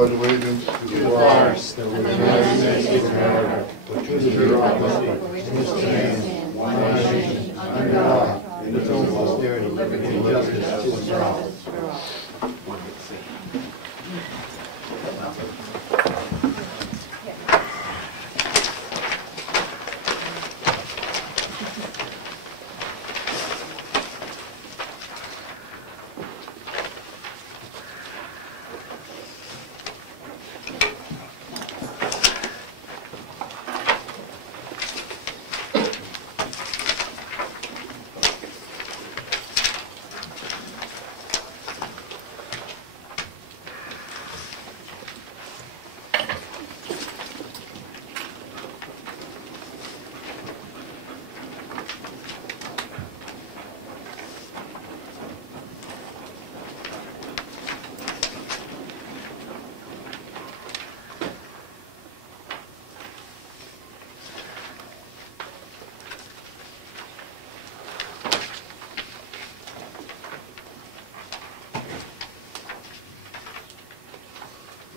pledge allegiance to the flag of the United States of America, to the republic for which it stands, one nation, under God, indivisible, with liberty and justice for all.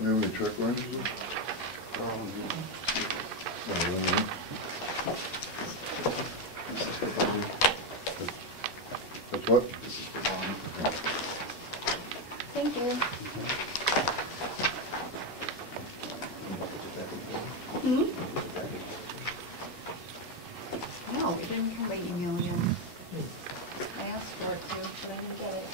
You have any check wrenches? That's what? Thank you. Hmm? No, it didn't come by email yet. I asked for it too, but I didn't get it.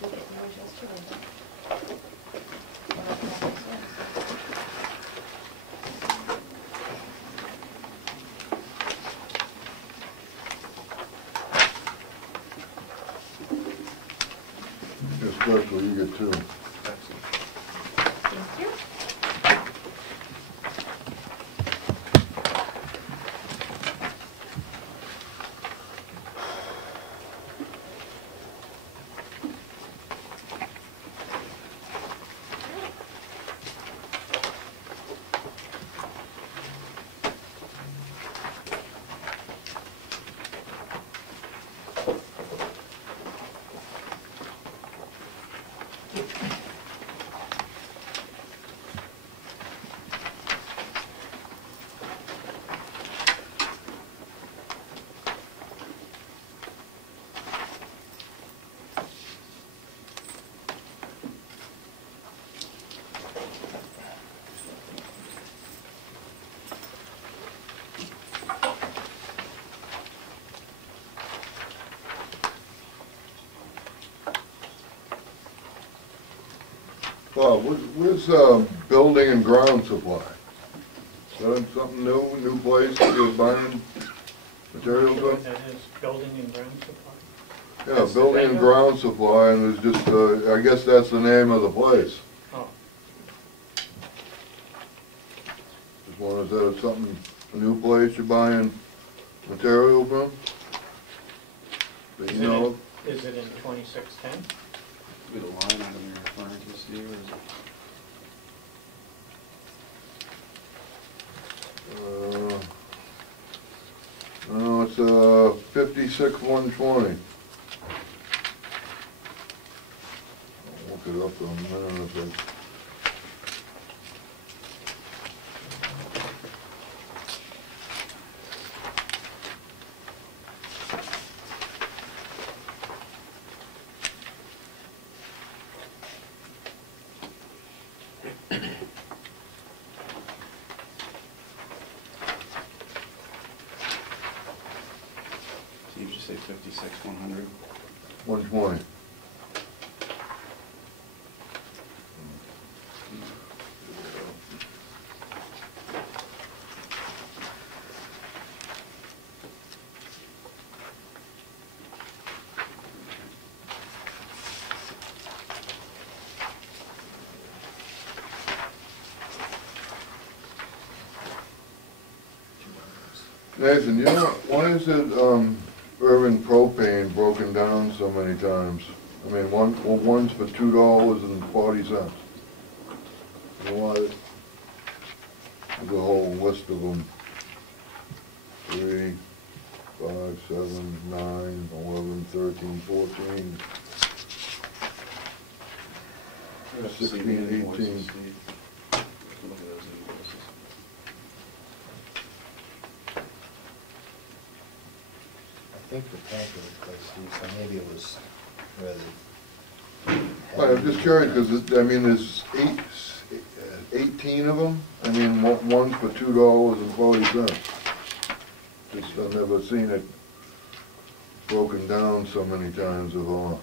Did you get yours yesterday? Or I can have this one. You're special, you get two. Thank you. Bob, where's building and ground supply? Is that something new place that you're buying materials Sure, with? that is building and ground supply. Yeah, That's the building and vendor? ground supply, and there's just, I guess that's the name of the place. Oh, Just wondered, is that something, a new place you're buying material from? That you know of? is it in 2610? Be the line item you're referring to, Steve, or is it? No, it's 56-120. I'll look it up in a minute if I... Steve, just say 56-100. 120. Nathan, you know, why is it, Irving propane broken down so many times? I mean, one's for $2.40. You know why? There's a whole list of them. 3, 5, 7, 9, 11, 13, 14. 16, See the invoices, 18. see- Look at those invoices. I think the tank was replaced, Steve, so maybe it was rather. I'm just curious, because, I mean, there's 18 of them. I mean, one's for $2.40. Just, I've never seen it broken down so many times before.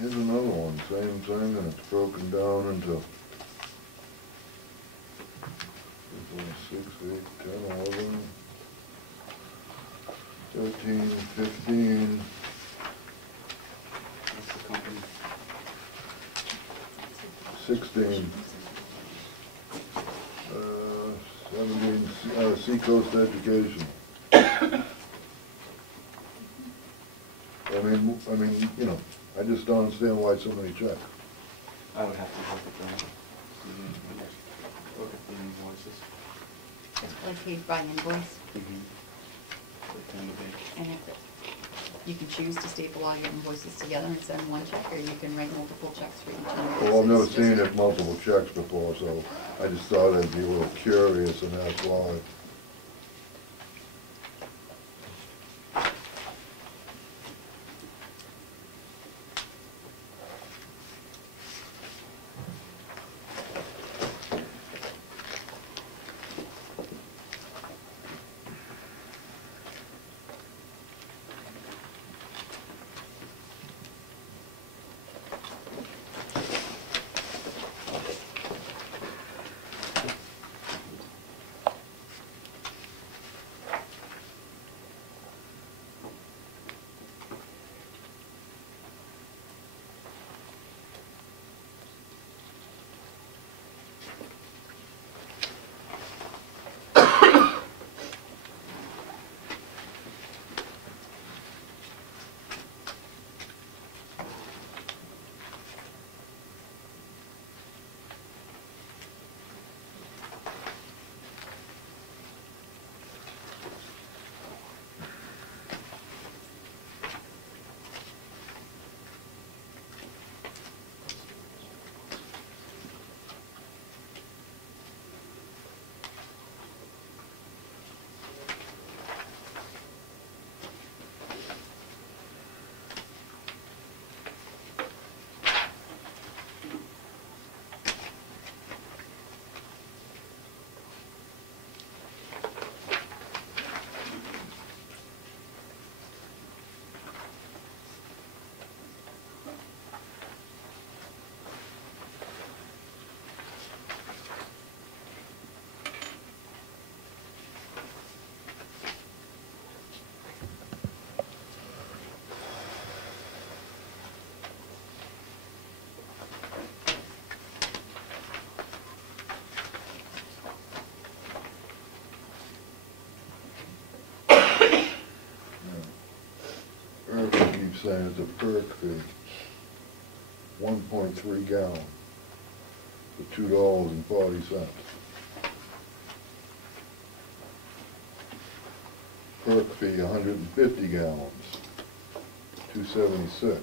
Here's another one, same thing, and it's broken down into 6, 8, 10, 11, 13, 15, That's the company. 16, 17, Seacoast Education. I mean, you know, I just don't understand why so many checks. I would have to look at them. Look at the invoices. Like paid by invoice, They tend to be. and you can choose to staple all your invoices together and send one check, or you can write multiple checks for each invoice. Well, I've never It's seen just- it multiple checks before, so I just thought I'd be a little curious, and that's why. Irving keeps saying it's a perk fee, 1.3 gallon for $2.40. Perk fee, 150 gallons, $2.76.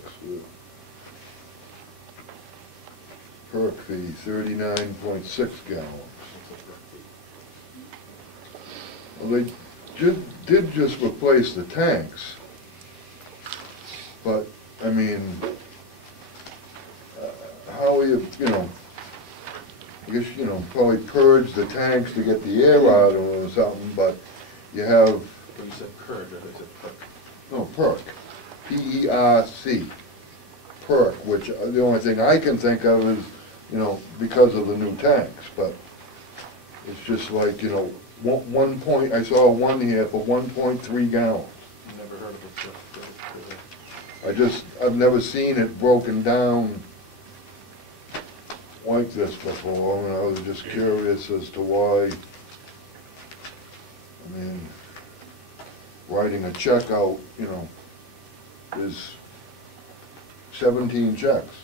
perk fee, 39.6 gallons. Well, they did just replace the tanks, but, I mean, how you know, I guess, you know, probably purge the tanks to get the air out of them or something, but you have, When you said purge, I said perk. no, perk, P-E-R-C, perk, which the only thing I can think of is, you know, because of the new tanks, but it's just like, you know, one point, I saw one here for 1.3 gallons. Never heard of it, so. I've never seen it broken down like this before, and I was just curious as to why, I mean, writing a check out, you know, is 17 checks.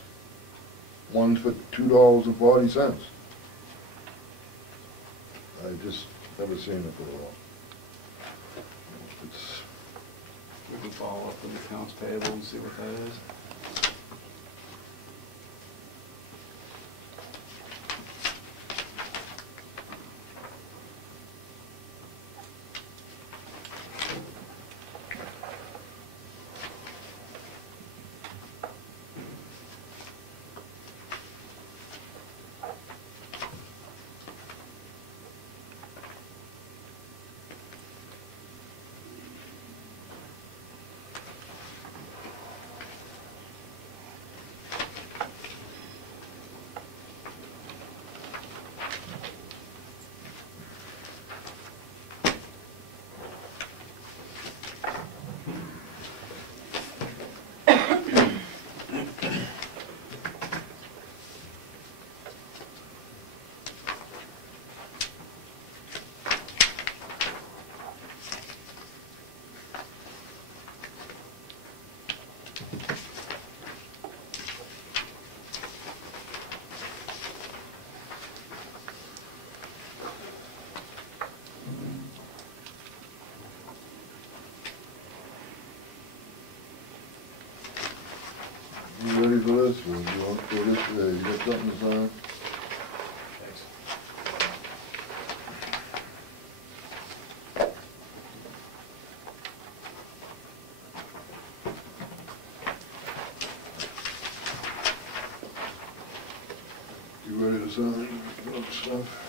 One's for $2.40. I just never seen it before. It's, We can follow up with the accounts payable and see what that is. you ready for this one? You want for this, you got something to sign? Thanks. You ready to sign? Look, stuff.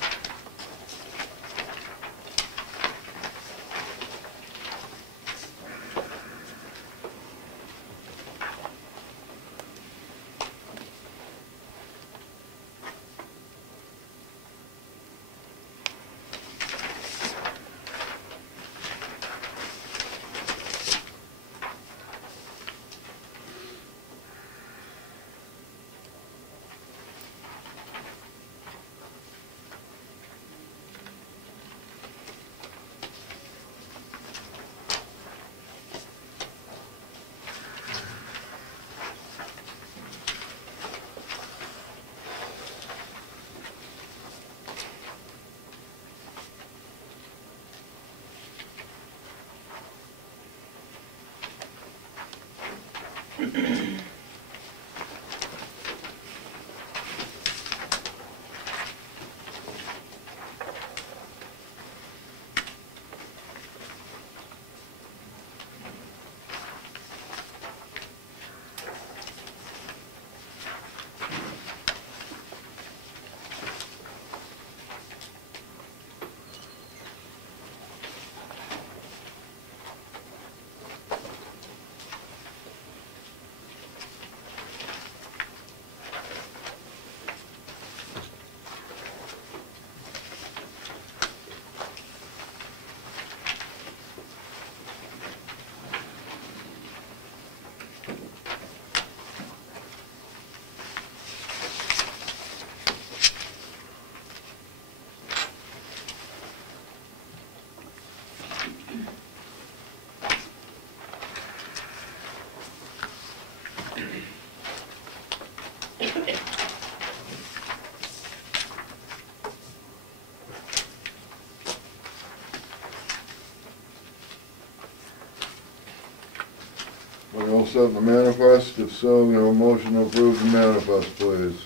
Are you all set in the manifest? If so, we have a motion to approve the manifest, please.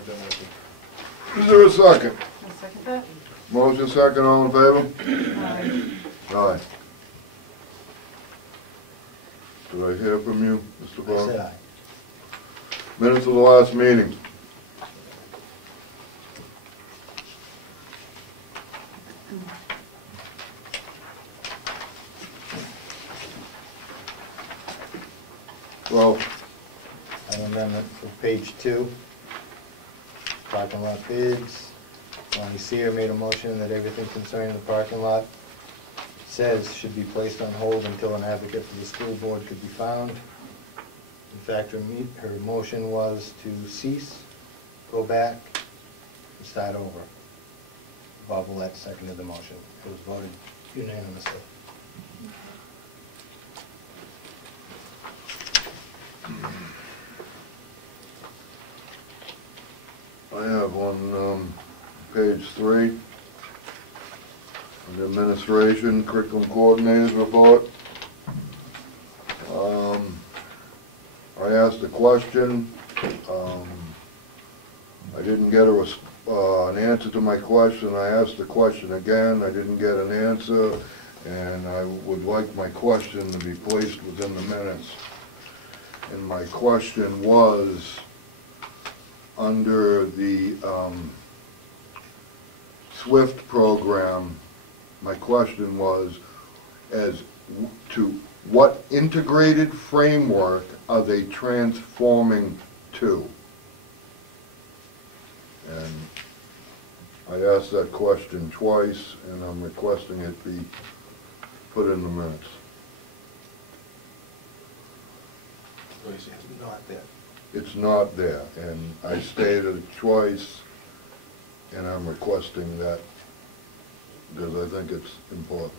make that motion. Is there a second? I'll second that. Motion second, all in favor? Aye. Did I hear from you, Mr. I Brown? said aye. Minutes of the last meeting. Well, An amendment for page 2, parking lot bids. Lonnie Seer made a motion that everything concerning the parking lot says should be placed on hold until an advocate for the school board could be found. In fact, her motion was to cease, go back, and start over. Bob Willett seconded the motion. It was voted unanimously. I have on page 3, the administration curriculum coordinators report. I asked a question. I didn't get an answer to my question. I asked the question again. I didn't get an answer, and I would like my question to be placed within the minutes. And my question was, under the SWIFT program, my question was as to what integrated framework are they transforming to? And I asked that question twice, and I'm requesting it be put in the minutes. It's not there. It's not there, and I stated it twice, and I'm requesting that because I think it's important.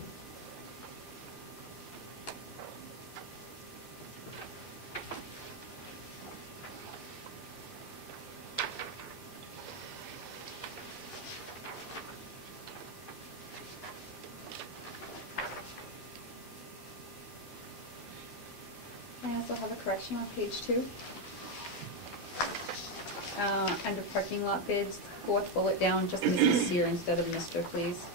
I also have a correction on page 2. Under parking lot bids, 4th bullet down, just Mrs. Seer instead of Mr., please.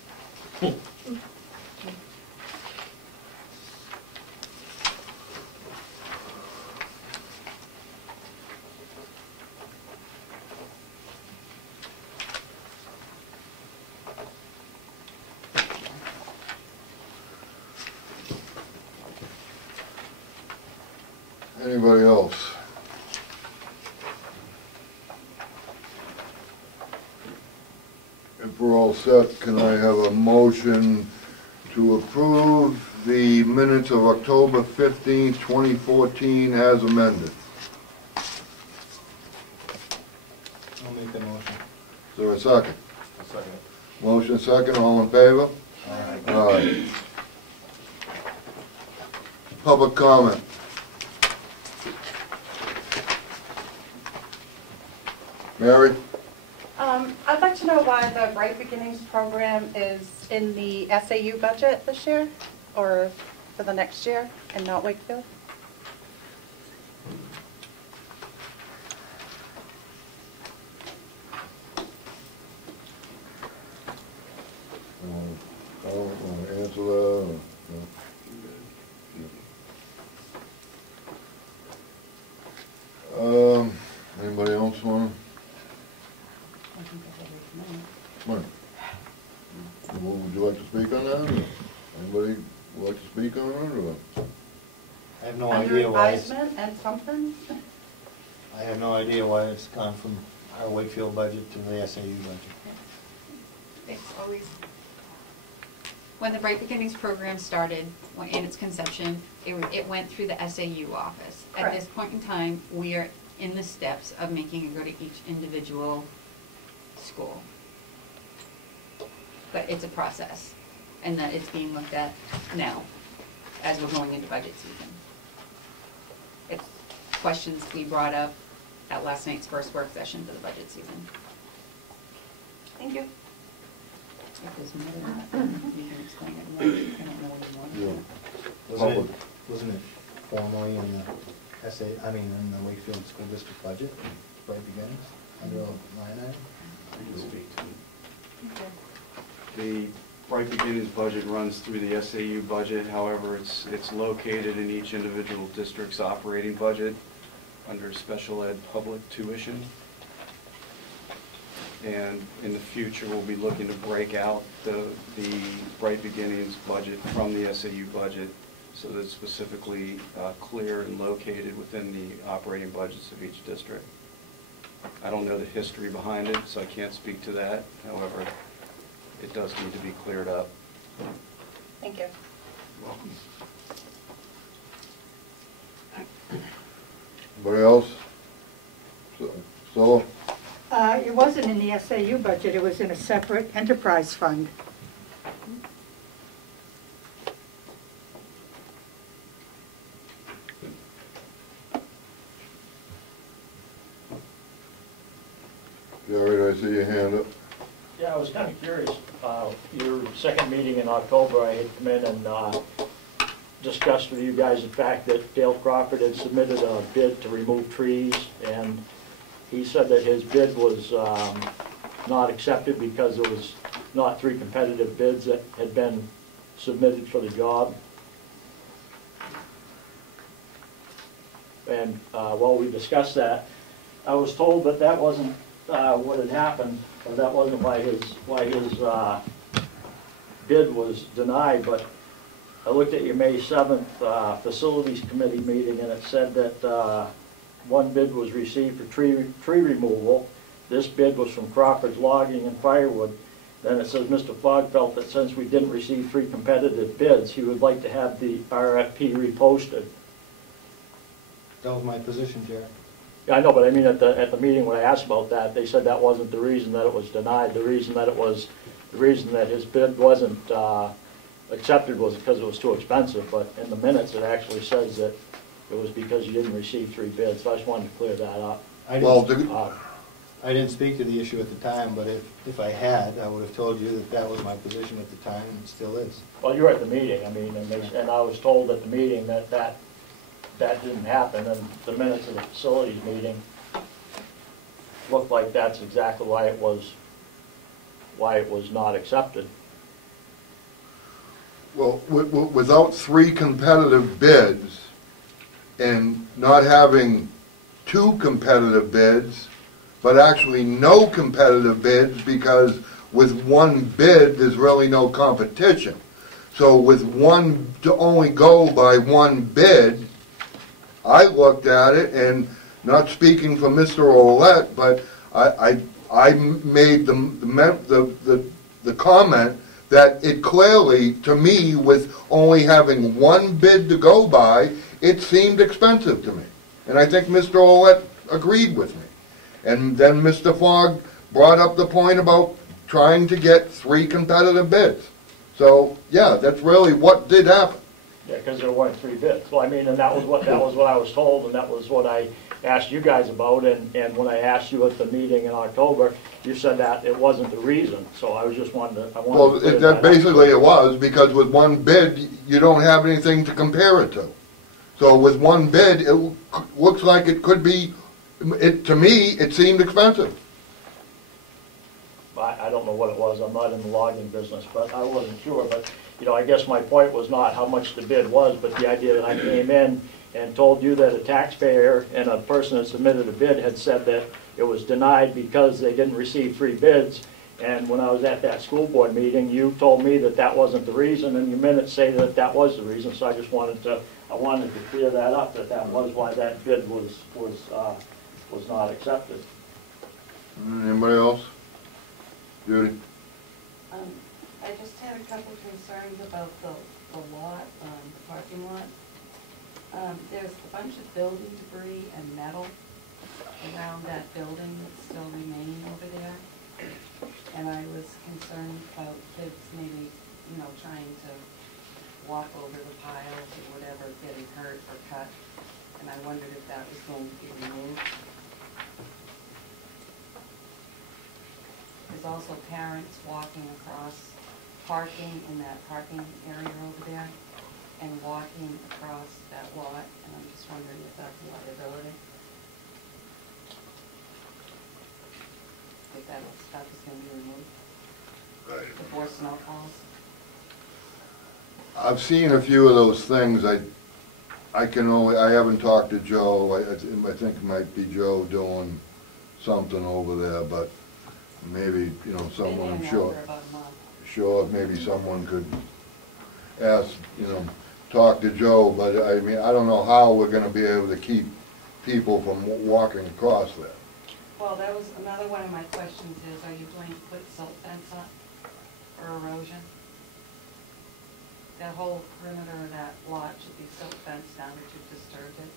Anybody else? If we're all set, can I have a motion to approve the minutes of October 15th, 2014 as amended? I'll make the motion. Is there a second? I'll second it. Motion second, all in favor? Aye. Aye. Public comment. Mary? I'd like to know why the Bright Beginnings program is in the SAU budget this year, or for the next year, and not Wakefield? I don't want to answer that. Or, no. Anybody else want to? I think that's everything. Come on. Well, would you like to speak on that? Or anybody would like to speak on it? Or? I have no Under idea why it's, advisement and something? I have no idea why it's gone from our Wakefield budget to the SAU budget. It's always, when the Bright Beginnings program started, in its conception, it went through the SAU office. At Correct. this point in time, we are in the steps of making it go to each individual school. But it's a process, and that it's being looked at now, as we're going into budget season. It's questions we brought up at last night's first work session for the budget season. Thank you. If there's more than that, you can explain it more. I don't know what you want. Wasn't it formally in the in the Wakefield School District budget, Bright Beginnings? under a line item? I can speak to it. The Bright Beginnings budget runs through the SAU budget, however, it's located in each individual district's operating budget under special ed public tuition. And in the future, we'll be looking to break out the Bright Beginnings budget from the SAU budget so that it's specifically clear and located within the operating budgets of each district. I don't know the history behind it, so I can't speak to that. However, it does need to be cleared up. Thank you. Welcome. Anybody else? So, It wasn't in the SAU budget, it was in a separate enterprise fund. Jared, I see your hand up. Yeah, I was kind of curious. Your second meeting in October, I had come in and discussed with you guys the fact that Dale Crawford had submitted a bid to remove trees, and he said that his bid was not accepted because there was not 3 competitive bids that had been submitted for the job. And while we discussed that, I was told that that wasn't what had happened, or that wasn't why his bid was denied. But I looked at your May 7th Facilities Committee meeting, and it said that 1 bid was received for tree removal. This bid was from Crawford's Logging and Firewood. Then it says Mr. Fogg felt that since we didn't receive 3 competitive bids, he would like to have the RFP reposted. That was my position, Jerry. Yeah, I know, but I mean at the meeting when I asked about that, they said that wasn't the reason that it was denied. The reason that his bid wasn't accepted was because it was too expensive. But in the minutes, it actually says that it was because you didn't receive 3 bids. So I just wanted to clear that up. I didn't speak to the issue at the time, but if I had, I would have told you that that was my position at the time, and it still is. Well, you were at the meeting, I mean, and I was told at the meeting that didn't happen, and the minutes of the facilities meeting looked like that's exactly why it was not accepted. Well, without 3 competitive bids and not having 2 competitive bids, but actually no competitive bids, because with 1 bid, there's really no competition. So with to only go by 1 bid, I looked at it, and not speaking for Mr. Ouellette, but I made the comment that it clearly, to me, with only having 1 bid to go by, it seemed expensive to me. And I think Mr. Ouellette agreed with me. And then Mr. Fogg brought up the point about trying to get 3 competitive bids. So, yeah, that's really what did happen. Yeah, because there weren't 3 bids. Well, I mean, and that was what I was told, and that was what I asked you guys about. And when I asked you at the meeting in October, you said that it wasn't the reason. So I was just wanted to. Well, that basically it was, because with 1 bid, you don't have anything to compare it to. So with 1 bid, it looks like it could be. To me, it seemed expensive. I don't know what it was. I'm not in the logging business, but I wasn't sure. But I guess my point was not how much the bid was, but the idea that I came in and told you that a taxpayer and a person that submitted a bid had said that it was denied because they didn't receive 3 bids. And when I was at that school board meeting, you told me that that wasn't the reason, and your minutes say that that was the reason. So I just wanted to clear that up, that was why that bid was not accepted. Anybody else? Judy? I just had a couple of concerns about the lot, the parking lot. There's a bunch of building debris and metal around that building that's still remaining over there. And I was concerned about kids maybe, trying to walk over the piles or whatever, getting hurt or cut. And I wondered if that was going to be removed. There's also parents walking across, parking in that parking area over there and walking across that lot, and I'm just wondering if that's a liability. that stuff is gonna be removed before snow falls? I've seen a few of those things. I haven't talked to Joe. I think it might be Joe doing something over there, but maybe, you know, someone, I'm Been there now sure. for about a month. Sure, maybe someone could ask, you know, talk to Joe, but I mean, I don't know how we're gonna be able to keep people from walking across there. Well, that was another one of my questions is, are you going to put silt fence up for erosion? That whole perimeter of that lot should be silt fence now that you've disturbed it.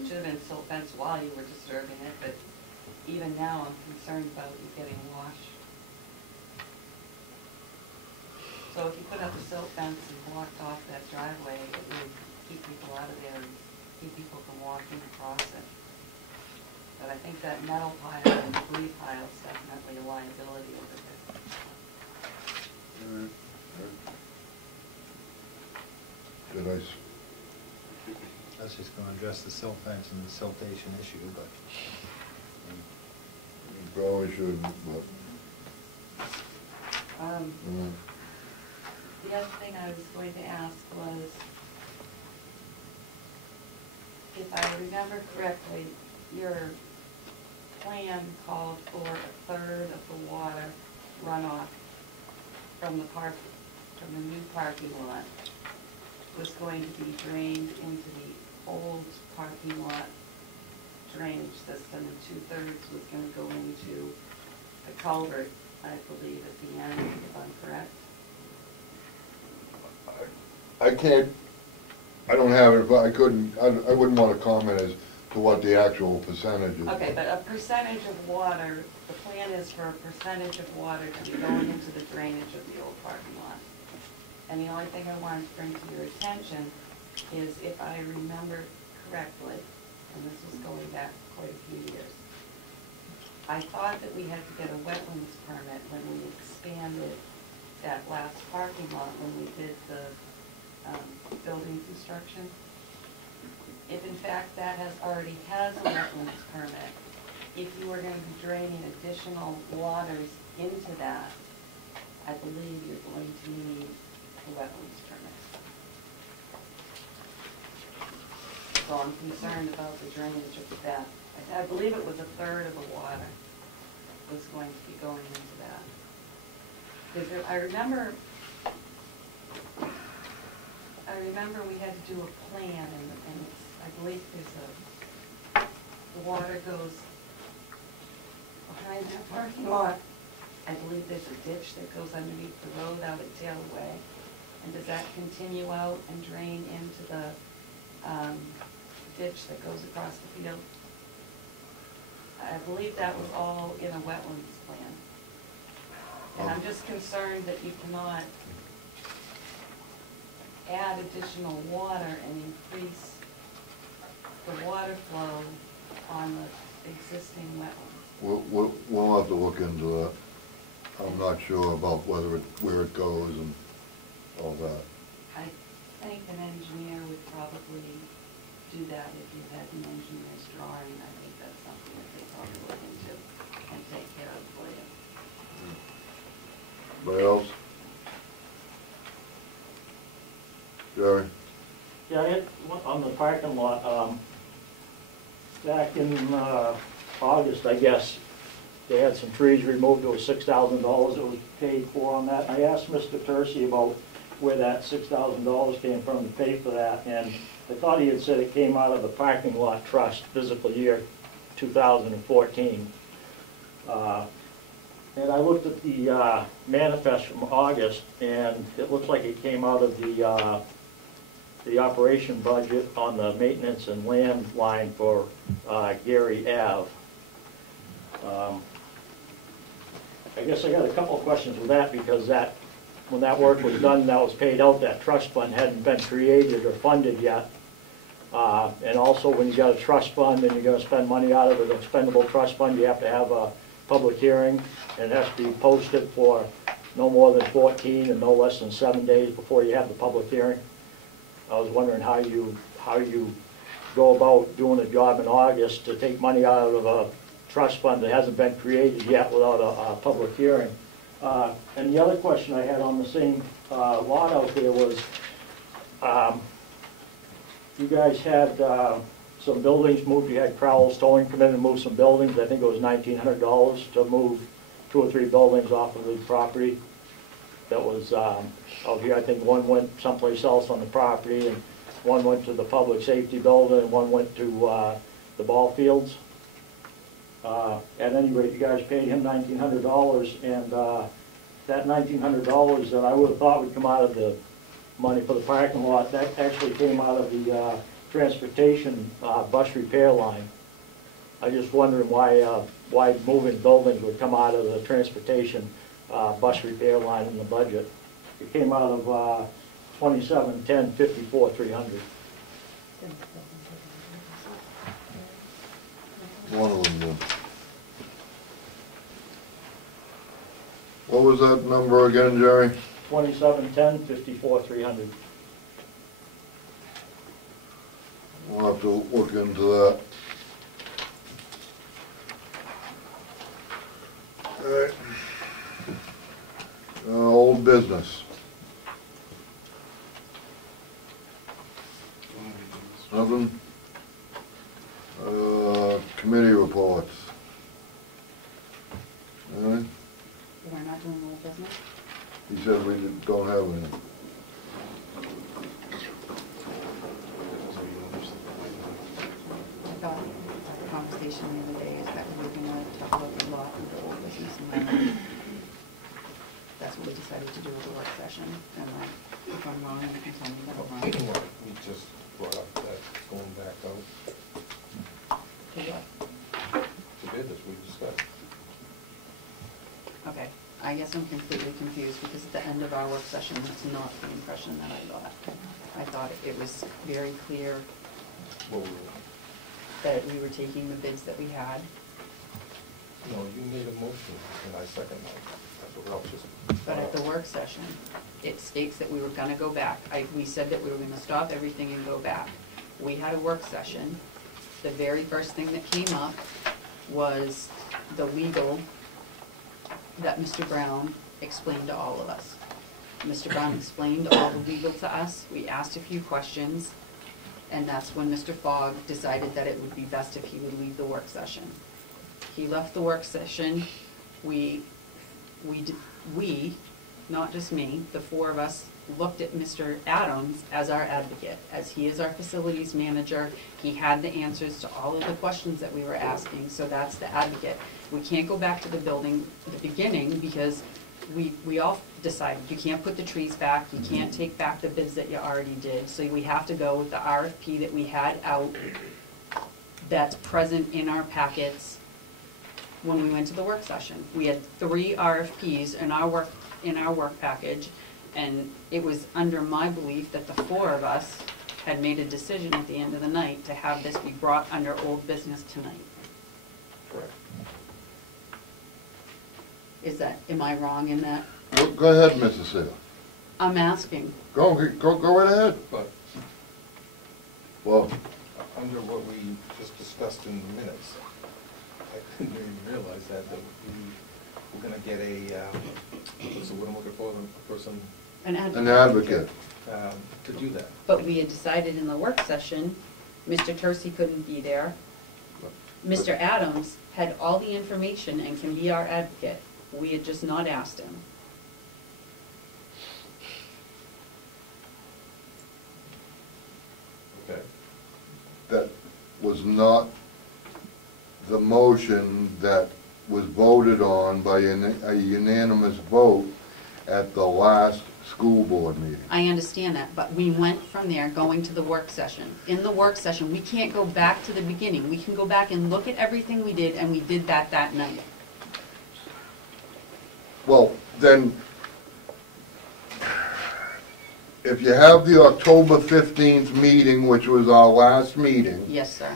It should have been silt fence while you were disturbing it, but even now I'm concerned about you getting wash. So if you put up a silt fence and blocked off that driveway, it would keep people out of there and keep people from walking across it. But I think that metal pile and debris pile is definitely a liability over there. Did I, That's just gonna address the silt fence and the siltation issue, but probably should, but, The other thing I was going to ask was, if I remember correctly, your plan called for a third of the water runoff from the new parking lot was going to be drained into the old parking lot drainage system, and 2/3 was gonna go into the culvert, I believe, at the end, if I'm correct. I can't, I don't have it, but I wouldn't want to comment as to what the actual percentage is. Okay, but a percentage of water, the plan is for a percentage of water to be going into the drainage of the old parking lot. And the only thing I wanted to bring to your attention is, if I remember correctly, and this was going back quite a few years, I thought that we had to get a wetlands permit when we expanded that last parking lot, when we did the building construction. If in fact that already has a wetlands permit, if you are going to be draining additional waters into that, I believe you're going to need a wetlands permit. So I'm concerned about the drainage of that. I believe it was 1/3 of the water was going to be going into that. Because I remember we had to do a plan, and it's, I believe the water goes behind that parking lot. I believe there's a ditch that goes underneath the road out at Taylor Way. And does that continue out and drain into the ditch that goes across the field? I believe that was all in a wetlands plan. And I'm just concerned that you cannot add additional water and increase the water flow on the existing wetlands. We'll have to look into that. I'm not sure about where it goes and all that. I think an engineer would probably do that if you had an engineer's drawing. I think that's something that they probably look into and take care of for you. Anybody else? Jerry? Yeah, on the parking lot, back in August, I guess, they had some trees removed. It was $6,000 that was paid for on that. I asked Mr. Tercey about where that $6,000 came from to pay for that, and I thought he had said it came out of the parking lot trust fiscal year 2014. And I looked at the manifest from August, and it looks like it came out of the operation budget on the maintenance and land line for Gary Ave. I guess I got a couple of questions with that, because when that work was done, that was paid out, that trust fund hadn't been created or funded yet. And also, when you got a trust fund and you're going to spend money out of an expendable trust fund, you have to have a public hearing, and it has to be posted for no more than 14 and no less than 7 days before you have the public hearing. I was wondering how you go about doing a job in August to take money out of a trust fund that hasn't been created yet without a public hearing. And the other question I had on the same lot out there was, you guys had some buildings moved, you had Crowell's Towing come in and move some buildings. I think it was $1,900 to move 2 or 3 buildings off of the property that was out here. I think one went someplace else on the property, and one went to the public safety building, and one went to the ball fields. At any rate, you guys paid him $1,900, and that $1,900 that I would have thought would come out of the money for the parking lot, that actually came out of the transportation bus repair line. I just wondering why moving buildings would come out of the transportation bus repair line in the budget. It came out of 271054-300. One of them did. What was that number again, Jerry? 271054-300. We'll have to look into that. All right. Old business. Nothing? Committee reports. All right. We're not doing old business? He said we don't have any. I thought the conversation the other day is that we were gonna talk about the law and the old business, and then that's what we decided to do with the work session. And if I'm wrong, you can tell me that I'm wrong. We just brought up that going back out To what? to bid as we discussed. Okay, I guess I'm completely confused, because at the end of our work session, that's not the impression that I got. I thought it was very clear Well, that we were taking the bids that we had. no, you made a motion, and I second that. That's what Ralph just. But at the work session, it states that we were gonna go back. We said that we were gonna stop everything and go back. We had a work session. The very first thing that came up was the legal that Mr. Brown explained to all of us. Mr. Brown explained all the legal to us. We asked a few questions, and that's when Mr. Fogg decided that it would be best if he would leave the work session. He left the work session. We, not just me, the 4 of us looked at Mr. Adams as our advocate, as he is our facilities manager. He had the answers to all of the questions that we were asking, so that's the advocate. We can't go back to the beginning, because we all decided you can't put the trees back, you can't take back the bids that you already did, so we have to go with the RFP that we had out, that's present in our packets when we went to the work session. We had 3 RFPs in our work package, and it was under my belief that the 4 of us had made a decision at the end of the night to have this be brought under old business tonight. Correct. Am I wrong in that? Go ahead, Mrs. Sale. I'm asking. Go right ahead. But Well, under what we just discussed in the minutes, I didn't even realize that we were gonna get what's the word I'm looking for, a person An advocate. an advocate. to do that. But we had decided in the work session, Mr. Tercey couldn't be there. Mr. Adams had all the information and can be our advocate. We had just not asked him. Okay. That was not the motion that was voted on by a unanimous vote at the last school board meeting. I understand that, but we went from there going to the work session. In the work session, we can't go back to the beginning. We can go back and look at everything we did, and we did that night. Well, then, if you have the October 15th meeting, which was our last meeting, Yes, sir.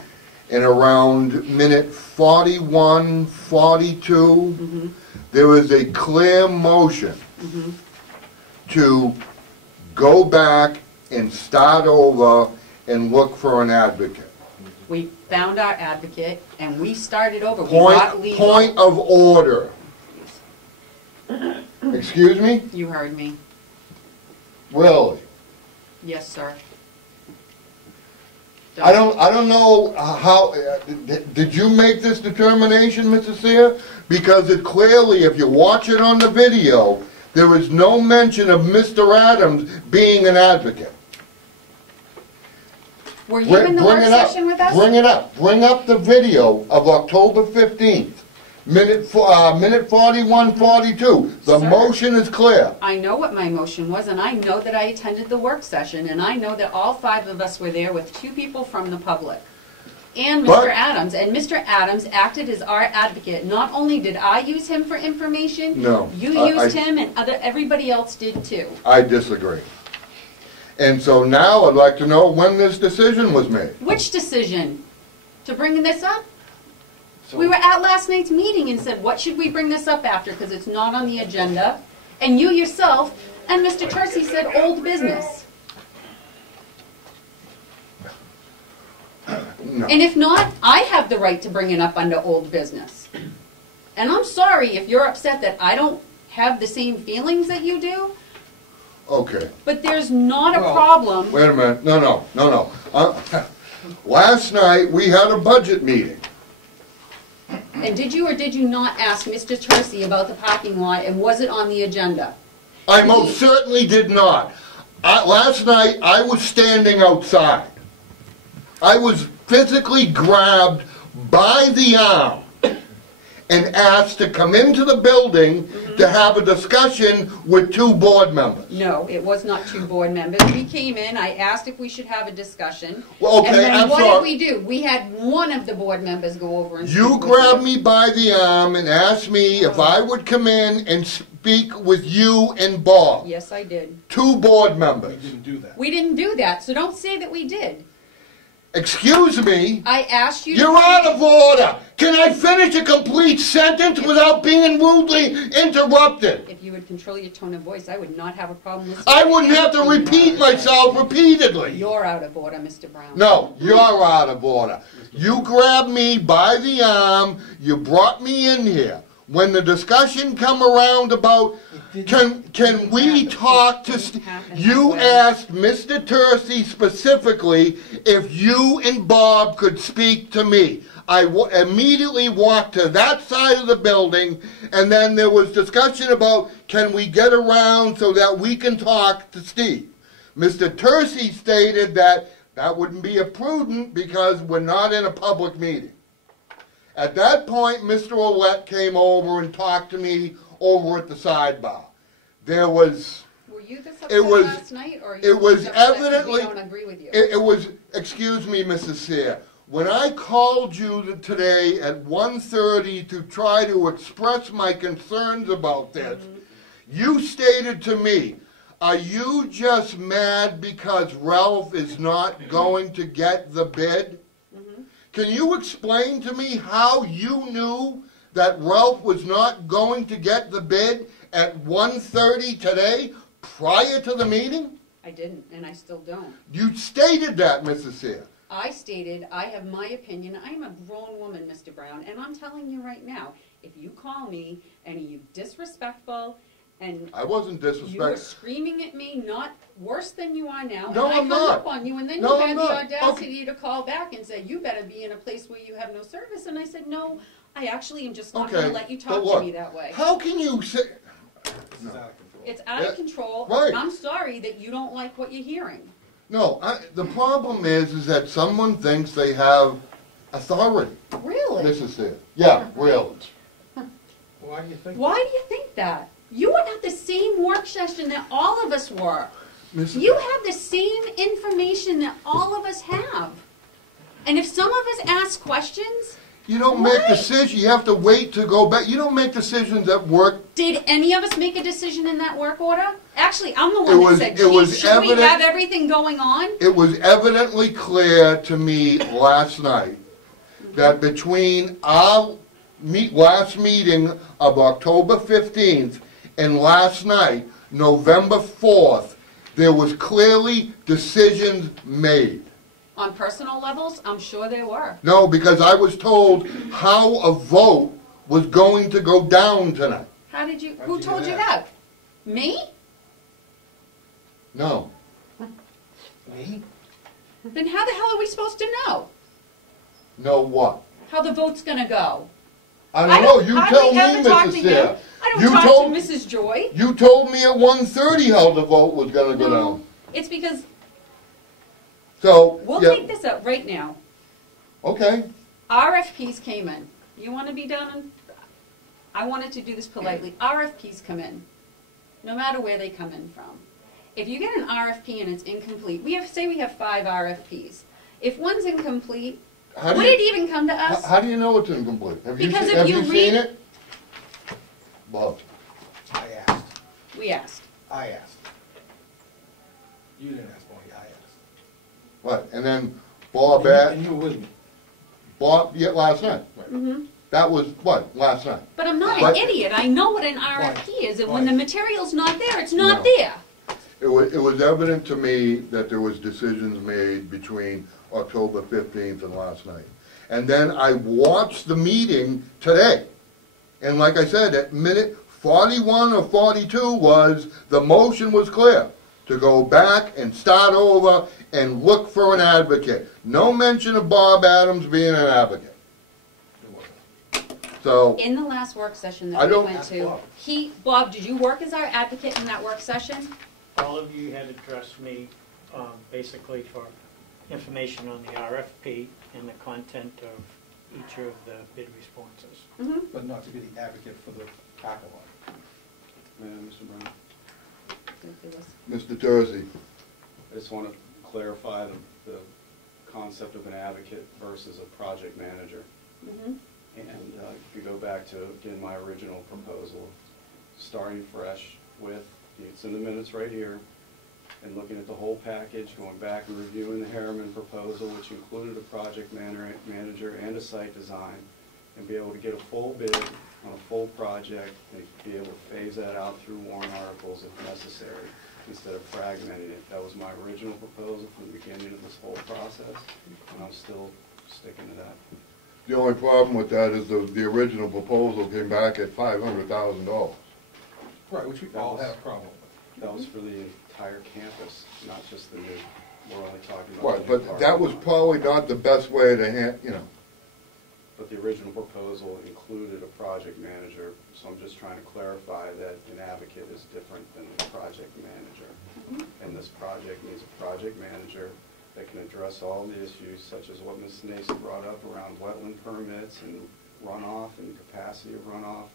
and around minute 41, 42, there was a clear motion to go back and start over and look for an advocate. found our advocate, and we started over. We got legal. Point of order. Excuse me? You heard me. Really? Yes, sir. I don't know how, did you make this determination, Mrs. Sear? Because it clearly, if you watch it on the video, there is no mention of Mr. Adams being an advocate. Were you in the work session with us? Bring it up. Bring up the video of October 15th, minute 41:42. The Sir, motion is clear. I know what my motion was, and I know that I attended the work session, and I know that all 5 of us were there with 2 people from the public. And But- Mr. Adams, and Mr. Adams acted as our advocate. Not only did I use him for information, No, you used him, and everybody else did too. I disagree. And so now I'd like to know when this decision was made. Which decision? To bring this up? So- We were at last night's meeting and said, what should we bring this up after, because it's not on the agenda? And you yourself and Mr. Tercey said old business. No. And if not, I have the right to bring it up under old business. And I'm sorry if you're upset that I don't have the same feelings that you do, Okay. but there's not a Well, problem. Wait a minute. No. Last night, we had a budget meeting. And did you or did you not ask Mr. Tercey about the parking lot, and was it on the agenda? I most certainly did not. Last night, I was standing outside. I was physically grabbed by the arm and asked to come into the building to have a discussion with 2 board members. No, it was not 2 board members. We came in, I asked if we should have a discussion. Well, okay, And then I'm what did sorry. we do? We had one of the board members go over and You speak with grabbed you. me by the arm and asked me if I would come in and speak with you and Bob, Yes, I did. 2 board We members. didn't do that. We didn't do that, so don't say that we did. Excuse me, I asked you to... you're out of order. Can I finish a complete sentence without being rudely interrupted? If you would control your tone of voice, I would not have a problem listening. I wouldn't have to repeat myself repeatedly. You're out of order, Mr. Brown. No, you're out of order. You grabbed me by the arm, you brought me in here. When the discussion come around about, can we talk to, you asked Mr. Tercey specifically if you and Bob could speak to me. I immediately walked to that side of the building, and then there was discussion about, can we get around so that we can talk to Steve? Mr. Tercey stated that that wouldn't be prudent because we're not in a public meeting. At that point, Mr. Ouellette came over and talked to me over at the sidebar. There was, Were you this It was- upset last night, or are it you was just upset 'cause evidently- we don't agree with you? it was, excuse me, Mrs. Sear, when I called you today at 1:30 to try to express my concerns about this, you stated to me, are you just mad because Ralph is not going to get the bid? Can you explain to me how you knew that Ralph was not going to get the bid at 1:30 today, prior to the meeting? I didn't, and I still don't. You stated that, Mrs. Sear. I stated, I have my opinion, I am a grown woman, Mr. Brown, and I'm telling you right now, if you call me and you disrespectful, and I wasn't you were disrespectful. screaming at me, not worse than you are now, No, and I I'm hung not. up on you, and then No, you I'm had the not. audacity to call back and say, you better be in a place where you have no service, and I said, no, I actually am just not Okay, gonna let you but talk to look, me that way. how can you say, This is out of control. It's out Yeah, of control, right. I'm sorry that you don't like what you're hearing. no, the problem is that someone thinks they have authority, Really? Mrs. Sear. Yeah, really. Why do you think? Why do you think that? You were at the same work session that all of us were. Mrs. You have the same information that all of us have. And if some of us ask questions, You don't make Why? decisions, you have to wait to go back. You don't make decisions at work. did any of us make a decision in that work order? Actually, I'm the It one was- that said, it was geez, should we evident- have everything going on? It was evidently clear to me last night that between our last meeting of October 15th and last night, November 4th, there was clearly decisions made. On personal levels, I'm sure there were. No, because I was told how a vote was going to go down tonight. How did you, How'd who you told do you that? that? Me? No. Me? Then how the hell are we supposed to know No what? how the vote's gonna go? I don't know. You tell me, hardly ever talk to Mrs. him. Sarah. I You don't talk told- to Mrs. Joy. You told me at 1:30 how the vote was gonna go No, down. it's because, So, we'll yeah, take this up right now. okay. RFPs came in. You wanna be done? I wanted to do this politely. RFPs come in, no matter where they come in from. If you get an RFP and it's incomplete, say we have 5 RFPs. If one's incomplete, How do would you- it even come to us? How do you know it's incomplete? Have you Because se- if have you you read- seen it? Bob. I asked. We asked. I asked. You didn't ask, Bonnie, I asked. Right, and then Bob, And you were with me. yeah, last night. Mm-hmm. That was, what, last night? But I'm not But- an idiot. I know what an RFP is, and when the material's not there, it's not No. there. It was evident to me that there was decisions made between October 15th and last night. And then I watched the meeting today. And like I said, at minute 41 or 42 the motion was clear to go back and start over and look for an advocate. No mention of Bob Adams being an advocate. It wasn't. So, In the last work session I that we don't- went Ask to, Bob. Bob, did you work as our advocate in that work session? All of you had addressed me basically for information on the RFP and the content of each of the bid responses. Mm-hmm. But not to be the advocate for the parking lot. Mr. Brown, Mr. Terzi, I just want to clarify the concept of an advocate versus a project manager. Mm-hmm. And if you go back to, again, my original proposal, starting fresh with, it's in the minutes right here, and looking at the whole package, going back and reviewing the Harriman proposal, which included a project manager and a site design, and be able to get a full bid on a full project, and be able to phase that out through warrant articles if necessary, instead of fragmenting it. That was my original proposal from the beginning of this whole process, and I'm still sticking to that. the only problem with that is the original proposal came back at $500,000. Right, which we all had a problem with. That was for the entire campus, not just the new, we're only talking about. Right, the new but that was parking lot. probably not the best way to But the original proposal included a project manager, so I'm just trying to clarify that an advocate is different than a project manager. And this project needs a project manager that can address all the issues such as what Ms. Nason brought up around wetland permits and runoff and capacity of runoff.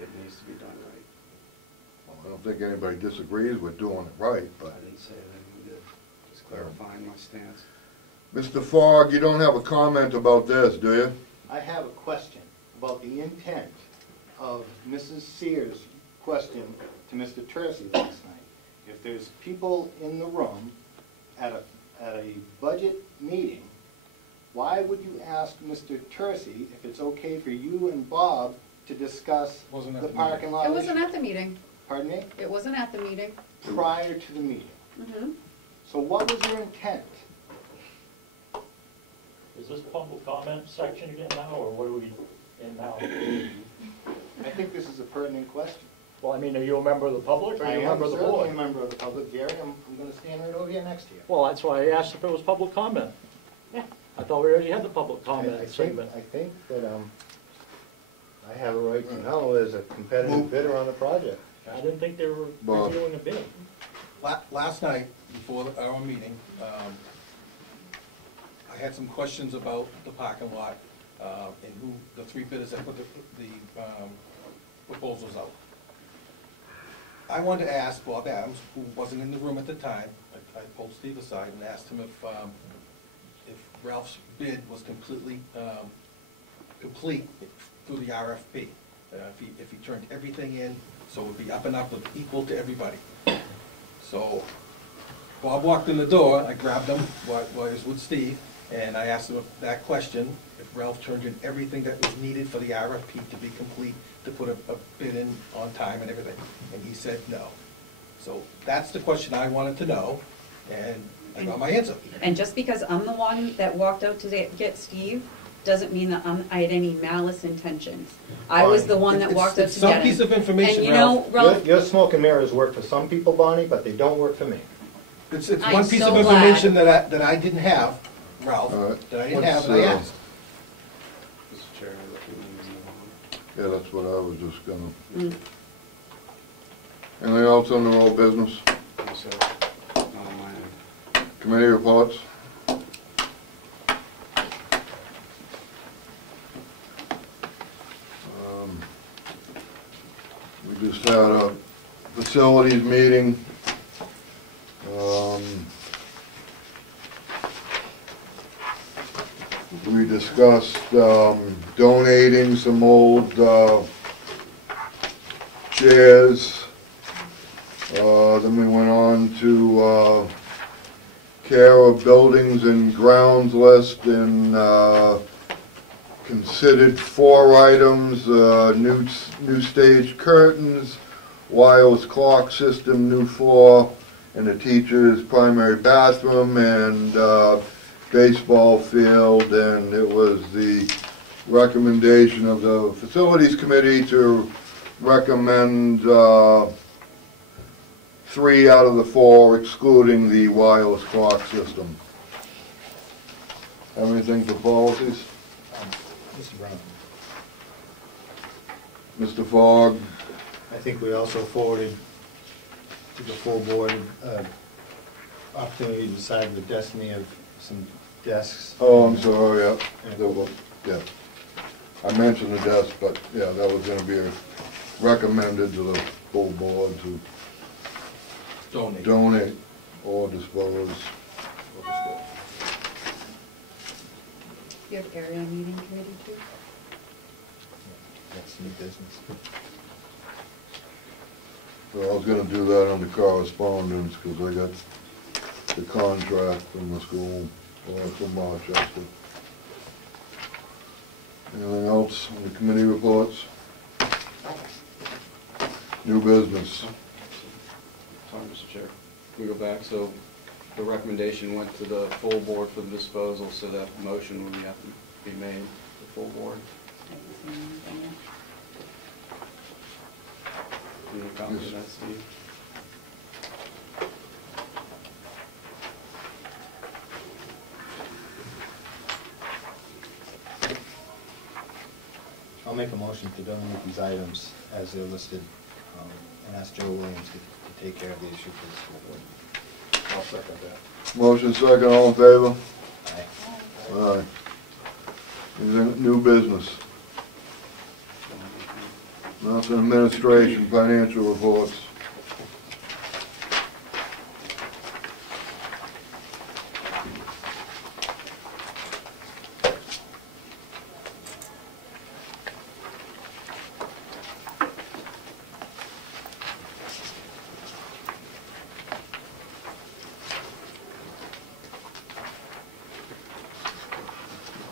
It needs to be done right. I don't think anybody disagrees with doing it right, I but. didn't say that you did, just clarifying my stance. Mr. Fogg, you don't have a comment about this, do you? I have a question about the intent of Mrs. Sears' question to Mr. Terzi last night. If there's people in the room at a budget meeting, why would you ask Mr. Terzi if it's okay for you and Bob to discuss Wasn't at the the parking lot It issue? wasn't at the meeting. Pardon me? It wasn't at the meeting. Prior to the meeting. Mm-hmm. So what was your intent? Is this public comment section again now, or what are we in now? I think this is a pertinent question. Well, I mean, are you a member of the public, or are I you a am member of the certainly a board? member of the public, Gary. I'm going to stand right over here next to you. Well, that's why I asked if it was public comment. Yeah. I thought we already had the public I comment think segment. that, I have a right to know as a competitive bidder on the project. I didn't think they were Bob. reviewing a bid. Last night, before our meeting, I had some questions about the parking lot and who, the 3 bidders that put the proposals out. I wanted to ask Bob Adams, who wasn't in the room at the time, I pulled Steve aside and asked him if Ralph's bid was completely complete through the RFP. If he turned everything in, so it would be up and up with equal to everybody. So Bob walked in the door, I grabbed him while he was with Steve, and I asked him that question, if Ralph turned in everything that was needed for the RFP to be complete, to put a bid in on time and everything, and he said no. So that's the question I wanted to know, and I got my answer. And just because I'm the one that walked out to get Steve, doesn't mean that I had any malice intentions. I was the one that It's- walked out it's to some get him. piece of information, And you know, Ralph, Your smoke and mirrors work for some people, Bonnie, but they don't work for me. It's I'm one piece so of glad. information that I didn't have, Ralph, All right. that I didn't What's, have, and I asked. Mr. Chair, I'd like to move on. Yeah, that's what I was just gonna. Mm. Anything else on the old business? No, sir. Not on my end. Committee reports? We just had a facilities meeting. We discussed donating some old chairs. Then we went on to care of buildings and grounds list and considered 4 items, new stage curtains, wireless clock system, new floor in the teacher's primary bathroom, and baseball field. And it was the recommendation of the facilities committee to recommend 3 out of the 4, excluding the wireless clock system. Have anything for policies? Mr. Brown. Mr. Fogg? I think we also forwarded to the full board opportunity to decide the destiny of some desks. Oh, I'm sorry, yeah. Yeah. I mentioned the desk, but yeah, that was gonna be recommended to the full board to Donate. donate or dispose. you have area meeting committee too? That's new business. So I was gonna do that under correspondence, because I got the contract from the school, from Rochester. Anything else on the committee reports? New business. Sorry, Mr. Chair. Can we go back? So the recommendation went to the full board for the disposal, so that motion would have to be made to the full board. I haven't seen anything yet. Can you copy of that, Steve? I'll make a motion to donate these items as they're listed, and ask Joe Williams to take care of the issue for the school board. I'll second that. Motion second, all in favor? Aye. Aye. Anything, new business? Nothing, administration, financial reports.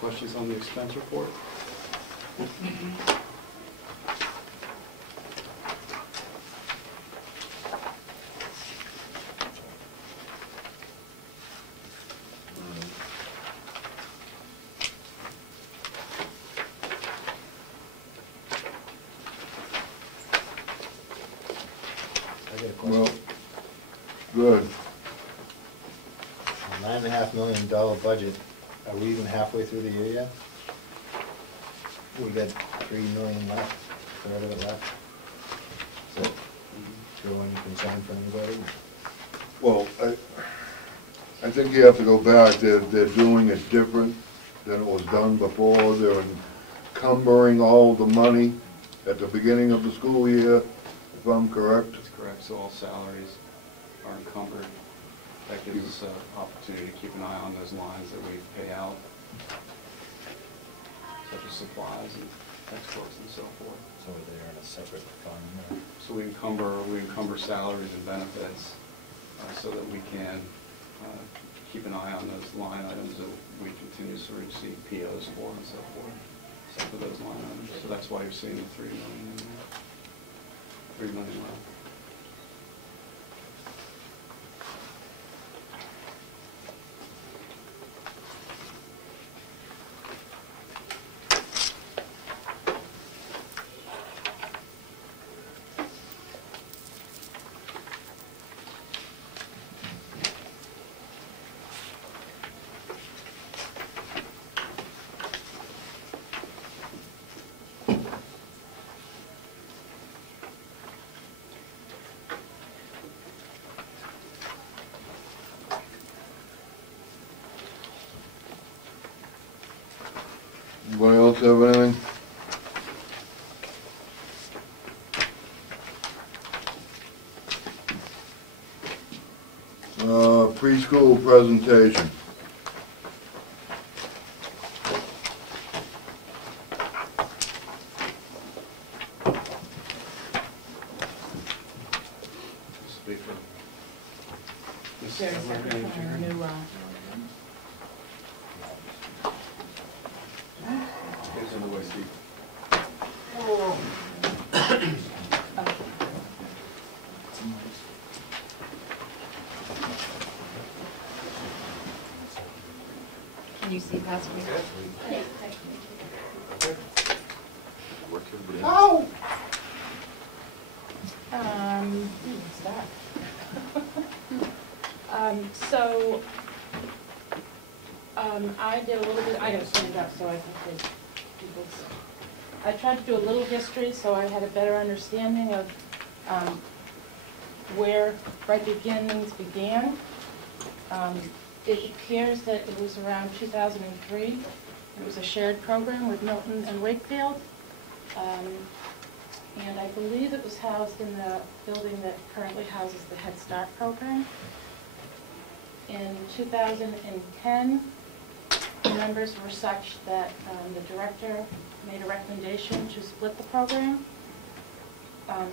Questions on the expense report? I got a Well, question. good. $9.5 million budget, are we even halfway through the year yet? We got $3 million left, third of it left. So, Joe, any concern for anybody? Well, I think you have to go back, they're doing it different than it was done before. They're encumbering all the money at the beginning of the school year, if I'm correct. That's correct. So all salaries are encumbered. That gives us an opportunity to keep an eye on those lines that we pay out, such as supplies and textbooks and so forth. So they're in a separate fund, or? So we encumber salaries and benefits so that we can keep an eye on those line items that we continuously receive POs for and so forth, except for those line items. So that's why you're seeing the 3 million in there. 3 million left. else have anything? Preschool presentation. Speaker. Is there a separate one, or a new, It's in the way, Steve. Can you see past me? Oh! What's that? I did a little bit, I gotta stand up so I can see people's. I tried to do a little history so I had a better understanding of where Bright Beginnings began. It appears that it was around 2003. It was a shared program with Milton and Wakefield. And I believe it was housed in the building that currently houses the Head Start program. In 2010, the members were such that the director made a recommendation to split the program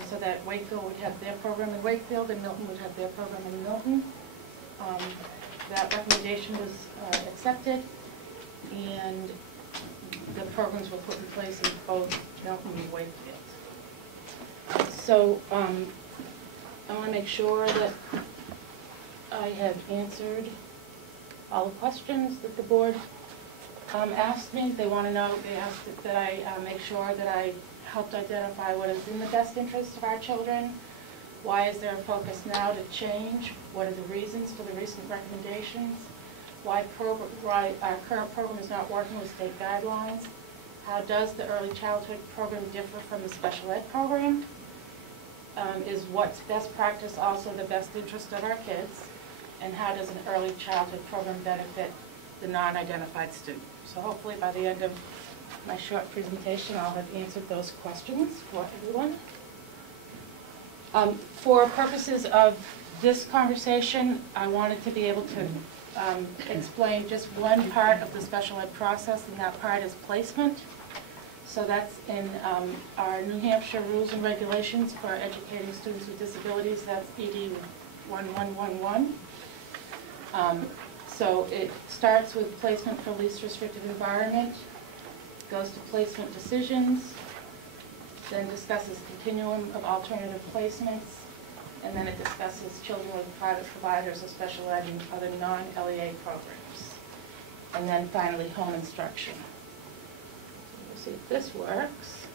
so that Wakefield would have their program in Wakefield and Milton would have their program in Milton. That recommendation was accepted, and the programs were put in place in both Milton and Wakefield. So I want to make sure that I have answered all the questions that the board asked me. They want to know, they asked that I make sure that I helped identify what is in the best interest of our children. Why is there a focus now to change? What are the reasons for the recent recommendations? Why our current program is not working with state guidelines? How does the early childhood program differ from the special ed program? Is what's best practice also the best interest of our kids? And how does an early childhood program benefit the non-identified student? So hopefully by the end of my short presentation, I'll have answered those questions for everyone. For purposes of this conversation, I wanted to be able to explain just one part of the special ed process, and that part is placement. So that's in our New Hampshire rules and regulations for educating students with disabilities. That's ED 1111. So it starts with placement for least restrictive environment, goes to placement decisions, then discusses continuum of alternative placements, and then it discusses children with private providers of special ed and other non-LEA programs. And then finally, home instruction. We'll see if this works.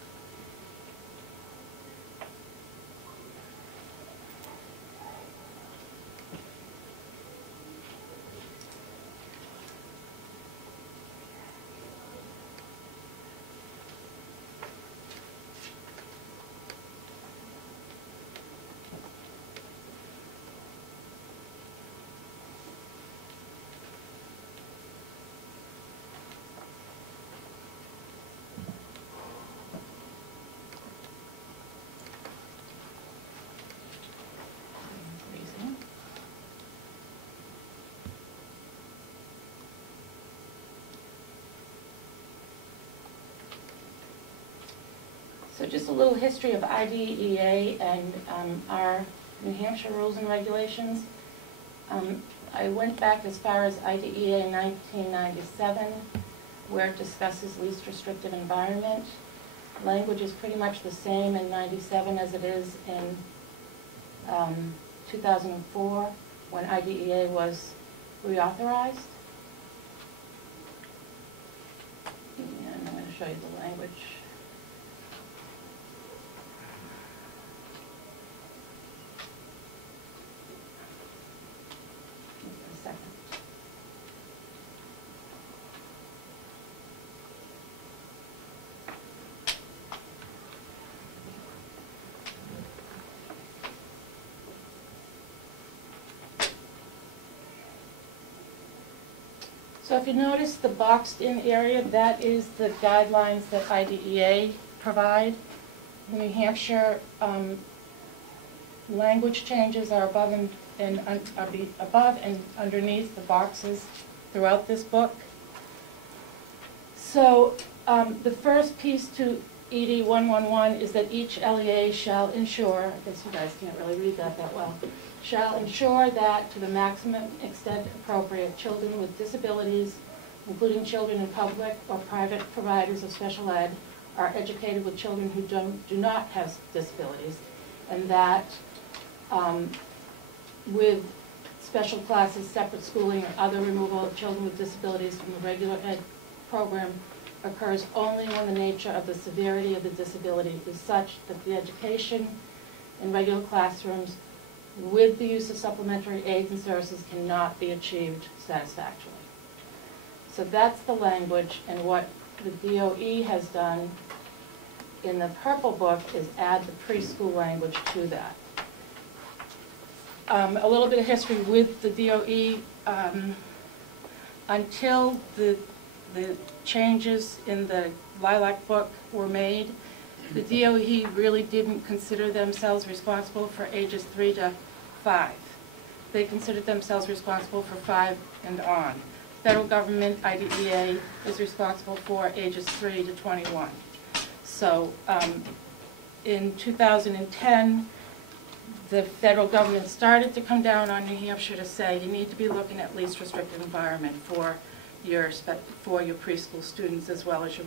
So just a little history of IDEA and our New Hampshire rules and regulations. I went back as far as IDEA 1997, where it discusses least restrictive environment. Language is pretty much the same in 97 as it is in 2004, when IDEA was reauthorized. And I'm going to show you the language. So if you notice the boxed-in area, that is the guidelines that IDEA provide. In New Hampshire, language changes are above and underneath the boxes throughout this book. So the first piece to ED 111 is that each LEA shall ensure, I guess you guys can't really read that well, shall ensure that to the maximum extent appropriate, children with disabilities, including children in public or private providers of special ed, are educated with children who do not have disabilities, and that with special classes, separate schooling, or other removal of children with disabilities from the regular ed program occurs only when the nature of the severity of the disability is such that the education in regular classrooms with the use of supplementary aids and services cannot be achieved satisfactorily. So that's the language, and what the DOE has done in the purple book is add the preschool language to that. A little bit of history with the DOE. Until the changes in the Lilac book were made, the DOE really didn't consider themselves responsible for ages 3 to 5. They considered themselves responsible for 5 and on. Federal government, IDEA, is responsible for ages 3 to 21. So in 2010, the federal government started to come down on New Hampshire to say you need to be looking at least restricted environment for your preschool students as well as your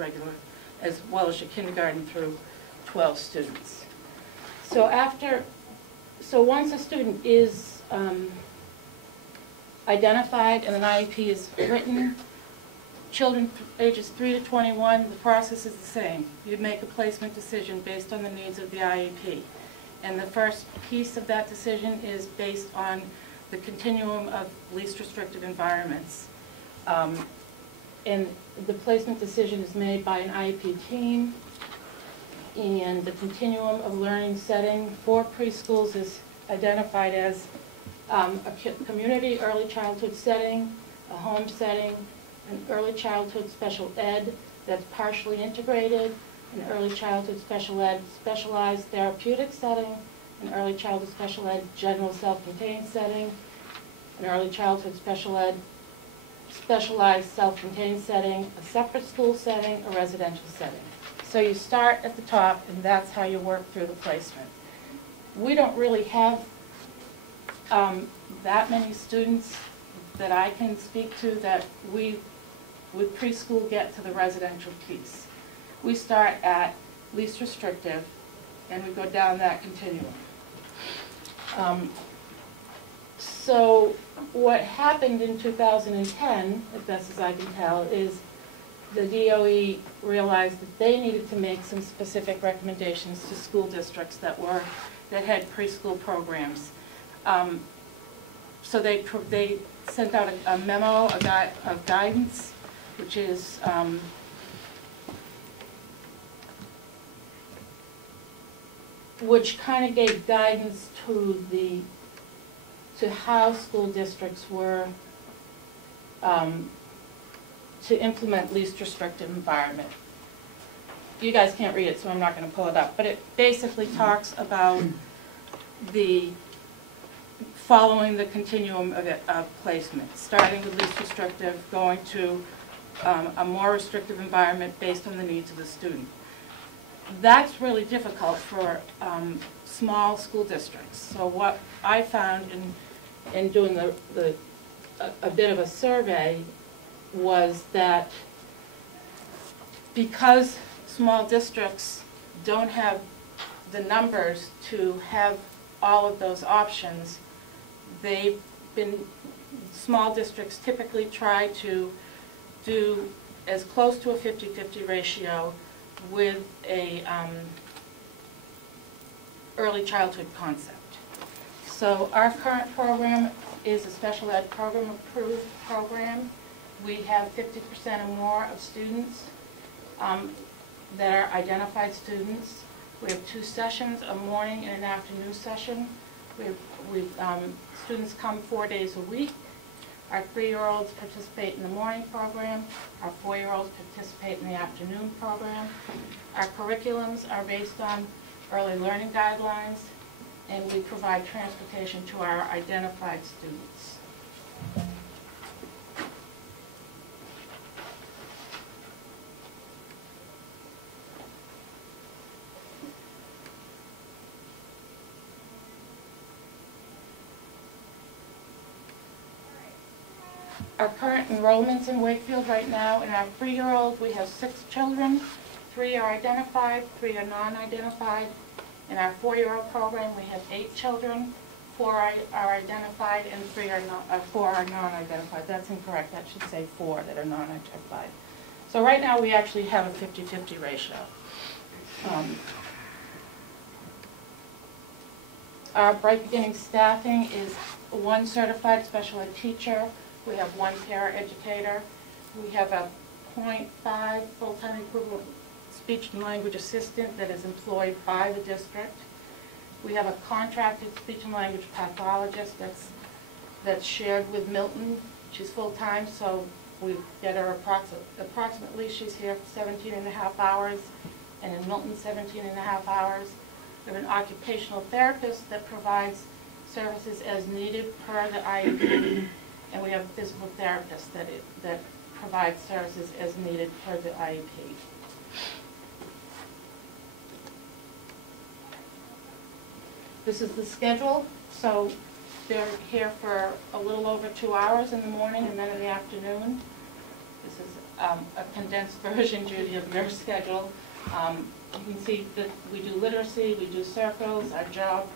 your kindergarten through 12 students. So once a student is identified and an IEP is written, children ages 3 to 21, the process is the same. You make a placement decision based on the needs of the IEP. And the first piece of that decision is based on the continuum of least restricted environments. And the placement decision is made by an IEP team, and the continuum of learning setting for preschools is identified as a community early childhood setting, a home setting, an early childhood special ed that's partially integrated, an early childhood special ed specialized therapeutic setting, an early childhood special ed general self-contained setting, an early childhood special ed specialized self-contained setting, a separate school setting, a residential setting. So you start at the top, and that's how you work through the placement. We don't really have that many students that I can speak to that we, with preschool, get to the residential piece. We start at least restrictive, and we go down that continuum. So what happened in 2010, as best as I can tell, is the DOE realized that they needed to make some specific recommendations to school districts that had preschool programs. So they sent out a memo of guidance, which is which kind of gave guidance to how school districts were to implement least restrictive environment. You guys can't read it, so I'm not going to pull it up, but it basically talks about following the continuum of placement, starting with least restrictive, going to a more restrictive environment based on the needs of the student. That's really difficult for small school districts. So what I found in doing a bit of a survey was that because small districts don't have the numbers to have all of those options, small districts typically try to do as close to a 50-50 ratio with a early childhood concept. So our current program is a special ed program approved program. We have 50% or more of students that are identified students. We have 2 sessions, a morning and an afternoon session. Students come 4 days a week. Our 3-year-olds participate in the morning program. Our 4-year-olds participate in the afternoon program. Our curriculums are based on early learning guidelines, and we provide transportation to our identified students. Our current enrollments in Wakefield right now, in our 3-year-old, we have 6 children. 3 are identified, 3 are non-identified. In our 4-year-old program, we have 8 children. 4 are identified and 4 are non-identified. That's incorrect. That should say 4 that are non-identified. So right now, we actually have a 50-50 ratio. Our Bright Beginning staffing is 1 certified special ed teacher. We have 1 paraeducator. We have a 0.5 full-time equivalent speech and language assistant that is employed by the district. We have a contracted speech and language pathologist that's shared with Milton. She's full-time, so we get her approximately, she's here 17 and a half hours, and in Milton 17 and a half hours. We have an occupational therapist that provides services as needed per the IEP. And we have a physical therapist that provides services as needed per the IEP. This is the schedule. So they're here for a little over 2 hours in the morning and then in the afternoon. This is a condensed version, Judy, of your schedule. You can see that we do literacy, we do circles, our job,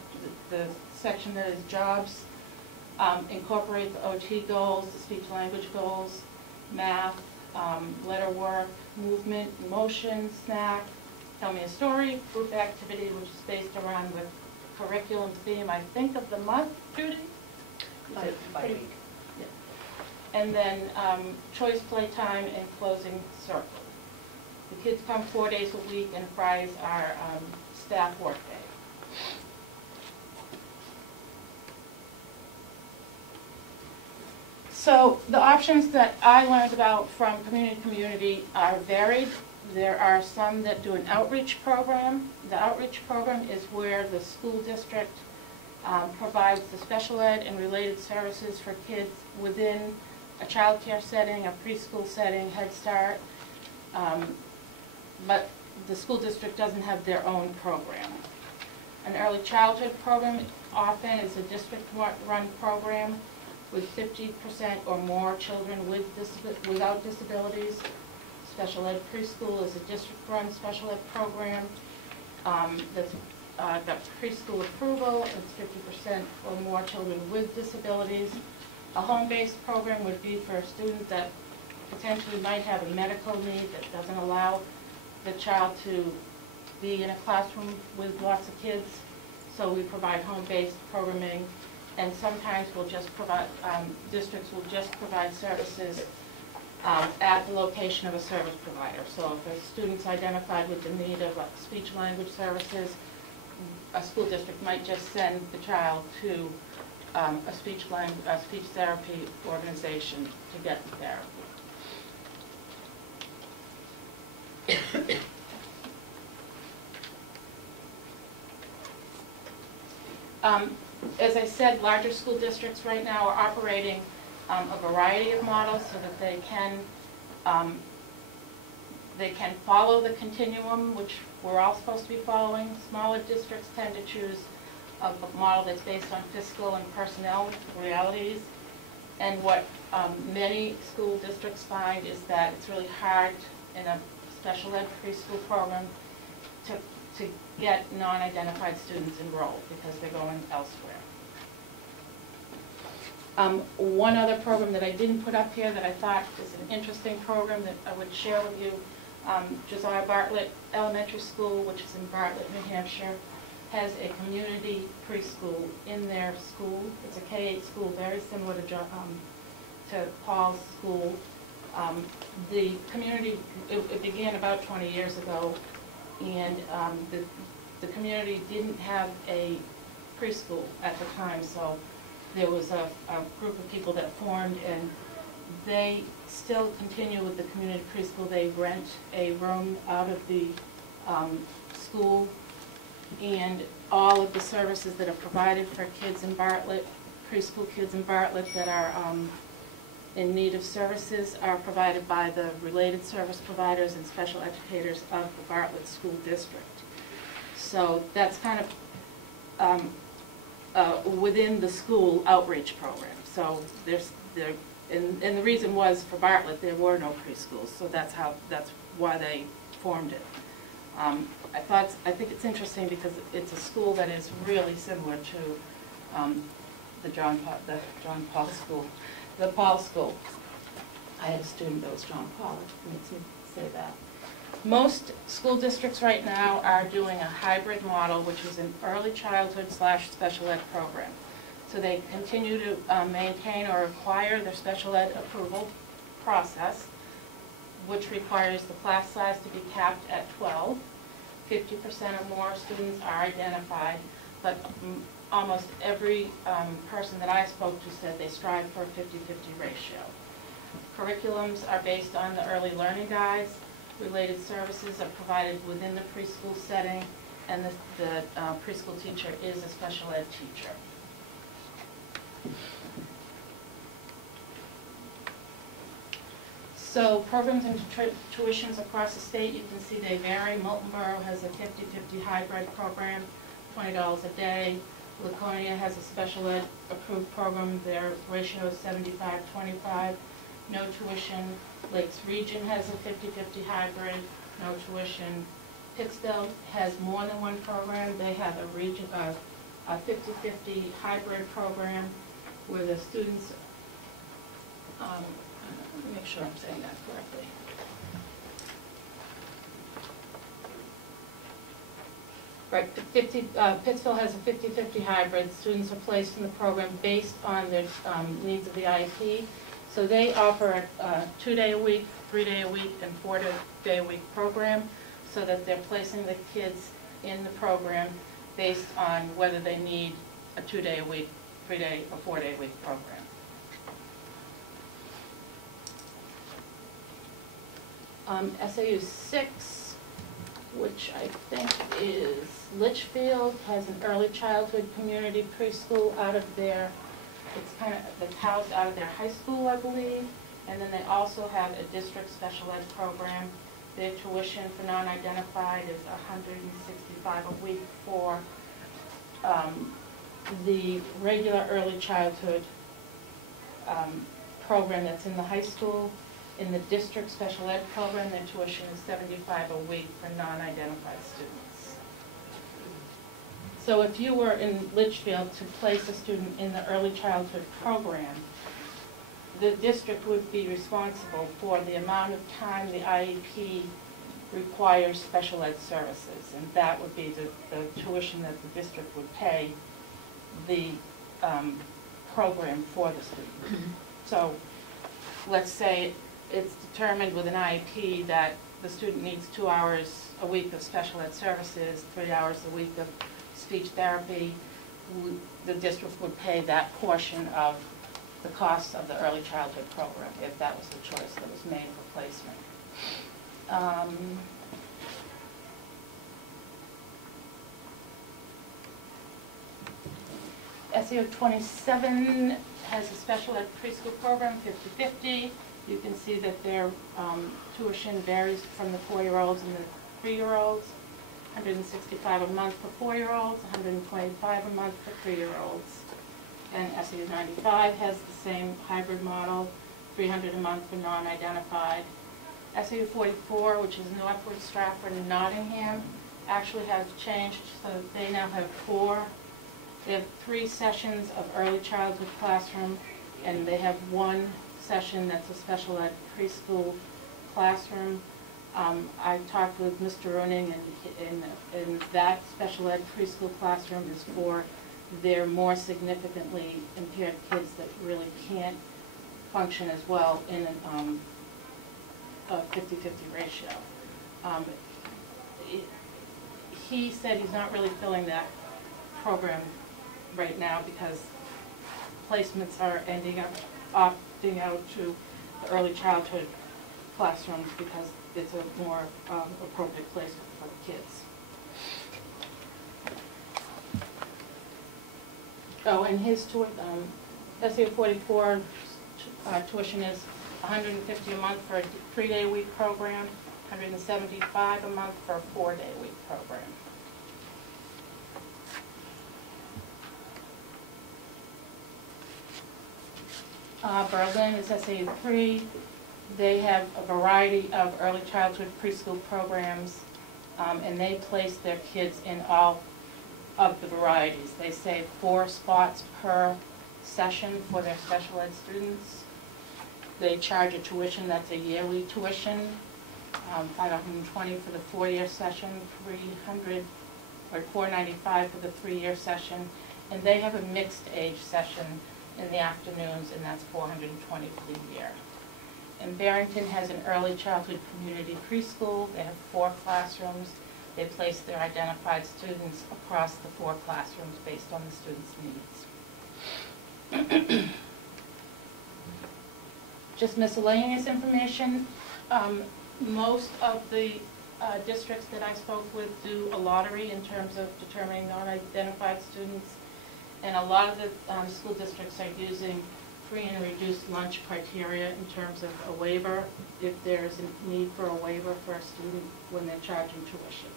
the section that is jobs. Incorporate the OT goals, the speech-language goals, math, letter work, movement, motion, snack, tell me a story, group activity, which is based around the curriculum theme, I think, of the month, Judy? By week. Yeah. And then choice playtime and closing circle. The kids come 4 days a week, and Fridays are staff work day. So the options that I learned about from community to community are varied. There are some that do an outreach program. The outreach program is where the school district provides the special ed and related services for kids within a child care setting, a preschool setting, Head Start. But the school district doesn't have their own program. An early childhood program often is a district-run program with 50% or more children without disabilities. Special ed preschool is a district-run special ed program that's got preschool approval. It's 50% or more children with disabilities. A home-based program would be for a student that potentially might have a medical need that doesn't allow the child to be in a classroom with lots of kids. So we provide home-based programming. And sometimes we'll just provide, districts will just provide services at the location of a service provider. So if a student's identified with the need of speech-language services, a school district might just send the child to a speech therapy organization to get the therapy. As I said, larger school districts right now are operating a variety of models so that they can follow the continuum, which we're all supposed to be following. Smaller districts tend to choose a model that's based on fiscal and personnel realities. And what many school districts find is that it's really hard in a special ed preschool program to get non-identified students enrolled because they're going elsewhere. One other program that I didn't put up here that I thought is an interesting program that I would share with you, Josiah Bartlett Elementary School, which is in Bartlett, New Hampshire, has a community preschool in their school. It's a K-8 school, very similar to Paul's school. The community, it began about 20 years ago, and the community didn't have a preschool at the time, so there was a group of people that formed, and they still continue with the community preschool. They rent a room out of the school, and all of the services that are provided for kids in Bartlett, preschool kids in Bartlett that are in need of services are provided by the related service providers and special educators of the Bartlett School District. So that's kind of within the school outreach program. So and the reason was for Bartlett there were no preschools, so that's why they formed it. I think it's interesting because it's a school that is really similar to the John Paul School. The Paul School. I had a student that was John Paul. It makes me say that. Most school districts right now are doing a hybrid model, which is an early childhood / special ed program. So they continue to maintain or acquire their special ed approval process, which requires the class size to be capped at 12. 50% or more students are identified, but almost every person that I spoke to said they strive for a 50-50 ratio. Curriculums are based on the early learning guides. Related services are provided within the preschool setting, and the preschool teacher is a special ed teacher. So programs and tuitions across the state, you can see they vary. Moulton Borough has a 50-50 hybrid program, $20 a day. Laconia has a special ed approved program. Their ratio is 75-25, no tuition. Lakes Region has a 50-50 hybrid, no tuition. Pittsfield has more than one program. They have a 50-50 hybrid program where the students, let me make sure I'm saying that correctly. Right, Pittsfield has a 50-50 hybrid. Students are placed in the program based on their needs of the IEP. So they offer a 2-day-a-week, 3-day-a-week, and 4-day-a-week program so that they're placing the kids in the program based on whether they need a 2-day-a-week, 3-day, or 4-day-a-week program. SAU 6, which I think is Litchfield, has an early childhood community preschool out of their, it's housed out of their high school, I believe, and then they also have a district special ed program. Their tuition for non-identified is $165 a week for the regular early childhood program that's in the high school. In the district special ed program, their tuition is $75 a week for non-identified students. So if you were in Litchfield to place a student in the early childhood program, the district would be responsible for the amount of time the IEP requires special ed services, and that would be the tuition that the district would pay the program for the student. So let's say it's determined with an IEP that the student needs 2 hours a week of special ed services, 3 hours a week of speech therapy. The district would pay that portion of the cost of the early childhood program if that was the choice that was made for placement. SEO 27 has a special ed preschool program, 50-50. You can see that their tuition varies from the 4-year-olds and the 3-year-olds. $165 a month for 4-year-olds, $125 a month for 3-year-olds. And SEU 95 has the same hybrid model, $300 a month for non-identified. SEU 44, which is Northwood, Stratford, and Nottingham, actually has changed, so they now have 4. They have 3 sessions of early childhood classroom, and they have 1 session that's a special ed preschool classroom. I talked with Mr. Roning, and that special ed preschool classroom is for their more significantly impaired kids that really can't function as well in a 50-50 ratio. He said he's not really filling that program right now because placements are opting out to the early childhood classrooms because it's a more appropriate placement for the kids. Oh, and his SAU 44 tuition is $150 a month for a 3-day-week program, $175 a month for a 4-day-week program. Berlin is SAU 3. They have a variety of early childhood preschool programs, and they place their kids in all of the varieties. They save 4 spots per session for their special ed students. They charge a tuition that's a yearly tuition, $520 for the 4-year session, $495 for the 3-year session, and they have a mixed age session in the afternoons, and that's $420 for the year. And Barrington has an early childhood community preschool. They have 4 classrooms. They place their identified students across the 4 classrooms based on the students' needs. Just miscellaneous information. Most of the districts that I spoke with do a lottery in terms of determining non-identified students. And a lot of the school districts are using free and reduced lunch criteria in terms of a waiver, if there's a need for a waiver for a student when they're charging tuition.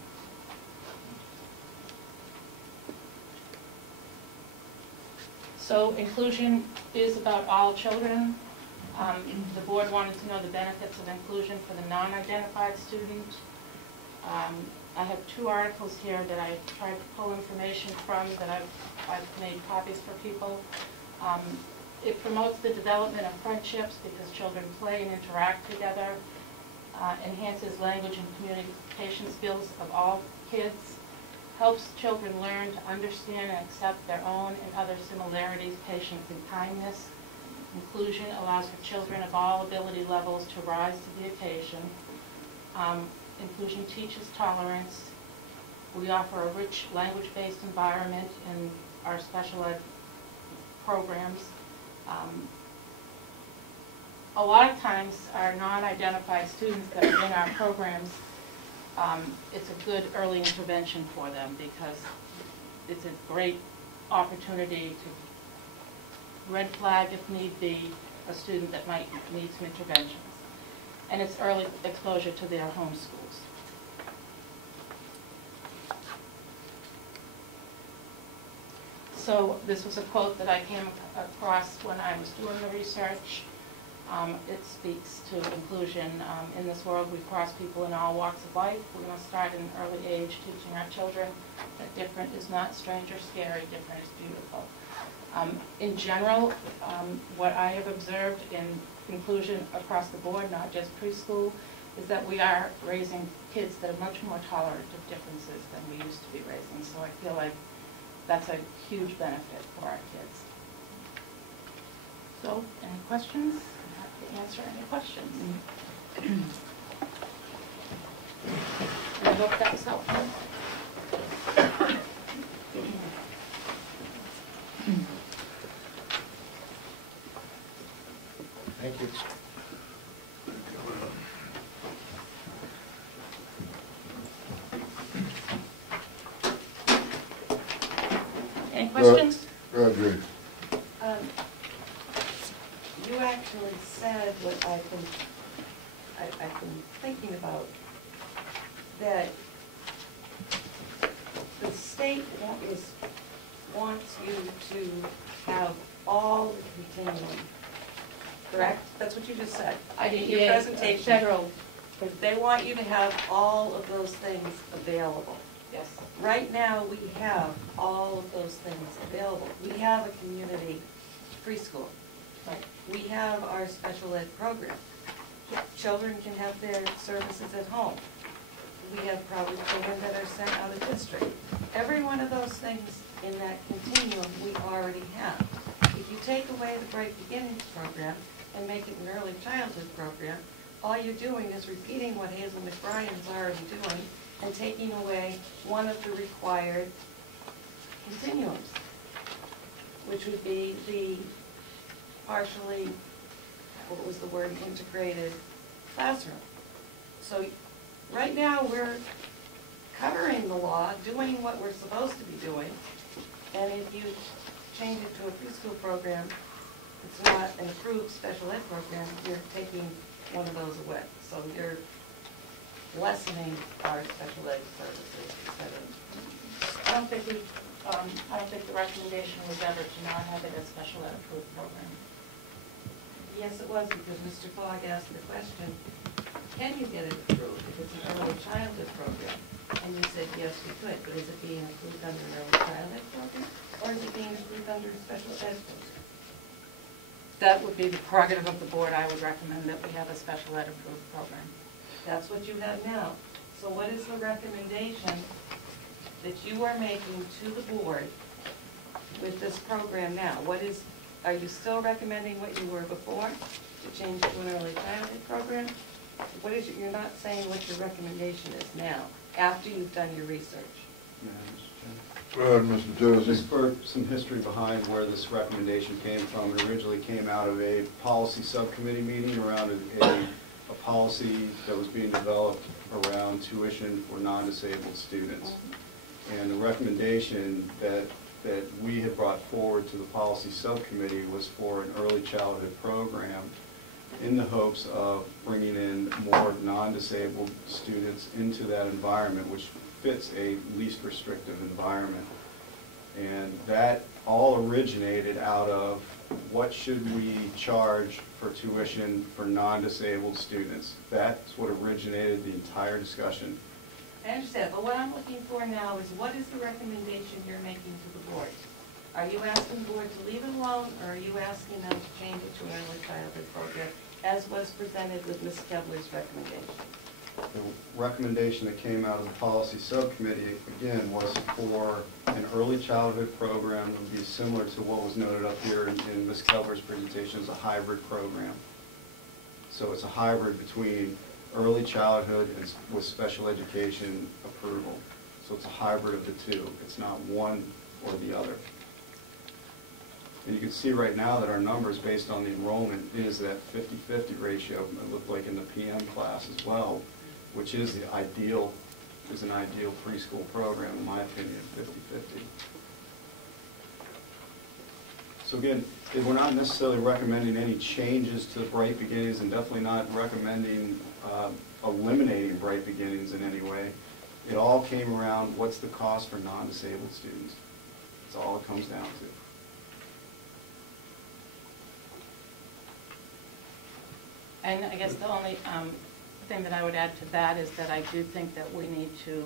So inclusion is about all children. The board wanted to know the benefits of inclusion for the non-identified student. I have 2 articles here that I tried to pull information from that I've made copies for people. It promotes the development of friendships because children play and interact together, enhances language and communication skills of all kids, helps children learn to understand and accept their own and other similarities, patience, and kindness. Inclusion allows for children of all ability levels to rise to the occasion. Inclusion teaches tolerance. We offer a rich language-based environment in our special ed programs. A lot of times our non-identified students that are in our programs, it's a good early intervention for them because it's a great opportunity to red flag, if need be, a student that might need some interventions. And it's early exposure to their home schools. So this was a quote that I came across when I was doing the research. It speaks to inclusion. In this world, we cross people in all walks of life. We must start at an early age teaching our children that different is not strange or scary, different is beautiful. In general, what I have observed in inclusion across the board, not just preschool, is that we are raising kids that are much more tolerant of differences than we used to be raising. So I feel like that's a huge benefit for our kids. So, any questions? I'm happy to answer any questions. And I hope that was helpful. Thank you. Any questions? Audrey. You actually said what I've been thinking about, that the state wants you to have all the continuum, correct? That's what you just said. I did, Your yeah, presentation. federal. They want you to have all of those things available. Yes. Right now, we have all of those things available. We have a community preschool. Right. We have our special ed program. Children can have their services at home. We have probably children that are sent out of district. Every one of those things in that continuum we already have. If you take away the Bright Beginnings program and make it an early childhood program, all you're doing is repeating what Hazel McBrien's already doing and taking away one of the required continuums, which would be the partially, what was the word, integrated classroom. So right now, we're covering the law, doing what we're supposed to be doing, and if you change it to a preschool program, it's not an approved special ed program, you're taking one of those away. So you're lessening our special ed services instead of. I don't think the recommendation was ever to not have it as special ed approved program. Yes, it was, because Mr. Fogg asked the question, can you get it approved if it's an early childhood program? And you said, yes, we could, but is it being approved under an early childhood program, or is it being approved under a special ed program? That would be the prerogative of the board. I would recommend that we have a special ed approved program. That's what you have now. So what is the recommendation that you are making to the board with this program now? Are you still recommending what you were before, to change it to an early childhood program? You're not saying what your recommendation is now, after you've done your research. Go ahead, Mr. Jersey. Just for some history behind where this recommendation came from, it originally came out of a policy subcommittee meeting around a policy that was being developed around tuition for non-disabled students. And the recommendation that we had brought forward to the policy subcommittee was for an early childhood program in the hopes of bringing in more non-disabled students into that environment, which fits a least restrictive environment. And that all originated out of what should we charge for tuition for non-disabled students. That's what originated the entire discussion. I understand, but what I'm looking for now is what is the recommendation you're making to the board? Are you asking the board to leave it alone, or are you asking them to change it to an early childhood program, as was presented with Ms. Kevler's recommendation? The recommendation that came out of the policy subcommittee, again, was for an early childhood program that would be similar to what was noted up here in Ms. Kelber's presentation as a hybrid program. So it's a hybrid between early childhood and with special education approval. So it's a hybrid of the two. It's not one or the other. And you can see right now that our numbers based on the enrollment is that 50-50 ratio. It looked like in the PM class as well, which is an ideal preschool program, in my opinion, 50-50. So again, we're not necessarily recommending any changes to Bright Beginnings, and definitely not recommending eliminating Bright Beginnings in any way. It all came around, what's the cost for non-disabled students? That's all it comes down to. And I guess the only thing that I would add to that is that I do think that we need to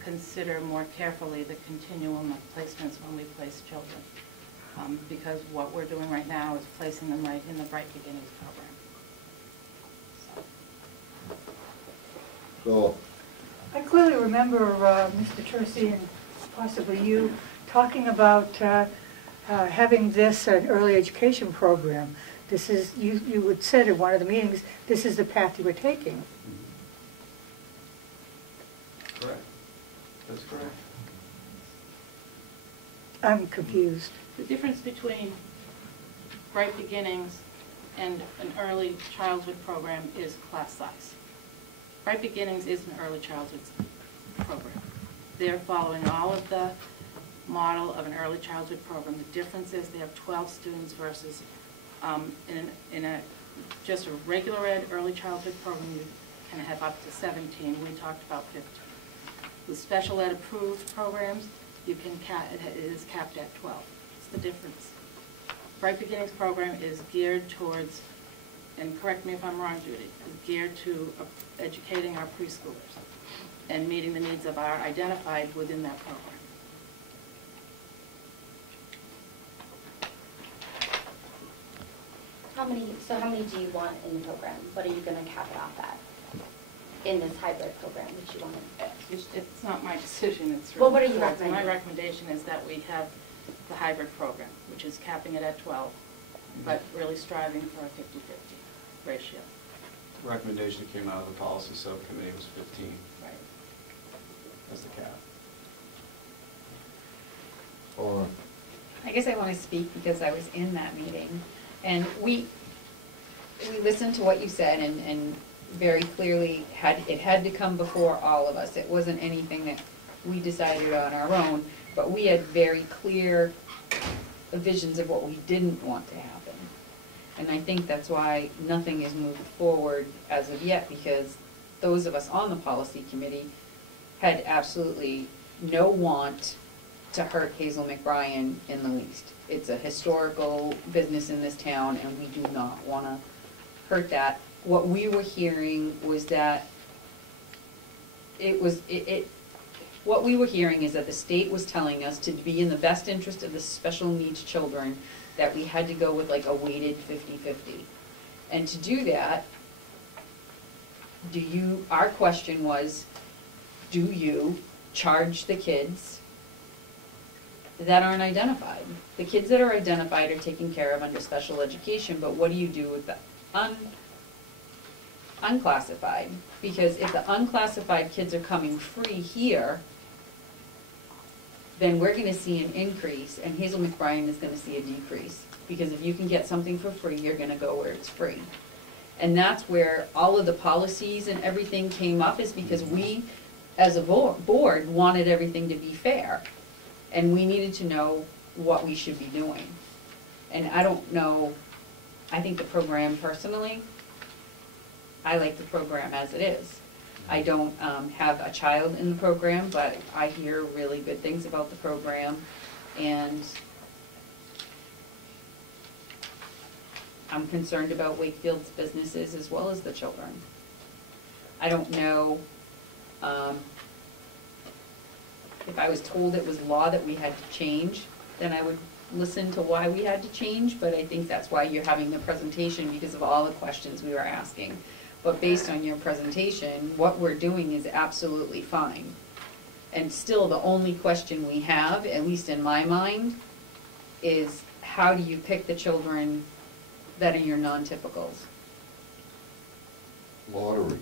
consider more carefully the continuum of placements when we place children. Because what we're doing right now is placing them right in the Bright Beginnings program. So, I clearly remember Mr. Tercey and possibly you talking about having this an early education program. This is, you had said in one of the meetings, this is the path you were taking. Correct. That's correct. I'm confused. The difference between Bright Beginnings and an early childhood program is class size. Bright Beginnings is an early childhood program. They're following all of the model of an early childhood program. The difference is they have 12 students versus in a just a regular ed early childhood program, you can have up to 17. We talked about 15. With special ed approved programs, you can it is capped at 12. It's the difference. Bright Beginnings program is geared towards, and correct me if I'm wrong, Judy, is geared to educating our preschoolers and meeting the needs of our identified within that program. How many do you want in the program? What are you going to cap it off at in this hybrid program that you want? It's not my decision. It's well, what are you recommending? recommending? My recommendation is that we have the hybrid program, which is capping it at 12, but really striving for a 50-50 ratio. The recommendation that came out of the policy subcommittee was 15. Right. As the cap. or I guess I want to speak because I was in that meeting. And we listened to what you said and very clearly it had to come before all of us. It wasn't anything that we decided on our own, but we had very clear visions of what we didn't want to happen. And I think that's why nothing has moved forward as of yet, because those of us on the policy committee had absolutely no want to hurt Hazel McBrien in the least. It's a historical business in this town, and we do not want to hurt that. What we were hearing was that what we were hearing is that the state was telling us to be in the best interest of the special needs children, that we had to go with like a weighted 50-50. And to do that, our question was, do you charge the kids that aren't identified? The kids that are identified are taken care of under special education, but what do you do with the unclassified? Because if the unclassified kids are coming free here, then we're gonna see an increase, and Hazel McBrien is gonna see a decrease. Because if you can get something for free, you're gonna go where it's free. And that's where all of the policies and everything came up, is because we, as a board, wanted everything to be fair. And we needed to know what we should be doing. And I don't know, I think the program personally, I like the program as it is. I don't have a child in the program, but I hear really good things about the program, and I'm concerned about Wakefield's businesses as well as the children. I don't know if I was told it was law that we had to change, then I would listen to why we had to change, but I think that's why you're having the presentation, because of all the questions we were asking. But based on your presentation, what we're doing is absolutely fine. And still, the only question we have, at least in my mind, is how do you pick the children that are your non-typicals? Lottery.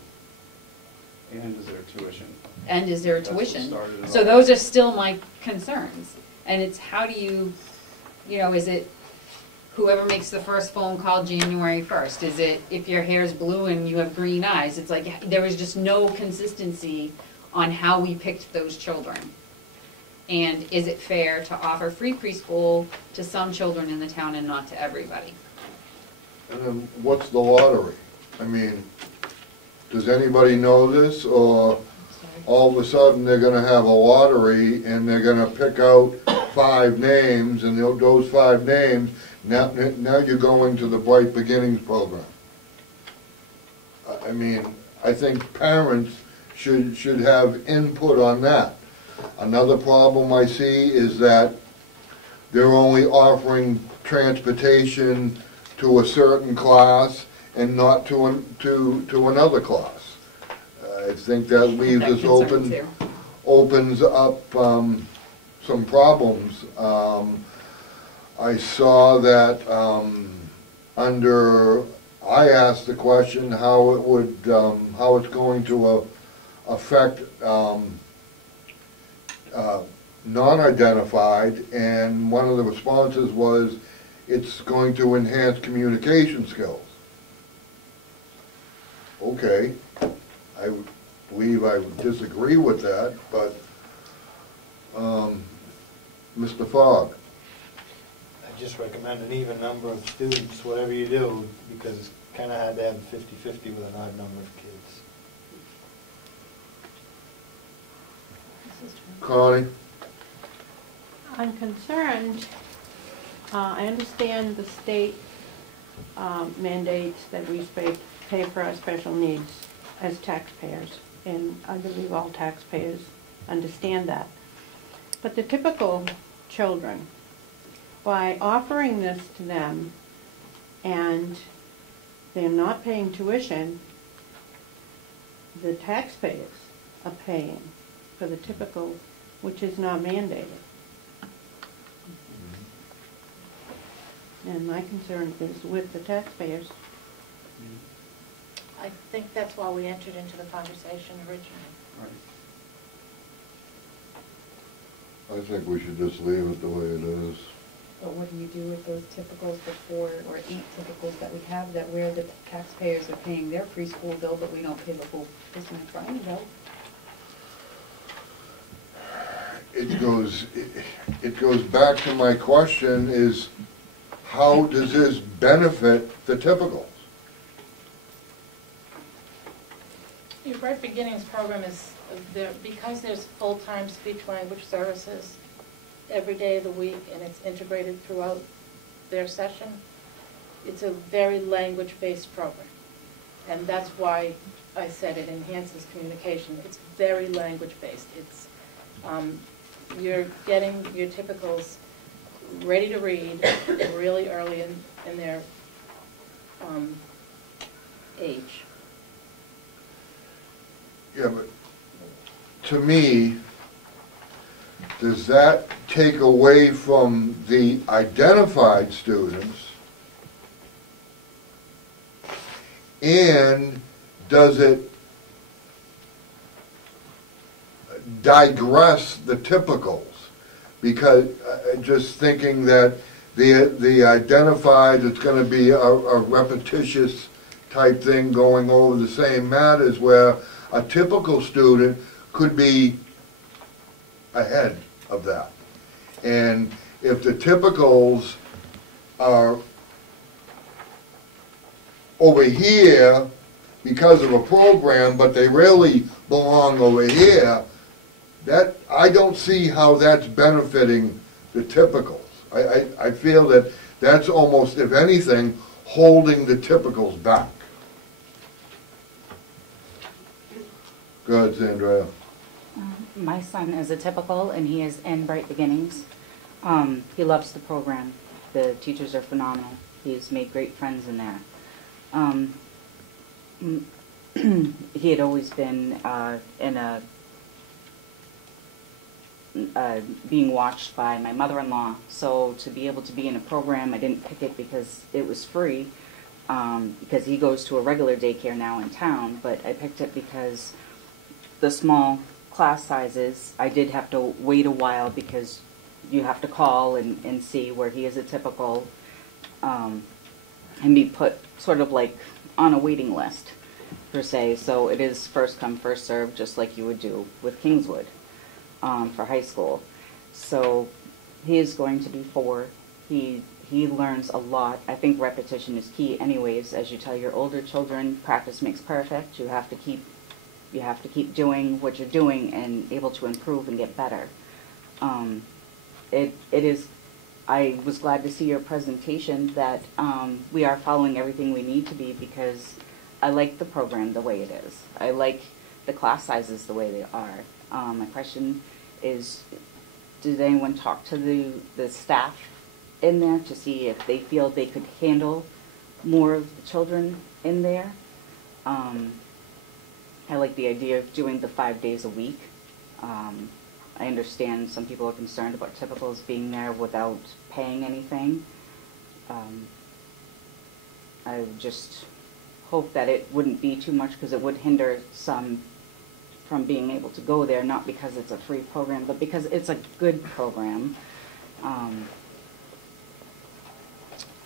And is there tuition? And is there a That's what tuition? started it So all. those are still my concerns. And it's how do you, is it whoever makes the first phone call January 1st? Is it if your hair's blue and you have green eyes? It's like there was just no consistency on how we picked those children. And is it fair to offer free preschool to some children in the town and not to everybody? And then what's the lottery? I mean, does anybody know this, or all of a sudden they're gonna have a lottery and they're gonna pick out 5 names, and those 5 names, now you're going to the Bright Beginnings program. I mean, I think parents should have input on that. Another problem I see is that they're only offering transportation to a certain class and not to another class. I think that leaves us opens up some problems. I saw that I asked the question how it's going to affect non-identified, and one of the responses was it's going to enhance communication skills. Okay, I believe I would disagree with that, but Mr. Fogg. I just recommend an even number of students, whatever you do, because it's kind of hard to have a 50-50 with an odd number of kids. Connie? I'm concerned, I understand the state mandates that we pay for our special needs as taxpayers, and I believe all taxpayers understand that. But the typical children, by offering this to them and they're not paying tuition, the taxpayers are paying for the typical, which is not mandated. And my concern is with the taxpayers. I think that's why we entered into the conversation originally. Right. I think we should just leave it the way it is. But what do you do with those typicals, the 4 or 8 typicals that we have, that where the taxpayers are paying their preschool bill, but we don't pay the full Christmas Bryan bill? It goes back to my question is, how does this benefit the typicals? Your Bright Beginnings program is, there because there's full-time speech-language services every day of the week, and it's integrated throughout their session, it's a very language-based program. And that's why I said it enhances communication. It's very language-based. It's, you're getting your typicals ready to read really early in their age. Yeah, but to me, does that take away from the identified students? And does it digress the typicals? Because just thinking that the identified, it's going to be a repetitious type thing going over the same matters, where a typical student could be ahead of that. And if the typicals are over here because of a program, but they really belong over here, that I don't see how that's benefiting the typicals. I feel that that's almost, if anything, holding the typicals back. Go ahead, Sandra. My son is a typical, and he is in Bright Beginnings. He loves the program. The teachers are phenomenal. He's made great friends in there. He had always been in a being watched by my mother-in-law. So to be able to be in a program, I didn't pick it because it was free, because he goes to a regular daycare now in town, but I picked it because the small class sizes, I did have to wait a while because you have to call and see where he is a typical, and be put sort of like on a waiting list, per se. So it is first come, first served, just like you would do with Kingswood for high school. So he is going to be 4. He learns a lot. I think repetition is key anyways. As you tell your older children, practice makes perfect. You have to keep doing what you're doing and able to improve and get better. It is, I was glad to see your presentation that we are following everything we need to be, because I like the program the way it is. I like the class sizes the way they are. My question is, did anyone talk to the staff in there to see if they feel they could handle more of the children in there? I like the idea of doing the 5 days a week. I understand some people are concerned about typicals being there without paying anything. I just hope that it wouldn't be too much, because it would hinder some from being able to go there, not because it's a free program, but because it's a good program. I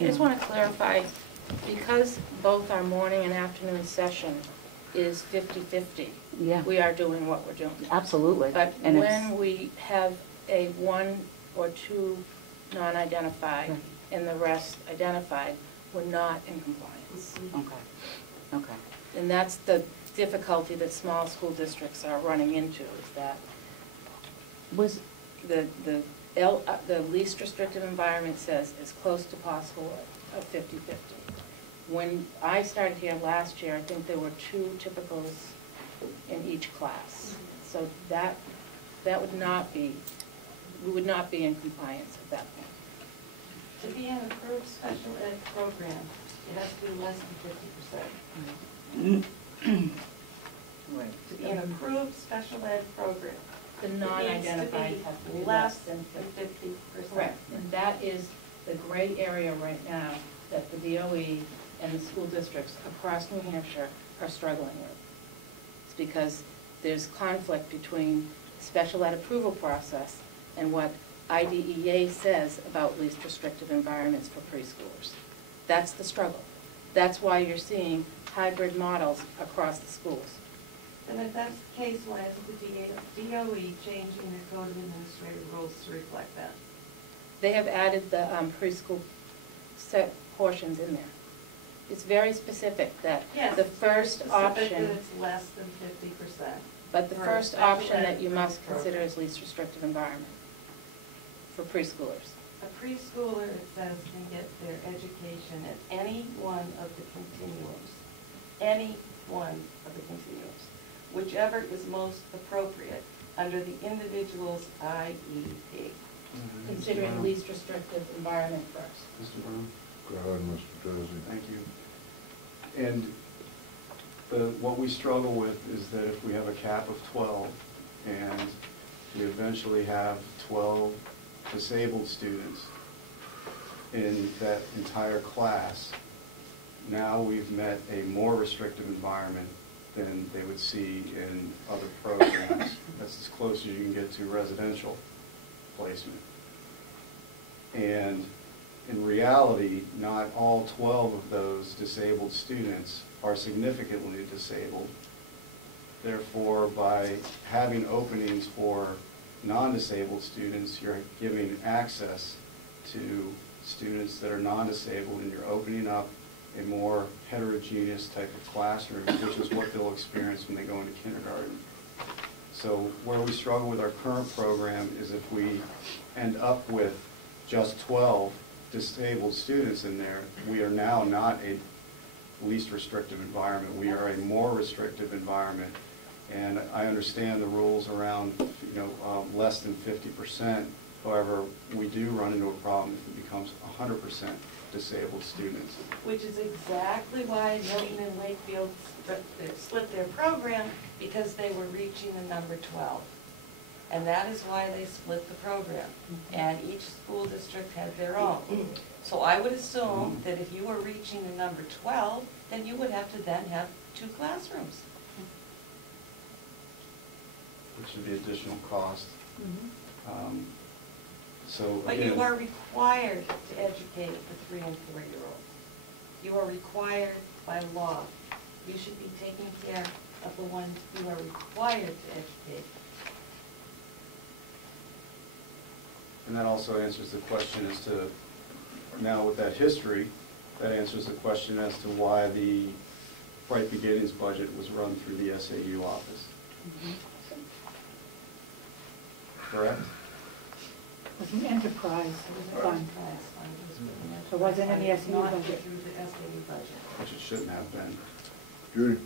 just want to clarify, because both our morning and afternoon session is 50-50. Yeah. We are doing what we're doing. Absolutely. But And when we have a 1 or 2 non-identified Right. and the rest identified, we're not in compliance. Okay. Okay. And that's the difficulty that small school districts are running into, is that Was the least restrictive environment says as close to possible of 50-50. When I started here last year, I think there were 2 typicals in each class. So that would not be, we would not be in compliance at that point. To be an approved special ed program, it has to be less than 50%. right. To be an approved special ed program, The non-identified have to be less than 50%. Correct, and that is the gray area right now that the DOE and the school districts across New Hampshire are struggling with. It's because there's conflict between special ed approval process and what IDEA says about least restrictive environments for preschoolers. That's the struggle. That's why you're seeing hybrid models across the schools. And if that's the case, why isn't the DOE changing their code of administrative rules to reflect that? They have added the preschool set portions in there. It's very specific that Yes, the it's very first specific option, that it's less than 50%. but the for a first special option that ed you must program. consider is least restrictive environment for preschoolers. A preschooler, it says, can get their education at any one of the continuums. Any one of the continuums. Whichever is most appropriate under the individual's IEP. Considering least restrictive environment first. Mr. Brown? Go ahead, Mr. Jersey. Thank you. And what we struggle with is that if we have a cap of 12 and we eventually have 12 disabled students in that entire class, now we've met a more restrictive environment than they would see in other programs. That's as close as you can get to residential placement. And in reality, not all 12 of those disabled students are significantly disabled. Therefore, by having openings for non-disabled students, you're giving access to students that are non-disabled, and you're opening up a more heterogeneous type of classroom, which is what they'll experience when they go into kindergarten. So where we struggle with our current program is if we end up with just 12 disabled students in there, we are now not a least restrictive environment. We are a more restrictive environment. And I understand the rules around, less than 50%. However, we do run into a problem if it becomes 100% disabled students. Which is exactly why Milton and Wakefield split their program, because they were reaching the number 12. And that is why they split the program. And each school district had their own. So I would assume that if you were reaching the number 12, then you would have to then have 2 classrooms. Which would be additional cost. So But again, you are required to educate the 3- and 4-year-olds. You are required by law. You should be taking care of the ones you are required to educate. and that also answers the question as to, now with that history, that answers the question as to why the Bright Beginnings budget was run through the SAU office. Correct? It was an enterprise fund. So it wasn't in the SU Not budget. through the SAU budget. Which it shouldn't have been. Judy?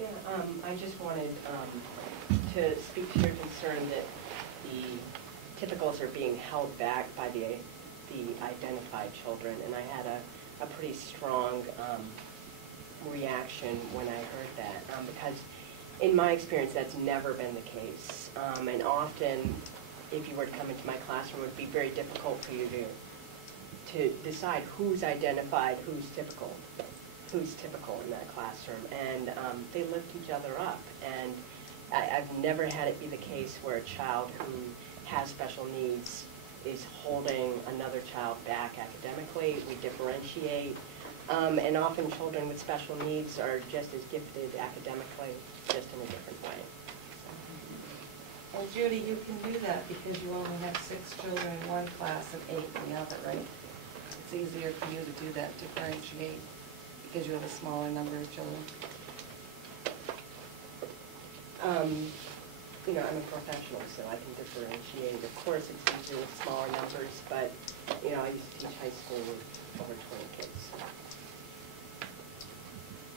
Yeah, I just wanted to speak to your concern that the typicals are being held back by the identified children, and I had a pretty strong reaction when I heard that, because in my experience, that's never been the case. And often, if you were to come into my classroom, it would be very difficult for you to decide who's identified, who's typical in that classroom. And they lift each other up. And I've never had it be the case where a child who has special needs is holding another child back academically. We differentiate. And often children with special needs are just as gifted academically, just in a different way. Well, Judy, you can do that because you only have 6 children in one class and 8 in the other, right? It's easier for you to do that, differentiate, because you have a smaller number of children. I'm a professional, so I can differentiate. Of course, it's easier with smaller numbers, but, I used to teach high school with over 20 kids.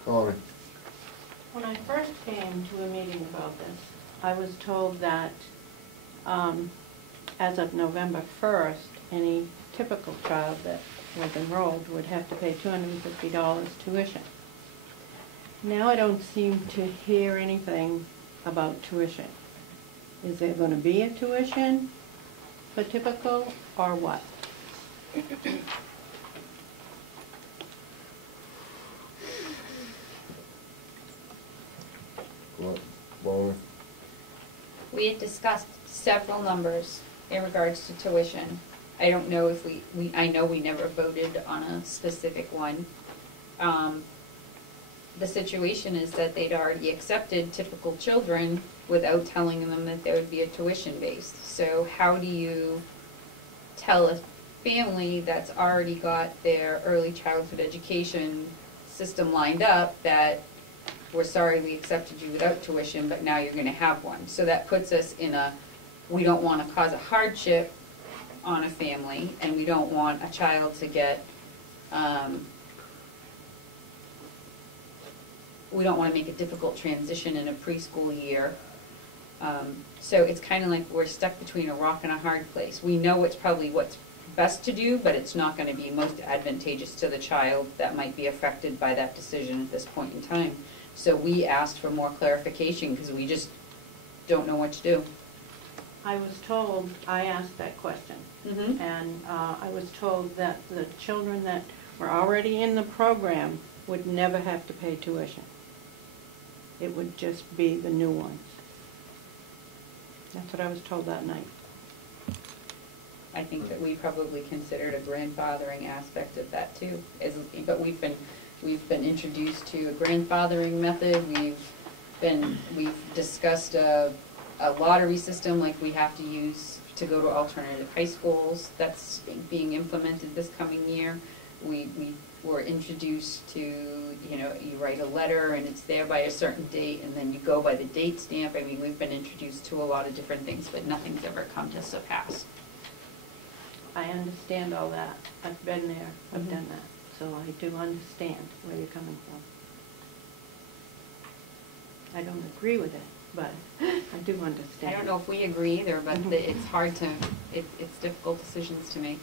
Connie? When I first came to a meeting about this, I was told that as of November 1st, any typical child that was enrolled would have to pay $250 tuition. Now I don't seem to hear anything about tuition. Is there going to be a tuition for typical, or what? What? Bonnie? We had discussed several numbers in regards to tuition. I don't know if I know we never voted on a specific one. The situation is that they'd already accepted typical children without telling them that there would be a tuition base. So how do you tell a family that's already got their early childhood education system lined up that we're sorry we accepted you without tuition, but now you're gonna have one? So that puts us in we don't wanna cause a hardship on a family, and we don't want a child to get, we don't want to make a difficult transition in a preschool year. So it's kind of like we're stuck between a rock and a hard place. We know it's probably what's best to do, but it's not going to be most advantageous to the child that might be affected by that decision at this point in time. So we asked for more clarification because we just don't know what to do. I was told, I asked that question, and I was told that the children that were already in the program would never have to pay tuition. It would just be the new ones. That's what I was told that night. I think that we probably considered a grandfathering aspect of that too. But we've been introduced to a grandfathering method. We've discussed a lottery system like we have to use to go to alternative high schools. That's being implemented this coming year. We were introduced to, you write a letter and it's there by a certain date and then you go by the date stamp. I mean, we've been introduced to a lot of different things, but nothing's ever come to pass. I understand all that. I've been there, I've done that. So I do understand where you're coming from. I don't agree with it, but I do understand. I don't know if we agree either, but it's hard to, it's difficult decisions to make.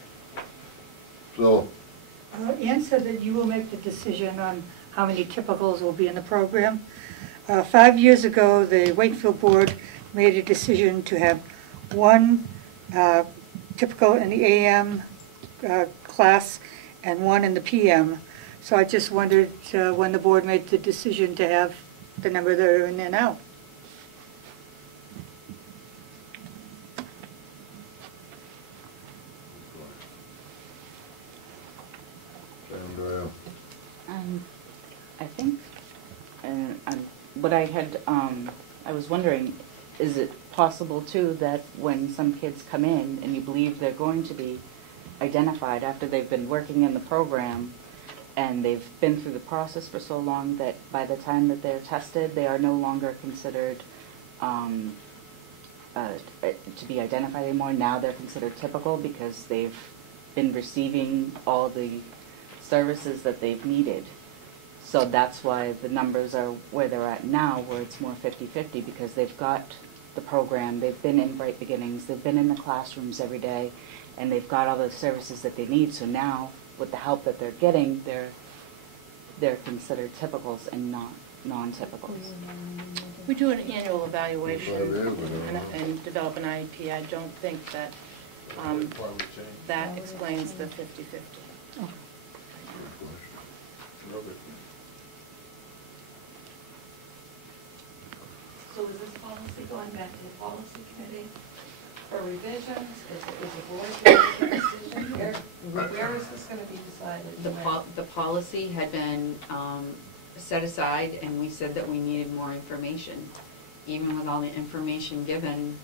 So, Ann said that you will make the decision on how many typicals will be in the program. 5 years ago, the Wakefield Board made a decision to have one typical in the AM class and one in the PM. So I just wondered when the board made the decision to have the number that are in there now. I think, what I had, I was wondering, is it possible too that when some kids come in and you believe they're going to be identified after they've been working in the program and they've been through the process for so long that by the time that they're tested, they are no longer considered to be identified anymore. Now they're considered typical because they've been receiving all the services that they've needed. So that's why the numbers are where they're at now, where it's more 50-50, because they've got the program, they've been in Bright Beginnings, they've been in the classrooms every day, and they've got all the services that they need. So now, with the help that they're getting, they're considered typicals and not non-typicals. We do an annual evaluation and develop an IEP. I don't think that that explains the 50-50. So is this policy going back to the policy committee for revisions? Is the board making a decision? Where is this going to be decided? The policy had been set aside, and we said that we needed more information. Even with all the information given,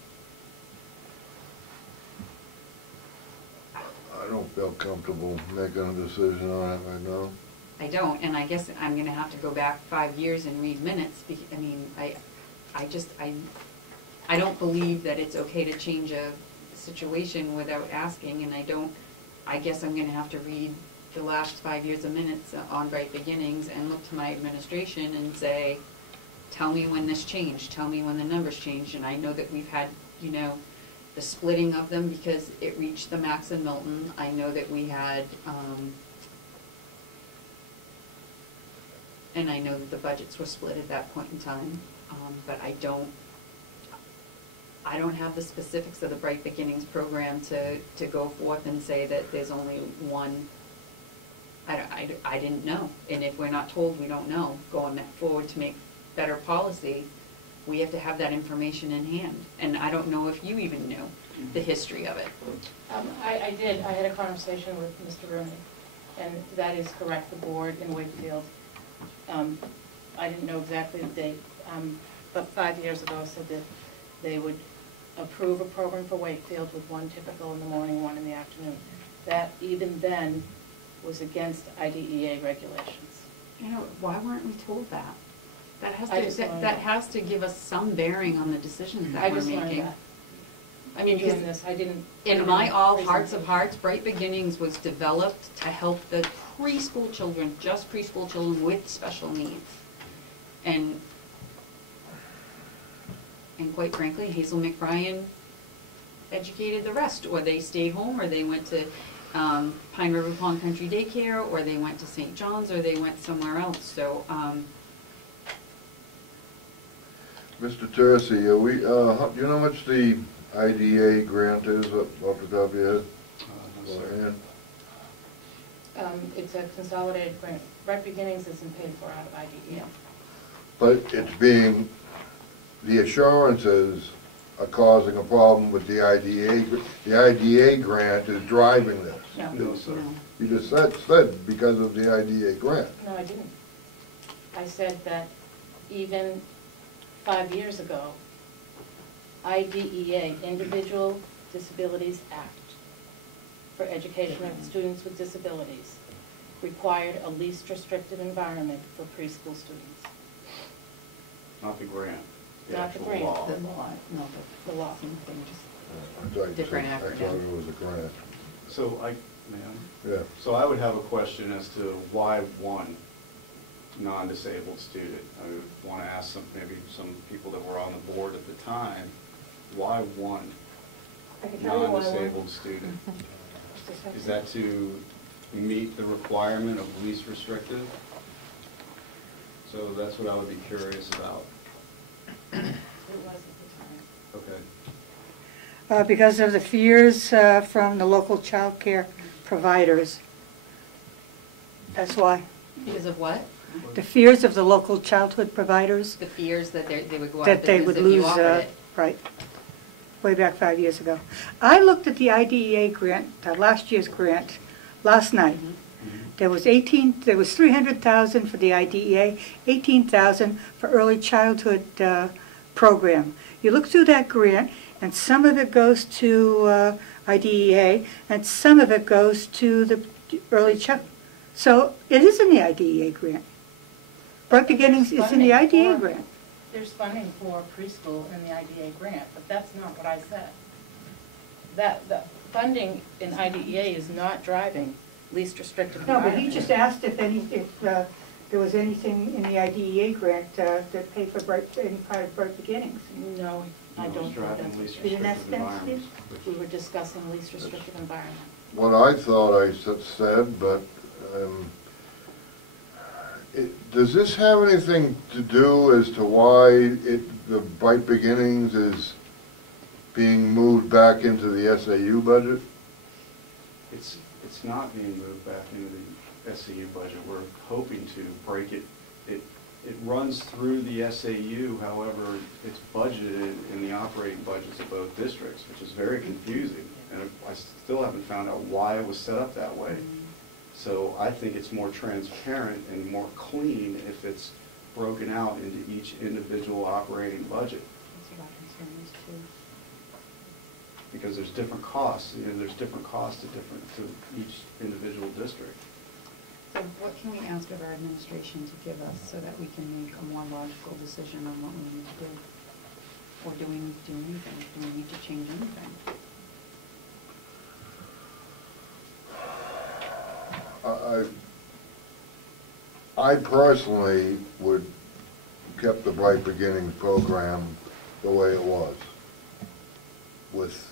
I don't feel comfortable making a decision on it right now. I don't, and I guess I'm gonna have to go back 5 years and read minutes. I mean, I don't believe that it's okay to change a situation without asking, and I guess I'm gonna have to read the last 5 years of minutes on Bright Beginnings and look to my administration and say, tell me when this changed, tell me when the numbers changed. And I know that we've had, the splitting of them because it reached the max in Milton. I know that we had, and I know that the budgets were split at that point in time, but I don't have the specifics of the Bright Beginnings program to go forth and say that there's only one. I didn't know, and if we're not told, we don't know. Going forward to make better policy, we have to have that information in hand. And I don't know if you even knew the history of it. I did, I had a conversation with Mr. Rooney, and that is correct, the board in Wakefield. I didn't know exactly the date, but 5 years ago said that they would approve a program for Wakefield with one typical in the morning, one in the afternoon. That even then was against IDEA regulations. You know, why weren't we told that? That has I just to, learned that has to give us some bearing on the decisions that I we're just learned making. that. I mean, Doing because this, I didn't. in my all hearts of hearts, Bright Beginnings was developed to help the preschool children, just preschool children with special needs. And quite frankly, Hazel McBrien educated the rest, or they stayed home, or they went to Pine River Pond Country Daycare, or they went to St. John's, or they went somewhere else. So, Mr. Tercey, do you know how much the IDA grant is off the top of your head? It's a consolidated grant. Bright Beginnings isn't paid for out of IDEA. But it's being, the assurances are causing a problem with the IDA. The IDA grant is driving this. No, sir. You just said because of the IDA grant. No, I didn't. I said that even 5 years ago, IDEA, Individual Disabilities Act, for education of students with disabilities, required a least restrictive environment for preschool students. Not the grant. Not the actual grant. law. the law, no, The law. I thought you Different said- I acronym. thought it was a grant. So ma'am? Yeah. So I would have a question as to why one non-disabled student? I would want to ask maybe some people that were on the board at the time, why one I can tell you why one. non-disabled student? Is that to meet the requirement of least restrictive? So that's what I would be curious about. It was at the time. Okay. Because of the fears from the local child care providers. That's why. because of what? The fears of the local childhood providers. The fears that they would go out That of they business would if lose, you offered it. right, way back 5 years ago. I looked at the IDEA grant, last year's grant, last night. There was 300,000 for the IDEA, 18,000 for early childhood program. You look through that grant, and some of it goes to IDEA, and some of it goes to the early child. So it is in the IDEA grant. Bright Beginnings is in the IDEA grant. There's funding for preschool in the IDA grant, but that's not what I said. The funding in IDEA is not driving least restrictive No, environment. but he just asked if there was anything in the IDEA grant that paid for any part of Bright Beginnings. No, I don't. Driving least You didn't ask restrictive that, environments. We were discussing least restrictive environment. What I thought I said, but does this have anything to do as to why the Bright Beginnings is being moved back into the SAU budget? It's not being moved back into the SAU budget. We're hoping to break it. It runs through the SAU, however, it's budgeted in the operating budgets of both districts, which is very confusing. And I still haven't found out why it was set up that way. So I think it's more transparent and more clean if it's broken out into each individual operating budget. That's what our concern is too. Because there's different costs, there's different costs to each individual district. So what can we ask of our administration to give us so that we can make a more logical decision on what we need to do? Or do we need to do anything? Do we need to change anything? I personally would kept the Bright Beginnings program the way it was, with,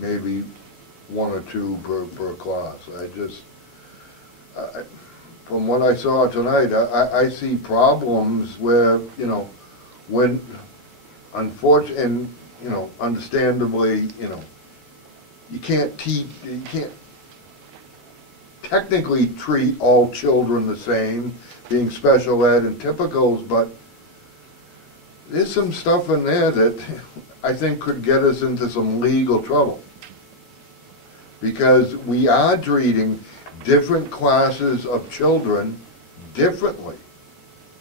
maybe one or two per class. From what I saw tonight, I see problems where, when, unfortunately, and, understandably, you can't technically treat all children the same, being special ed and typicals, but there's some stuff in there that I think could get us into some legal trouble. Because we are treating different classes of children differently.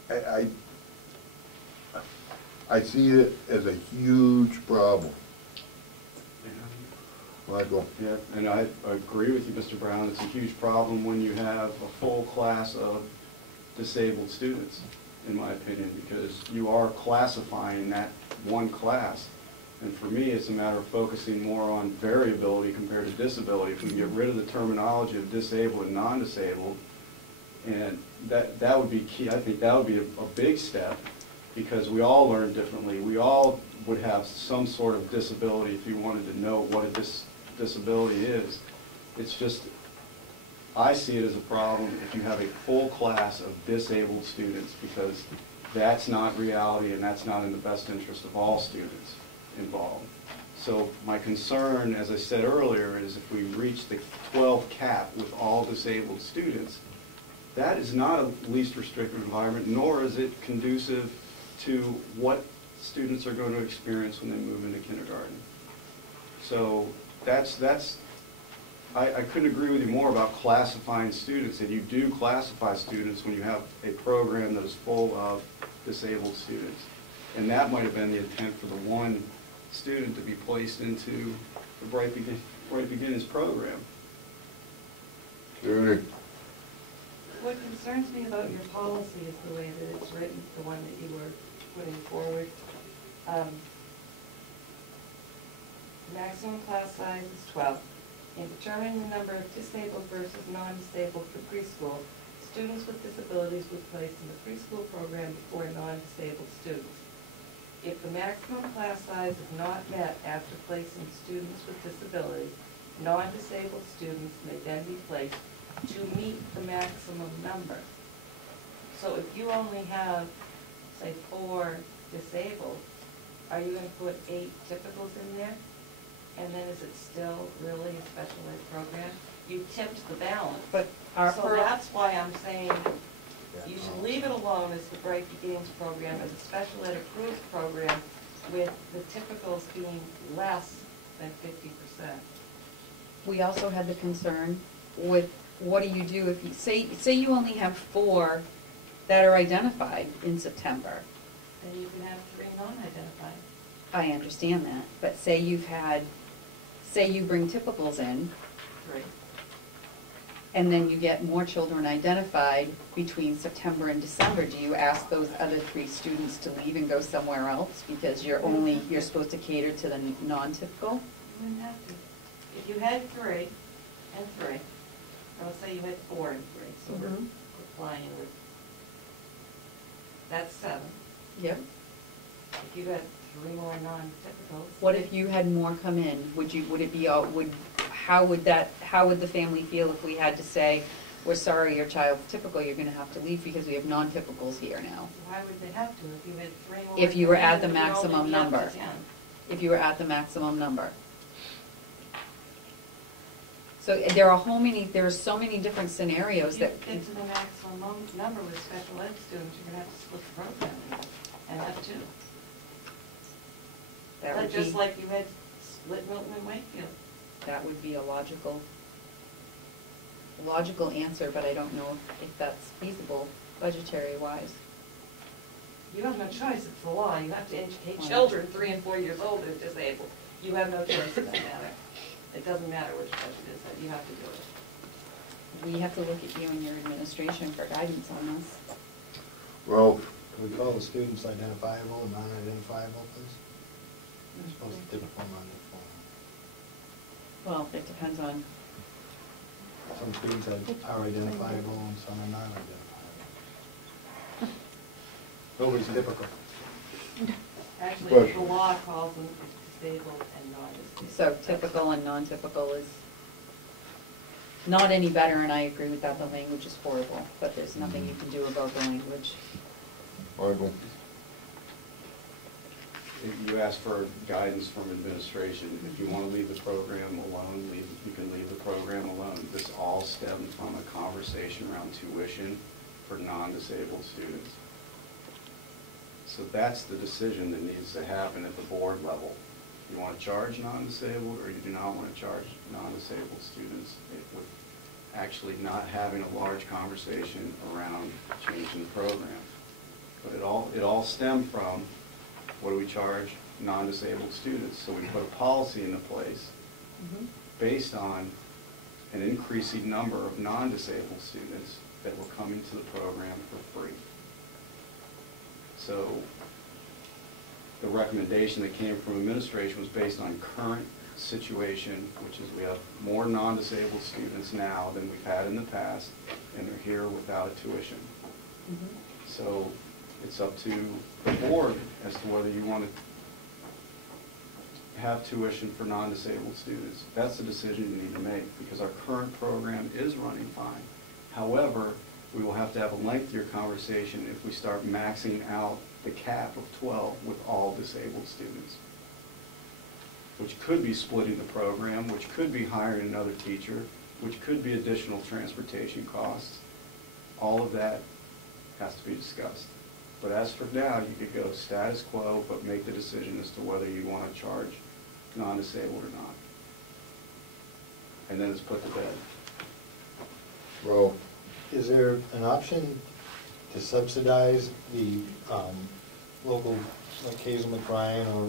I see it as a huge problem. Michael? Yeah, and I agree with you, Mr. Brown. It's a huge problem when you have a full class of disabled students, in my opinion, because you are classifying that one class. And for me, it's a matter of focusing more on variability compared to disability. If we can get rid of the terminology of disabled and non-disabled, and that would be key. I think that would be a big step, because we all learn differently. We all would have some sort of disability if you wanted to know what a disability is. It's just, I see it as a problem if you have a full class of disabled students, because that's not reality and that's not in the best interest of all students involved. So my concern, as I said earlier, is if we reach the 12 cap with all disabled students, that is not a least restrictive environment, nor is it conducive to what students are going to experience when they move into kindergarten. So I couldn't agree with you more about classifying students, and you do classify students when you have a program that is full of disabled students. And that might have been the intent for the one student to be placed into the Bright Beginnings program. Judy? What concerns me about your policy is the way that it's written, the one that you were putting forward. Maximum class size is 12. In determining the number of disabled versus non-disabled for preschool, students with disabilities were placed in the preschool program before non-disabled students. If the maximum class size is not met after placing students with disabilities, non-disabled students may then be placed to meet the maximum number. So if you only have, say, 4 disabled, are you going to put 8 typicals in there? And then is it still really a special ed program? You tipped the balance. But so that's why I'm saying you should leave it alone as the Bright Beginnings program, as a special ed approved program, with the typicals being less than 50%. we also had the concern with, what do you do if you, say you only have 4 that are identified in September? Then you can have 3 non-identified. I understand that, but say you've had, say you bring typicals in, 3. and then you get more children identified between September and December, do you ask those other 3 students to leave and go somewhere else because you're supposed to cater to the non-typical? You wouldn't have to. If you had 3 and 3, or let's say you had 4 and 3, so we're flying with, that's 7. Yep. If you had 3 more non-typicals. What if you had more come in? How would the family feel if we had to say, we're sorry, your child's typical, you're gonna have to leave because we have non-typicals here now? Why would they have to if you had 3 more? If you were at the then you'd maximum only be up to number. 10. If you were at the maximum number. So there are so many different scenarios that. If you get to the maximum number with special ed students, you're gonna have to split the program and have 2. That would Just be, like you had split Milton and Wakefield. that would be a logical answer, but I don't know if that's feasible budgetary-wise. You have no choice, it's the law. You have to educate children 3 and 4 years old who are disabled. You have no choice in that matter. It doesn't matter which budget it is, that you have to do it. We have to look at you and your administration for guidance on this. Well, Can we call the students identifiable and non-identifiable, please? They're supposed to typical, non-typical. Well, it depends on, Some students are identifiable and some are not identifiable. Nobody's typical. Actually, the law calls them disabled and non-disabled. so typical and non-typical is not any better, and I agree with that, the language is horrible, but there's nothing you can do about the language. Michael? You asked for guidance from administration. If you want to leave the program alone, you can leave the program alone. This all stemmed from a conversation around tuition for non-disabled students. So that's the decision that needs to happen at the board level. You want to charge non-disabled, or you do not want to charge non-disabled students, with actually not having a large conversation around changing the program. But it all stemmed from, what do we charge non-disabled students? So we put a policy into place based on an increasing number of non-disabled students that were coming to the program for free. So the recommendation that came from administration was based on current situation, which is we have more non-disabled students now than we've had in the past, and they're here without a tuition. So it's up to the board as to whether you want to have tuition for non-disabled students. That's the decision you need to make, because our current program is running fine. However, we will have to have a lengthier conversation if we start maxing out the cap of 12 with all disabled students, which could be splitting the program, which could be hiring another teacher, which could be additional transportation costs. All of that has to be discussed. But as for now, you could go status quo, but make the decision as to whether you want to charge non-disabled or not. And then it's put to bed. Well, Is there an option to subsidize the local, like Hazel McBrien or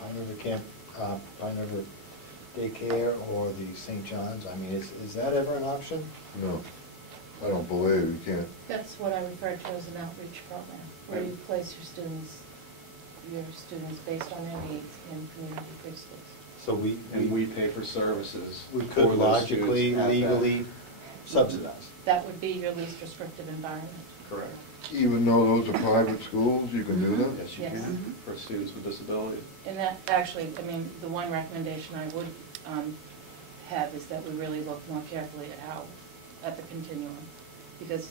Pine River Camp, Pine River Daycare, or the St. John's? I mean, is that ever an option? no, I don't believe you can't. That's what I refer to as an outreach program, where you place your students based on their needs in community preschools. So we pay for services. we for could those logically, students at that. legally subsidize. That would be your least restrictive environment. Correct. Even though those are private schools, you can do that? Yes, you Yes. can, for students with disabilities. And that, actually, I mean, the one recommendation I would have is that we really look more carefully at the continuum, because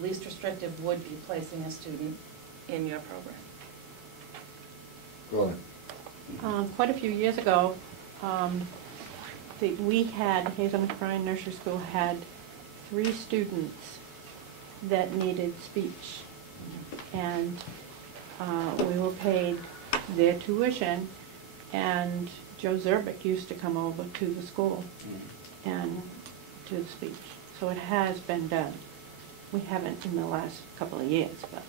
least restrictive would be placing a student in your program. Go ahead. Quite a few years ago, we had, Hazel McBrien Nursery School had 3 students that needed speech. And we were paid their tuition, and Joe Zerbick used to come over to the school and do the speech. So it has been done. We haven't in the last couple of years, but.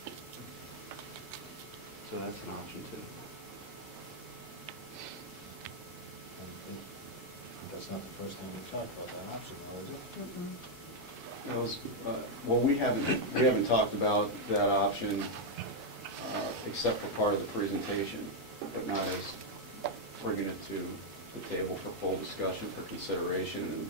So that's an option too. That's not the first time we've talked about that option, though, is it? It was, well, we haven't talked about that option except for part of the presentation, but not as bringing it to the table for full discussion, for consideration. And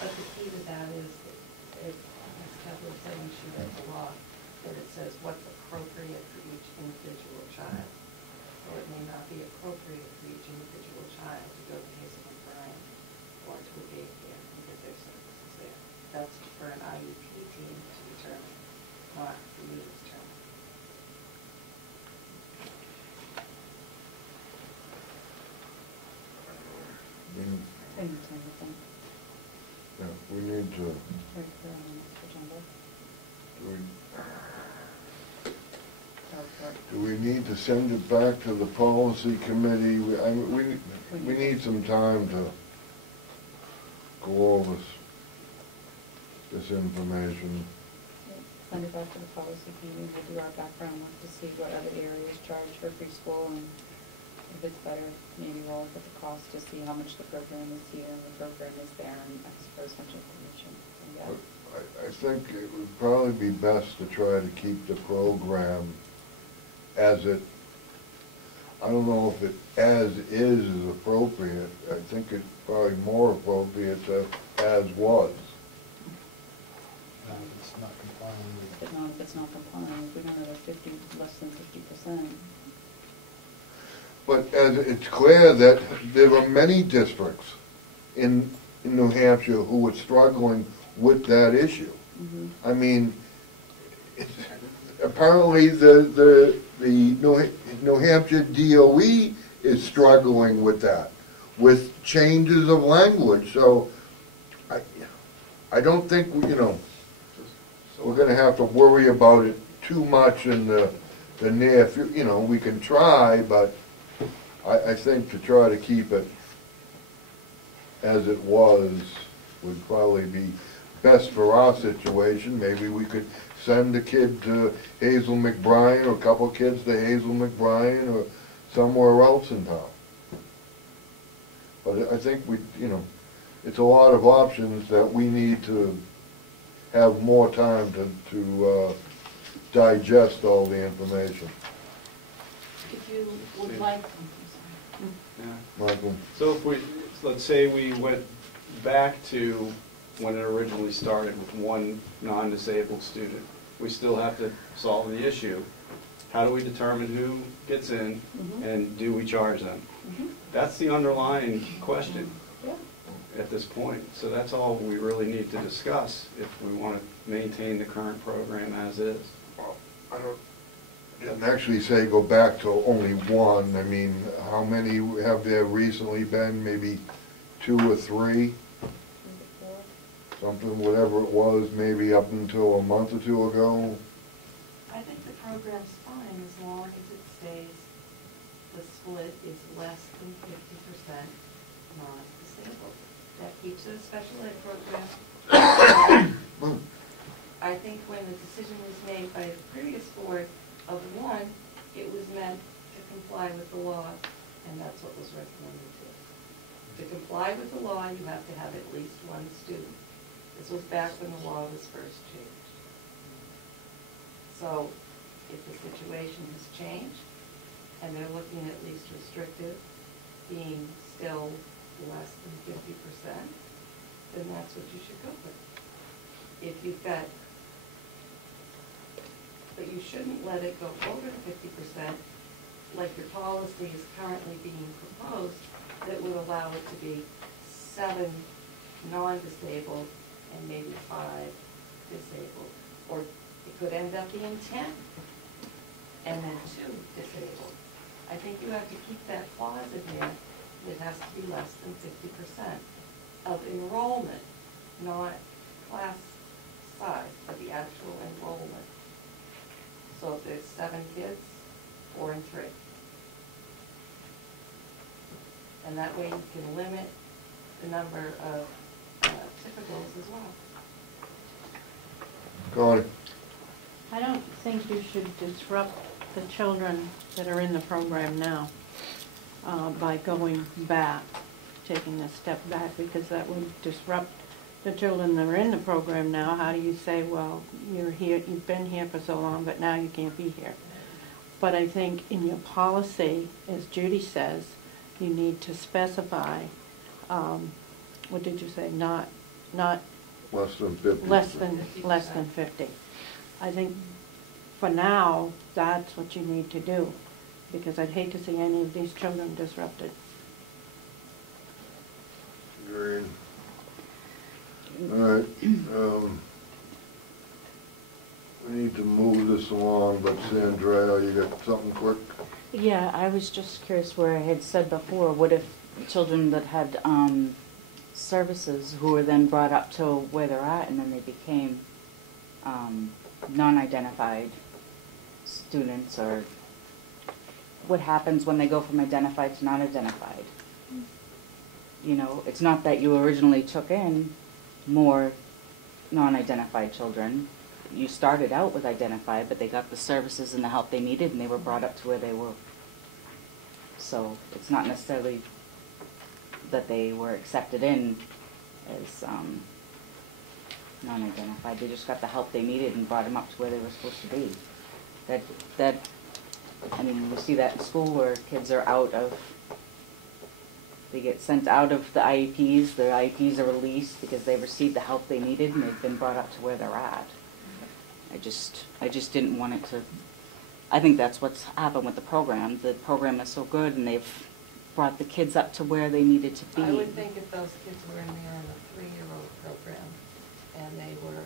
But the key to that is, as Kathleen said when she read the law, that it says what's appropriate for each individual child. So it may not be appropriate for each individual child to go to Hazel McBrien or to a daycare because there's services there. That's for an IEP team to determine, not for you to determine. Yeah, we need to, do we need to send it back to the policy committee? We need some time to go over this information. Send it back to the policy committee, we'll do our background work to see what other areas charge for preschool, and if it's better, maybe we'll look at the cost to see how much the program is here and the program is there, and I suppose much information. I think it would probably be best to try to keep the program as it, I don't know if it as is appropriate. I think it's probably more appropriate to as was. It's not complying with. But not if it's not complying, if we don't have a less than 50%. But as it's clear that there are many districts in New Hampshire who are struggling with that issue. I mean, apparently the New Hampshire DOE is struggling with that, with changes of language. So I don't think, we're gonna have to worry about it too much in the near future. We can try, but I think to try to keep it as it was would probably be best for our situation. Maybe we could send a kid to Hazel McBrien, or a couple kids to Hazel McBrien, or somewhere else in town. But I think it's a lot of options that we need to have more time to digest all the information. If you would like, Yeah. Michael? So let's say we went back to when it originally started with one non-disabled student. We still have to solve the issue. How do we determine who gets in, and do we charge them? That's the underlying question at this point. So that's all we really need to discuss if we want to maintain the current program as is. I didn't actually say go back to only one. I mean, how many have there recently been? Maybe 2 or 3? Something, whatever it was, maybe up until a month or 2 ago. I think the program's fine as long as it stays, the split is less than 50% non-disabled. That keeps it a special ed program. I think when the decision was made by the previous board of 1, it was meant to comply with the law, and that's what was recommended to. To comply with the law, you have to have at least 1 student. This was back when the law was first changed. So if the situation has changed, and they're looking at least restrictive, being still less than 50%, then that's what you should go with. If you've got, but you shouldn't let it go over 50%, like your policy is currently being proposed, that would allow it to be 7 non-disabled and maybe 5 disabled. Or it could end up being 10 and then 2 disabled. I think you have to keep that clause in there. It has to be less than 50% of enrollment, not class size, but the actual enrollment. So if there's 7 kids, 4 and 3. And that way you can limit the number of typicals as well. Connie? I don't think you should disrupt the children that are in the program now by going back, taking a step back, because that would disrupt the children that are in the program now. How do you say, well, you're here, you've been here for so long, but now you can't be here? But I think in your policy, as Judy says, you need to specify, what did you say, not Less than 50. less than 50. I think for now, that's what you need to do, because I'd hate to see any of these children disrupted. Agreed. All right. We need to move this along, but Sandra, you got something quick? Yeah, I was just curious where I had said before, what if children that had services who were then brought up to where they're at and then they became non-identified students, or what happens when they go from identified to non-identified? You know, it's not that you originally took in more non-identified children. You started out with identified, but they got the services and the help they needed, and they were brought up to where they were. So it's not necessarily that they were accepted in as non-identified. They just got the help they needed and brought them up to where they were supposed to be. I mean, we see that in school where kids are they get sent out of the IEPs. The IEPs are released because they received the help they needed and they've been brought up to where they're at. I just didn't want it to. I think that's what's happened with the program. The program is so good, and they've brought the kids up to where they needed to be. I would think if those kids were in there in a 3-year-old program and they were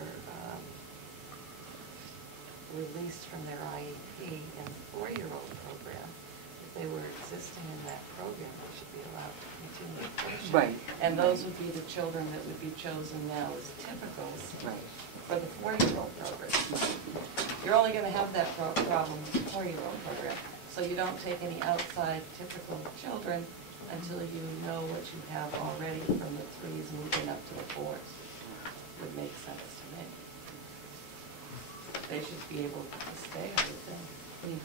released from their IEP in a 4-year-old program, if they were existing in that program, they should be allowed to continue tuition. Right. And those would be the children that would be chosen now as typicals for the 4-year-old program. You're only gonna have that problem with the 4-year-old program. So you don't take any outside typical children until you know what you have already from the 3s moving up to the 4s. Would make sense to me. They should be able to stay, I would think.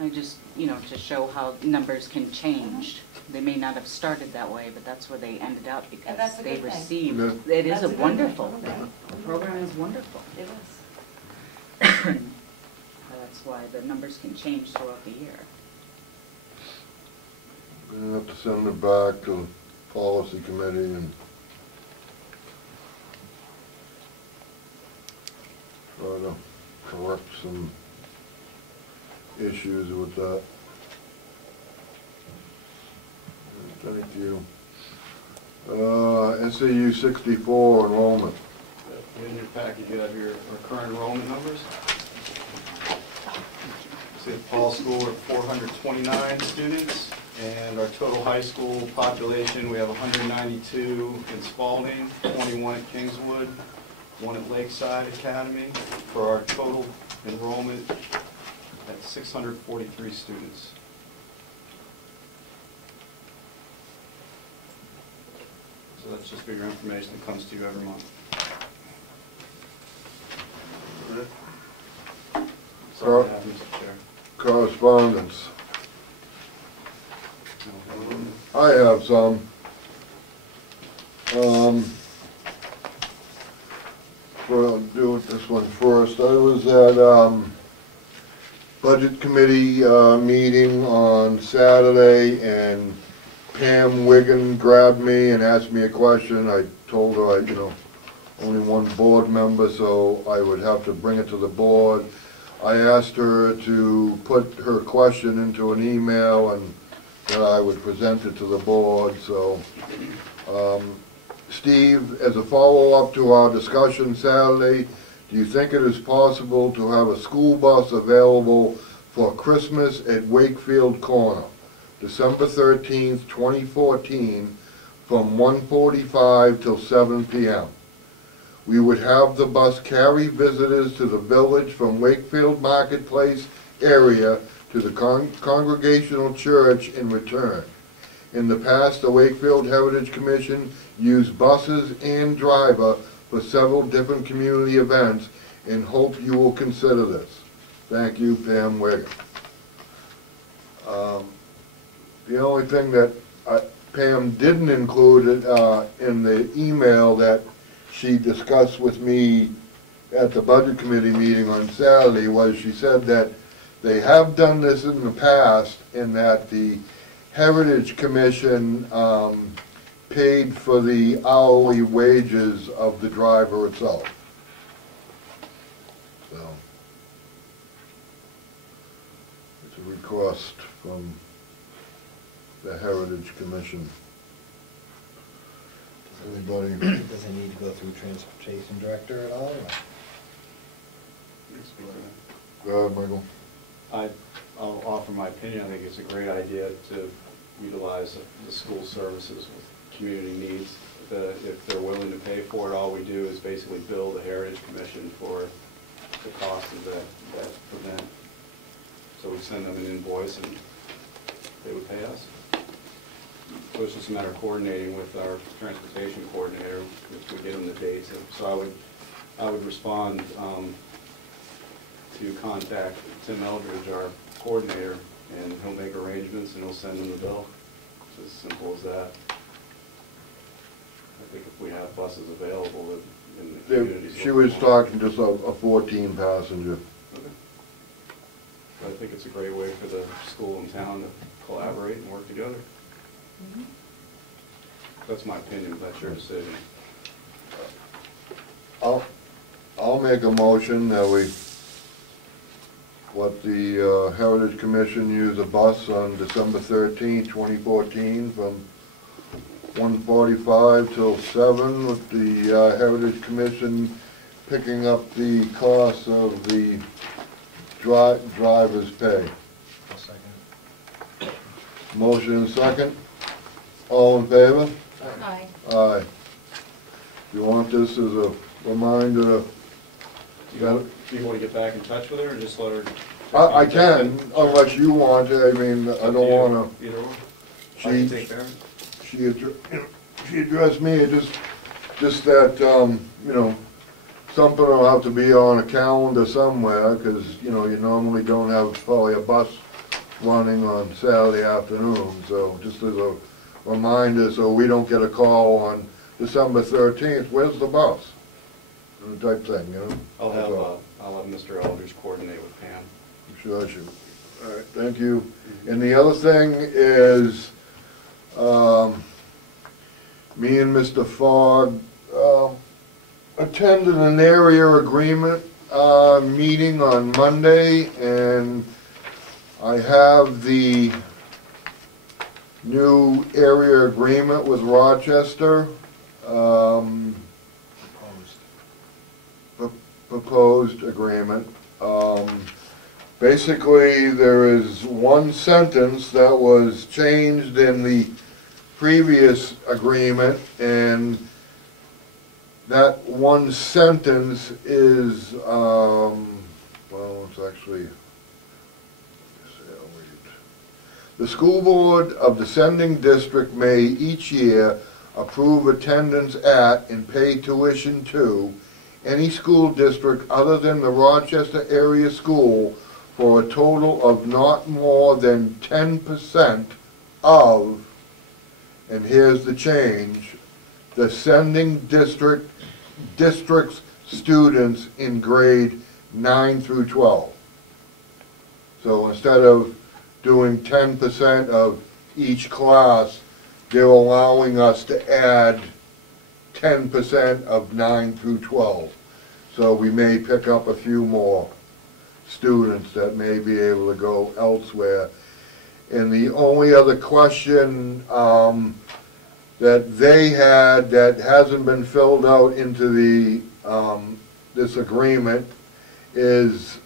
I just, you know, to show how numbers can change. They may not have started that way, but that's where they ended up because that's a they good thing. received. Yeah. It is That's a a good wonderful thing. thing. The program is wonderful. It is. That's why the numbers can change throughout the year. We're gonna have to send it back to the policy committee and try to correct some issues with that. Thank you. SAU 64 enrollment. In your package, you have your current enrollment numbers. See, at Paul School, we're 429 students, and our total high school population, we have 192 in Spalding, 21 at Kingswood, 1 at Lakeside Academy, for our total enrollment at 643 students. So that's just for your information that comes to you every month. That's all I have, Mr. Chair. Correspondence. I have some. I'll do this one first. I was at Budget Committee meeting on Saturday, and Pam Wigan grabbed me and asked me a question. I told her only one board member, so I would have to bring it to the board. I asked her to put her question into an email and that I would present it to the board. So, Steve, as a follow-up to our discussion Saturday, do you think it is possible to have a school bus available for Christmas at Wakefield Corner, December 13th, 2014, from 1:45 till 7 p.m.? We would have the bus carry visitors to the village from Wakefield Marketplace area to the Congregational Church in return. In the past, the Wakefield Heritage Commission used buses and driver for several different community events, and hope you will consider this. Thank you, Pam Wigan. The only thing that Pam didn't include in the email that she discussed with me at the Budget Committee meeting on Saturday was she said that they have done this in the past, in that the Heritage Commission paid for the hourly wages of the driver itself. So, it's a request from the Heritage Commission. Anybody? Does it need to go through transportation director at all? Go ahead, Michael. I'll offer my opinion. I think it's a great idea to utilize the school services with community needs. If they're willing to pay for it, all we do is basically bill the Heritage Commission for the cost of that event. So we send them an invoice and they would pay us. So it's just a matter of coordinating with our transportation coordinator if we get them the dates. So I would respond to contact Tim Eldridge, our coordinator, and he'll make arrangements and he'll send them the bill. It's as simple as that. I think if we have buses available in the communities. She was talking just a 14 passenger. Okay. But I think it's a great way for the school and town to collaborate and work together. That's my opinion, that's your decision. I'll make a motion that we let the Heritage Commission use a bus on December 13th, 2014 from 1:45 till 7, with the Heritage Commission picking up the cost of the driver's pay. A second. Motion and second. All in favor? Aye. Aye. You want this as a reminder? Do you want to get back in touch with her or just let her? I can, unless you want to. I mean, I don't wanna. Either one. I can She, take care of it. she addressed me, it just that, you know, something will have to be on a calendar somewhere, because, you know, you normally don't have probably a bus running on Saturday afternoon, so just as a reminder, so we don't get a call on December 13th, where's the bus? Type thing, you know? I'll have Mr. Eldridge coordinate with Pam. I'm sure I should. All right, thank you. And the other thing is, me and Mr. Fogg attended an area agreement meeting on Monday, and I have the new area agreement with Rochester. Proposed agreement. Basically, there is one sentence that was changed in the previous agreement, and that one sentence is, well, it's actually, the school board of the sending district may each year approve attendance at and pay tuition to any school district other than the Rochester area school for a total of not more than 10% of, and here's the change, the sending district's students in grade 9 through 12. So instead of doing 10% of each class, they're allowing us to add 10% of 9 through 12. So we may pick up a few more students that may be able to go elsewhere. And the only other question that they had that hasn't been filled out into the this agreement is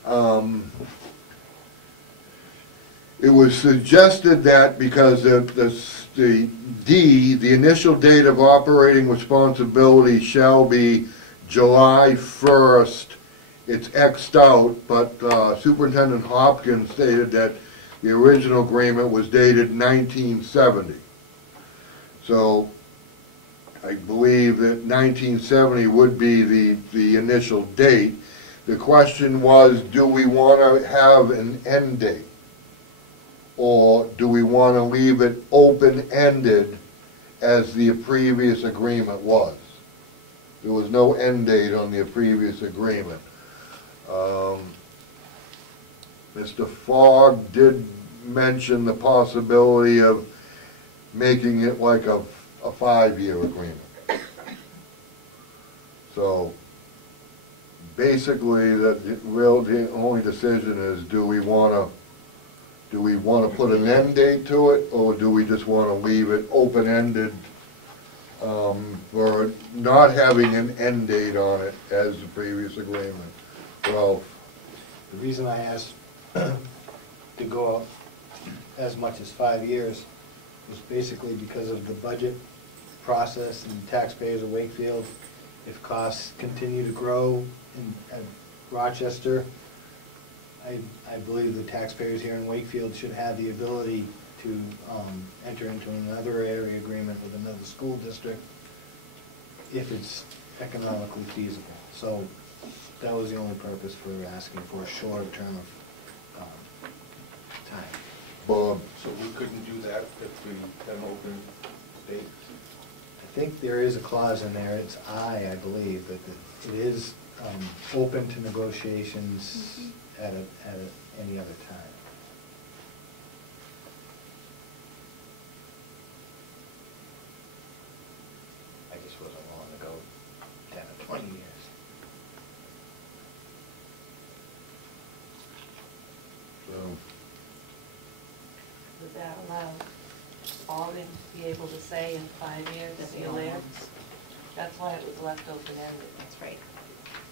it was suggested that because the initial date of operating responsibility shall be July 1st. It's X'd out, but Superintendent Hopkins stated that the original agreement was dated 1970. So I believe that 1970 would be the initial date. The question was, do we want to have an end date? Or do we want to leave it open-ended as the previous agreement was? There was no end date on the previous agreement. Mr. Fogg did mention the possibility of making it like a 5-year agreement. So basically, the only decision is, do we want to put an end date to it, or do we just want to leave it open-ended for not having an end date on it as the previous agreement? Well, The reason I asked to go out as much as 5 years was basically because of the budget process and taxpayers of Wakefield. If costs continue to grow at Rochester, I believe the taxpayers here in Wakefield should have the ability to enter into another area agreement with another school district if it's economically feasible. So that was the only purpose for asking for a shorter term of time. Bob? So we couldn't do that if we had an open date? I think there is a clause in there, it's I believe, that it is open to negotiations at any other time. I just wasn't willing to go 10 or 20 years. So, Would that allow Alden to be able to say in 5 years, see you later? That's why it was left open-ended. That's right.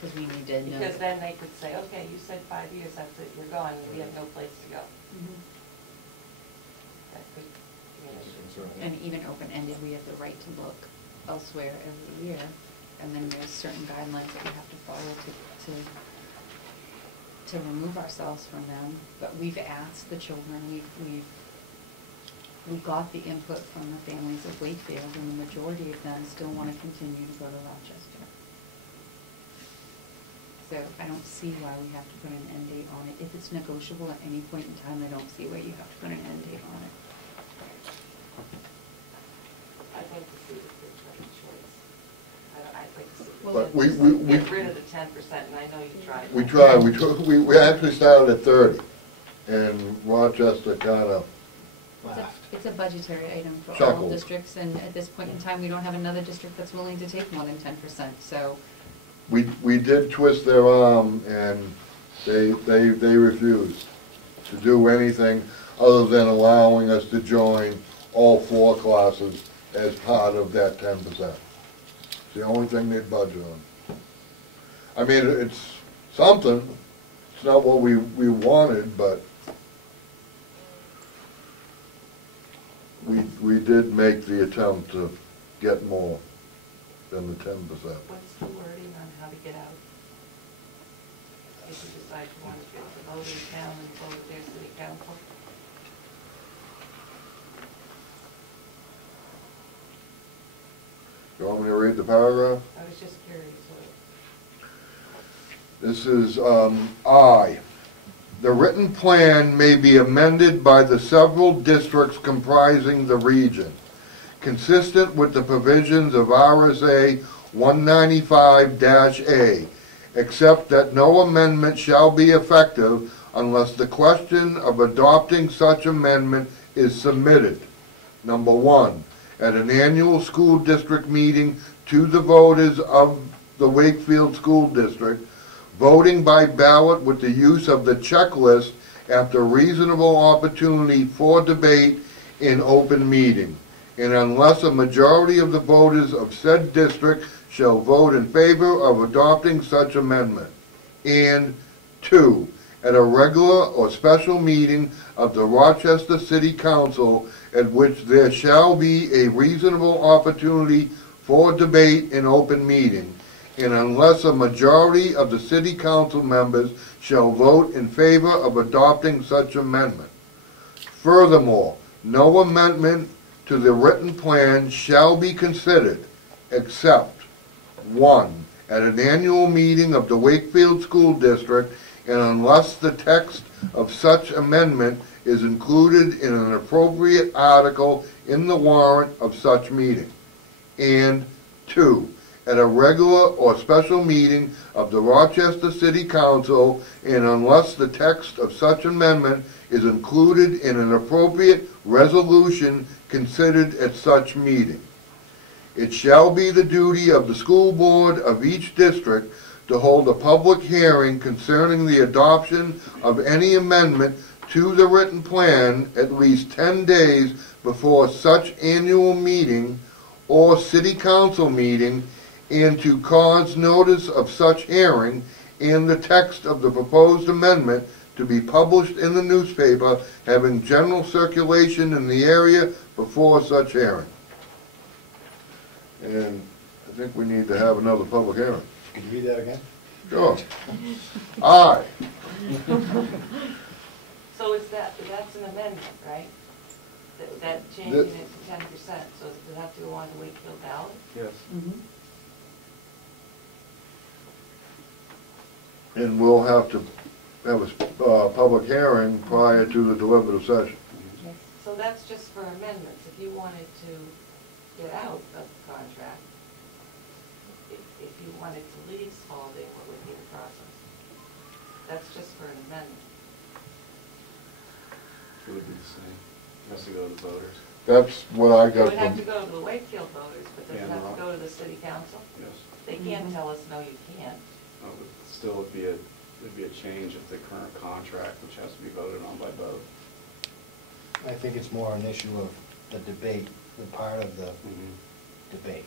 Because we need to know. Because then they could say, okay, you said 5 years, that's it, you're gone, we have no place to go. Mhm. That could And even open-ended, we have the right to look elsewhere every year, and then there's certain guidelines that we have to follow to remove ourselves from them. But we've asked the children, we got the input from the families of Wakefield, and the majority of them still want to continue to go to Rochester. So I don't see why we have to put an end date on it. If it's negotiable at any point in time, I don't see why you have to put an end date on it. I'd like to see the kids have a choice. I'd like to see But the we get rid of the 10%, and I know you tried. We actually started at 30, and Rochester kind of laughed. It's a budgetary item for all Chuckled. districts, and at this point in time, we don't have another district that's willing to take more than 10%, so. We did twist their arm, and they refused to do anything other than allowing us to join all 4 classes as part of that 10%. It's the only thing they'd budget on. I mean, it's something. It's not what we wanted, but we did make the attempt to get more than the 10%. What's the wording on how to get out? If you decide you want to vote in town and vote with their city council? You want me to read the paragraph? I was just curious. This is I. The written plan may be amended by the several districts comprising the region, consistent with the provisions of RSA 195-A, except that no amendment shall be effective unless the question of adopting such amendment is submitted. Number 1, at an annual school district meeting to the voters of the Wakefield School District, voting by ballot with the use of the checklist after reasonable opportunity for debate in open meeting, and unless a majority of the voters of said district shall vote in favor of adopting such amendment. And 2, at a regular or special meeting of the Rochester City Council at which there shall be a reasonable opportunity for debate in open meeting, and unless a majority of the city council members shall vote in favor of adopting such amendment. Furthermore, no amendment to the written plan shall be considered except 1, at an annual meeting of the Wakefield School District, and unless the text of such amendment is included in an appropriate article in the warrant of such meeting. And 2, at a regular or special meeting of the Rochester City Council, and unless the text of such amendment is included in an appropriate resolution considered at such meeting. It shall be the duty of the school board of each district to hold a public hearing concerning the adoption of any amendment to the written plan at least 10 days before such annual meeting or city council meeting, and to cause notice of such hearing and the text of the proposed amendment to be published in the newspaper having general circulation in the area before such hearing. And I think we need to have another public hearing. Can you read that again? Sure. Aye. So that's an amendment, right? That changing it to 10%, so does it have to go on the Wakefield ballot? Yes. And we'll have to have a public hearing prior to the deliberative session. So that's just for amendments. If you wanted to get out of the contract, if you wanted to leave Spalding, what would be the process? That's just for an amendment. It would be the same. It has to go to the voters. That's what I It got would have to from, go to the Wakefield voters, but does it have to go to the city council? Yes. They can't tell us, no, you can't. But still, it'd be a change of the current contract, which has to be voted on by both. I think it's more an issue of the debate, the part of the debate.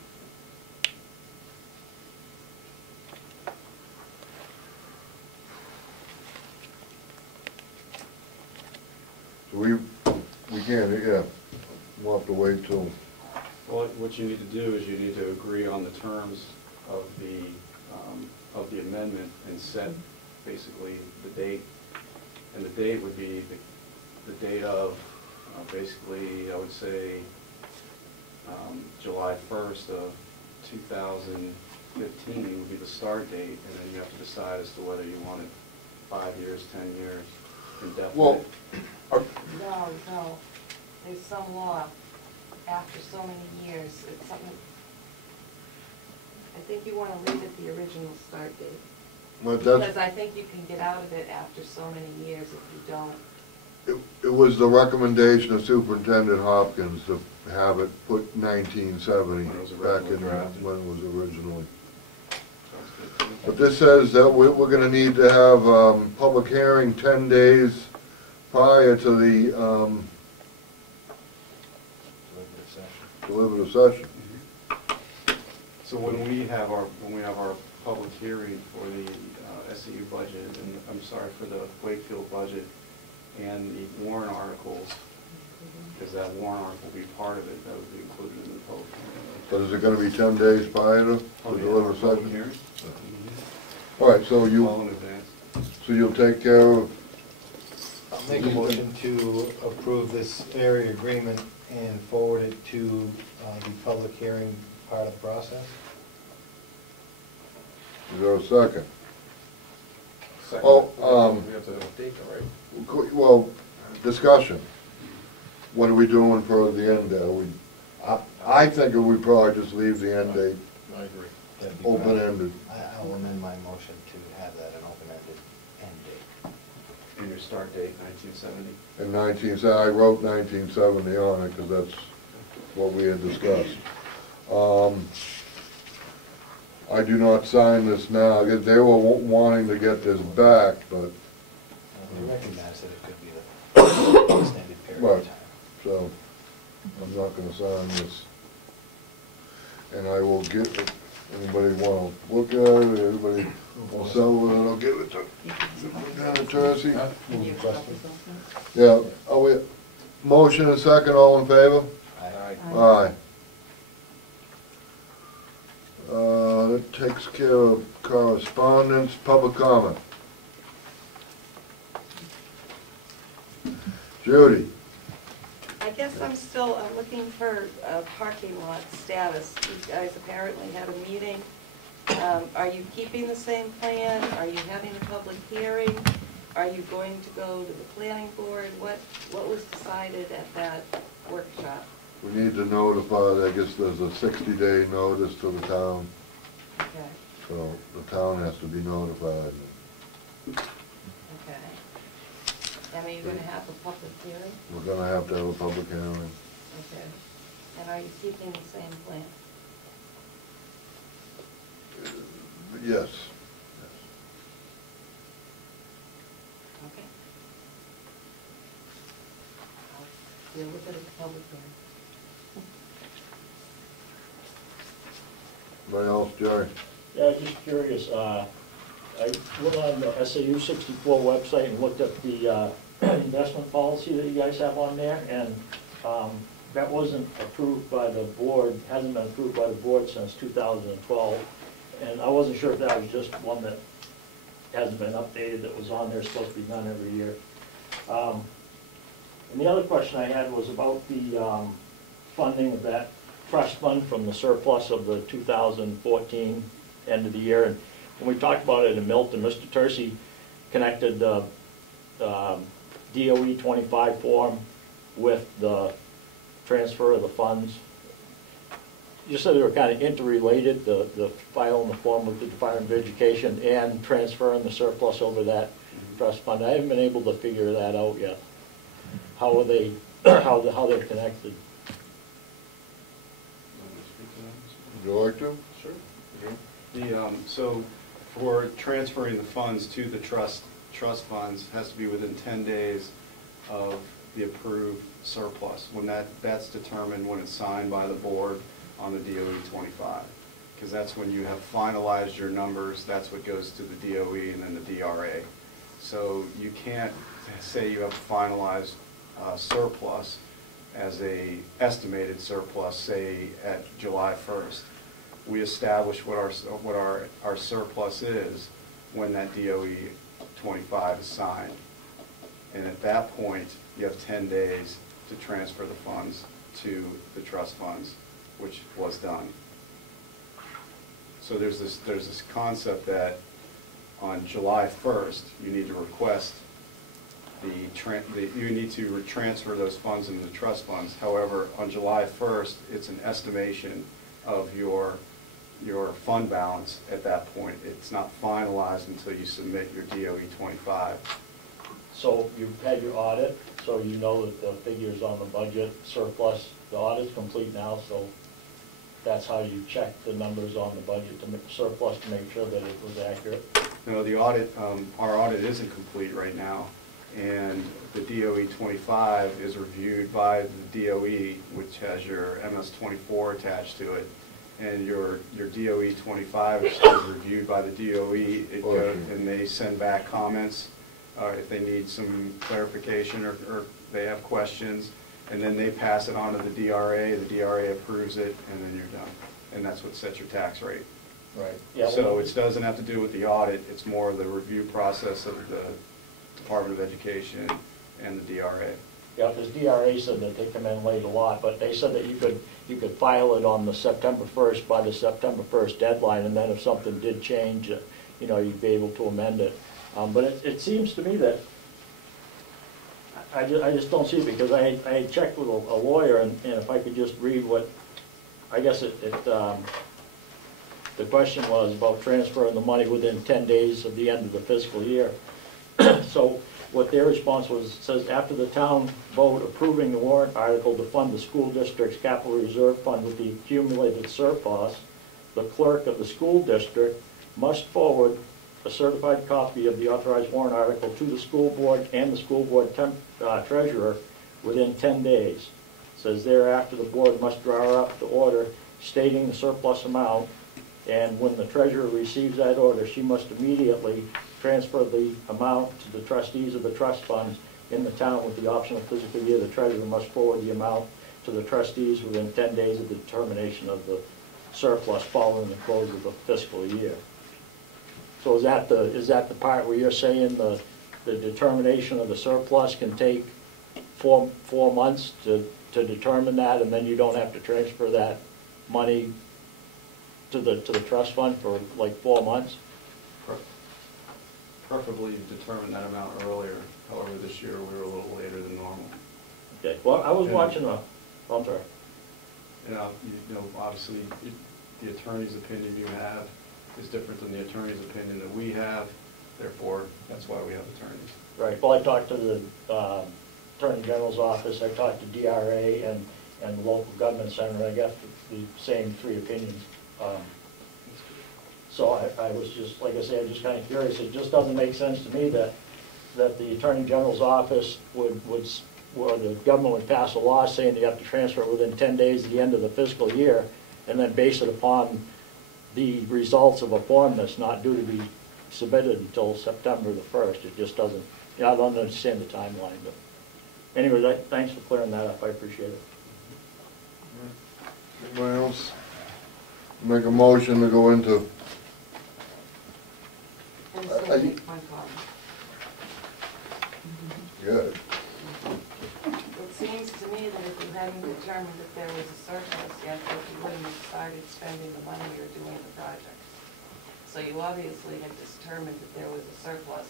we can't, yeah. we'll have to wait till, Well, what you need to do is you need to agree on the terms of the amendment and set basically the date. And the date would be the date of, basically, I would say, July 1st of 2015 would be the start date, and then you have to decide as to whether you want it 5 years, 10 years, indefinite. well, No, there's some law after so many years, it's something, I think you want to leave it the original start date. but that's, Because I think you can get out of it after so many years if you don't. it was the recommendation of Superintendent Hopkins to have it put 1970 When it was back originally in drafted. when it was originally. But this says that we're gonna need to have, public hearing 10 days prior to the, deliberative session. So when we have our public hearing for the SAU budget, and I'm sorry, for the Wakefield budget and the warrant articles, because that warrant article will be part of it, that would be included in the public hearing. So is it gonna be 10 days prior to Oh, the yeah, deliberative public session? hearing? All right, so Well you, in advance. so you'll take care of, I'll make a motion to approve this area agreement and forward it to the public hearing part of the process. is there a second? Second. Oh, We have to update that, right? Well, discussion. What are we doing for the end date? I think we probably just leave the end date I agree. That'd be fine. open-ended. I'll amend my motion to have that an open-ended end date. And your start date, 1970. In I wrote 1970 on it, because that's what we had discussed. I do not sign this now, because they were wanting to get this back, but, I recognize that it could be the extended period right, of time. so, I'm not gonna sign this. And I will get it, anybody wanna look at it, everybody will sell with it, I'll give it to Superintendent Tercey. Any questions? Yeah, motion and second, all in favor? Aye. Aye. That takes care of correspondence, public comment. Judy? I guess I'm still looking for a parking lot status. You guys apparently had a meeting. Are you keeping the same plan? Are you having a public hearing? Are you going to go to the planning board? What was decided at that workshop? We need to notify, I guess there's a 60-day notice to the town, Okay, so the town has to be notified. okay. And are you going to have a public hearing? We're gonna have to have a public hearing. Okay. And are you keeping the same plan? Yes. Okay. I'll deal with it at the public hearing. Anybody else, Jerry? Yeah, just curious, I went on the SAU 64 website and looked at the investment policy that you guys have on there, and that wasn't approved by the board, hasn't been approved by the board since 2012, and I wasn't sure if that was just one that hasn't been updated, that was on there, supposed to be done every year. And the other question I had was about the funding of that trust fund from the surplus of the 2014 end of the year. And when we talked about it in Milton, Mr. Tercey connected the DOE 25 form with the transfer of the funds. You said they were kind of interrelated, the filing the form with the Department of Education and transferring the surplus over that trust fund. I haven't been able to figure that out yet. How are they, how they're connected? Would you like to? Sure. So for transferring the funds to the trust funds has to be within 10 days of the approved surplus. When that's determined when it's signed by the board on the DOE 25. Because that's when you have finalized your numbers, that's what goes to the DOE and then the DRA. So you can't say you have finalized surplus as a estimated surplus, say at July 1st. We establish what our surplus is when that DOE 25 is signed. And at that point, you have 10 days to transfer the funds to the trust funds, which was done. So there's this concept that on July 1st, you need to request you need to transfer those funds into the trust funds. However, on July 1st, it's an estimation of your fund balance at that point. It's not finalized until you submit your DOE 25. So you've had your audit, so you know that the figures on the budget surplus, the audit's complete now, so that's how you check the numbers on the budget to make surplus to make sure that it was accurate? No, the audit, our audit isn't complete right now, and the DOE 25 is reviewed by the DOE, which has your MS 24 attached to it, and your DOE 25 is reviewed by the DOE, and they send back comments if they need some clarification or they have questions, and then they pass it on to the DRA approves it, and then you're done. And that's what sets your tax rate. Right. Yeah, So it doesn't have to do with the audit, it's more the review process of the Department of Education and the DRA. Yeah, because DRA said that they come in late a lot, but they said that you could file it on the September 1st by the September 1st deadline, and then if something did change, you know, you'd be able to amend it. But it seems to me that I just don't see it, because I checked with a lawyer, and if I could just read what, I guess the question was about transferring the money within 10 days of the end of the fiscal year. So what their response was, it says, after the town vote approving the warrant article to fund the school district's capital reserve fund with the accumulated surplus, the clerk of the school district must forward a certified copy of the authorized warrant article to the school board and the school board treasurer within 10 days. It says thereafter the board must draw up the order stating the surplus amount, and when the treasurer receives that order, she must immediately transfer the amount to the trustees of the trust funds in the town with the optional fiscal year. The treasurer must forward the amount to the trustees within 10 days of the determination of the surplus following the close of the fiscal year. So is that the part where you're saying the determination of the surplus can take four months to determine that, and then you don't have to transfer that money to the trust fund for like 4 months? Preferably determine that amount earlier. However, this year we were a little later than normal. Okay. Well, I was watching I'm sorry. You know, obviously, the attorney's opinion you have is different than the attorney's opinion that we have. Therefore, that's why we have attorneys. Right. Well, I talked to the Attorney General's office. I talked to DRA and the local government center. I got the same three opinions. So I was just, like I say, I'm just kind of curious. It just doesn't make sense to me that the Attorney General's office or the government would pass a law saying you have to transfer it within 10 days at the end of the fiscal year, and then base it upon the results of a form that's not due to be submitted until September the 1st. It just doesn't, I don't understand the timeline. But anyway, thanks for clearing that up. I appreciate it. Anybody else? Make a motion to go into. Good. It seems to me that if you hadn't determined that there was a surplus yet, that you wouldn't have started spending the money or doing the project. So you obviously had determined that there was a surplus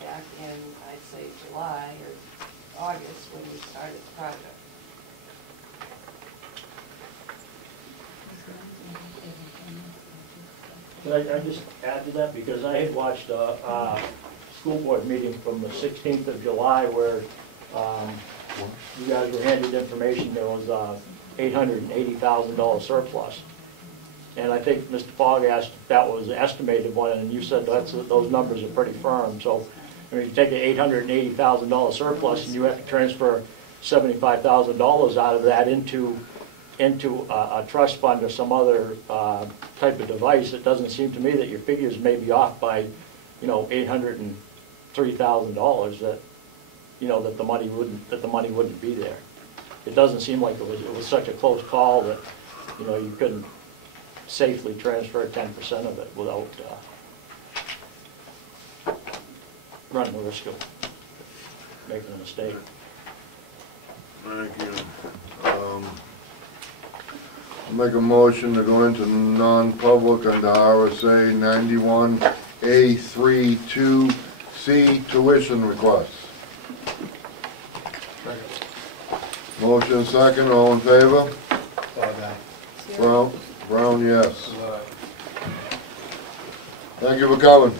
back in, I'd say, July or August when you started the project. Can I just add to that? Because I had watched a school board meeting from the 16th of July where you guys were handed information. There was $880,000 surplus. And I think Mr. Fogg asked if that was the estimated one, and you said those numbers are pretty firm. So I mean, you take an $880,000 surplus and you have to transfer $75,000 out of that into a trust fund or some other type of device. It doesn't seem to me that your figures may be off by, $803,000 that, that the money wouldn't be there. it doesn't seem like it was such a close call that, you know, you couldn't safely transfer 10% of it without running the risk of making a mistake. Thank you. I'll make a motion to go into non-public under RSA 91A32C tuition requests. Motion second, all in favor? Brown, yes. Thank you for coming.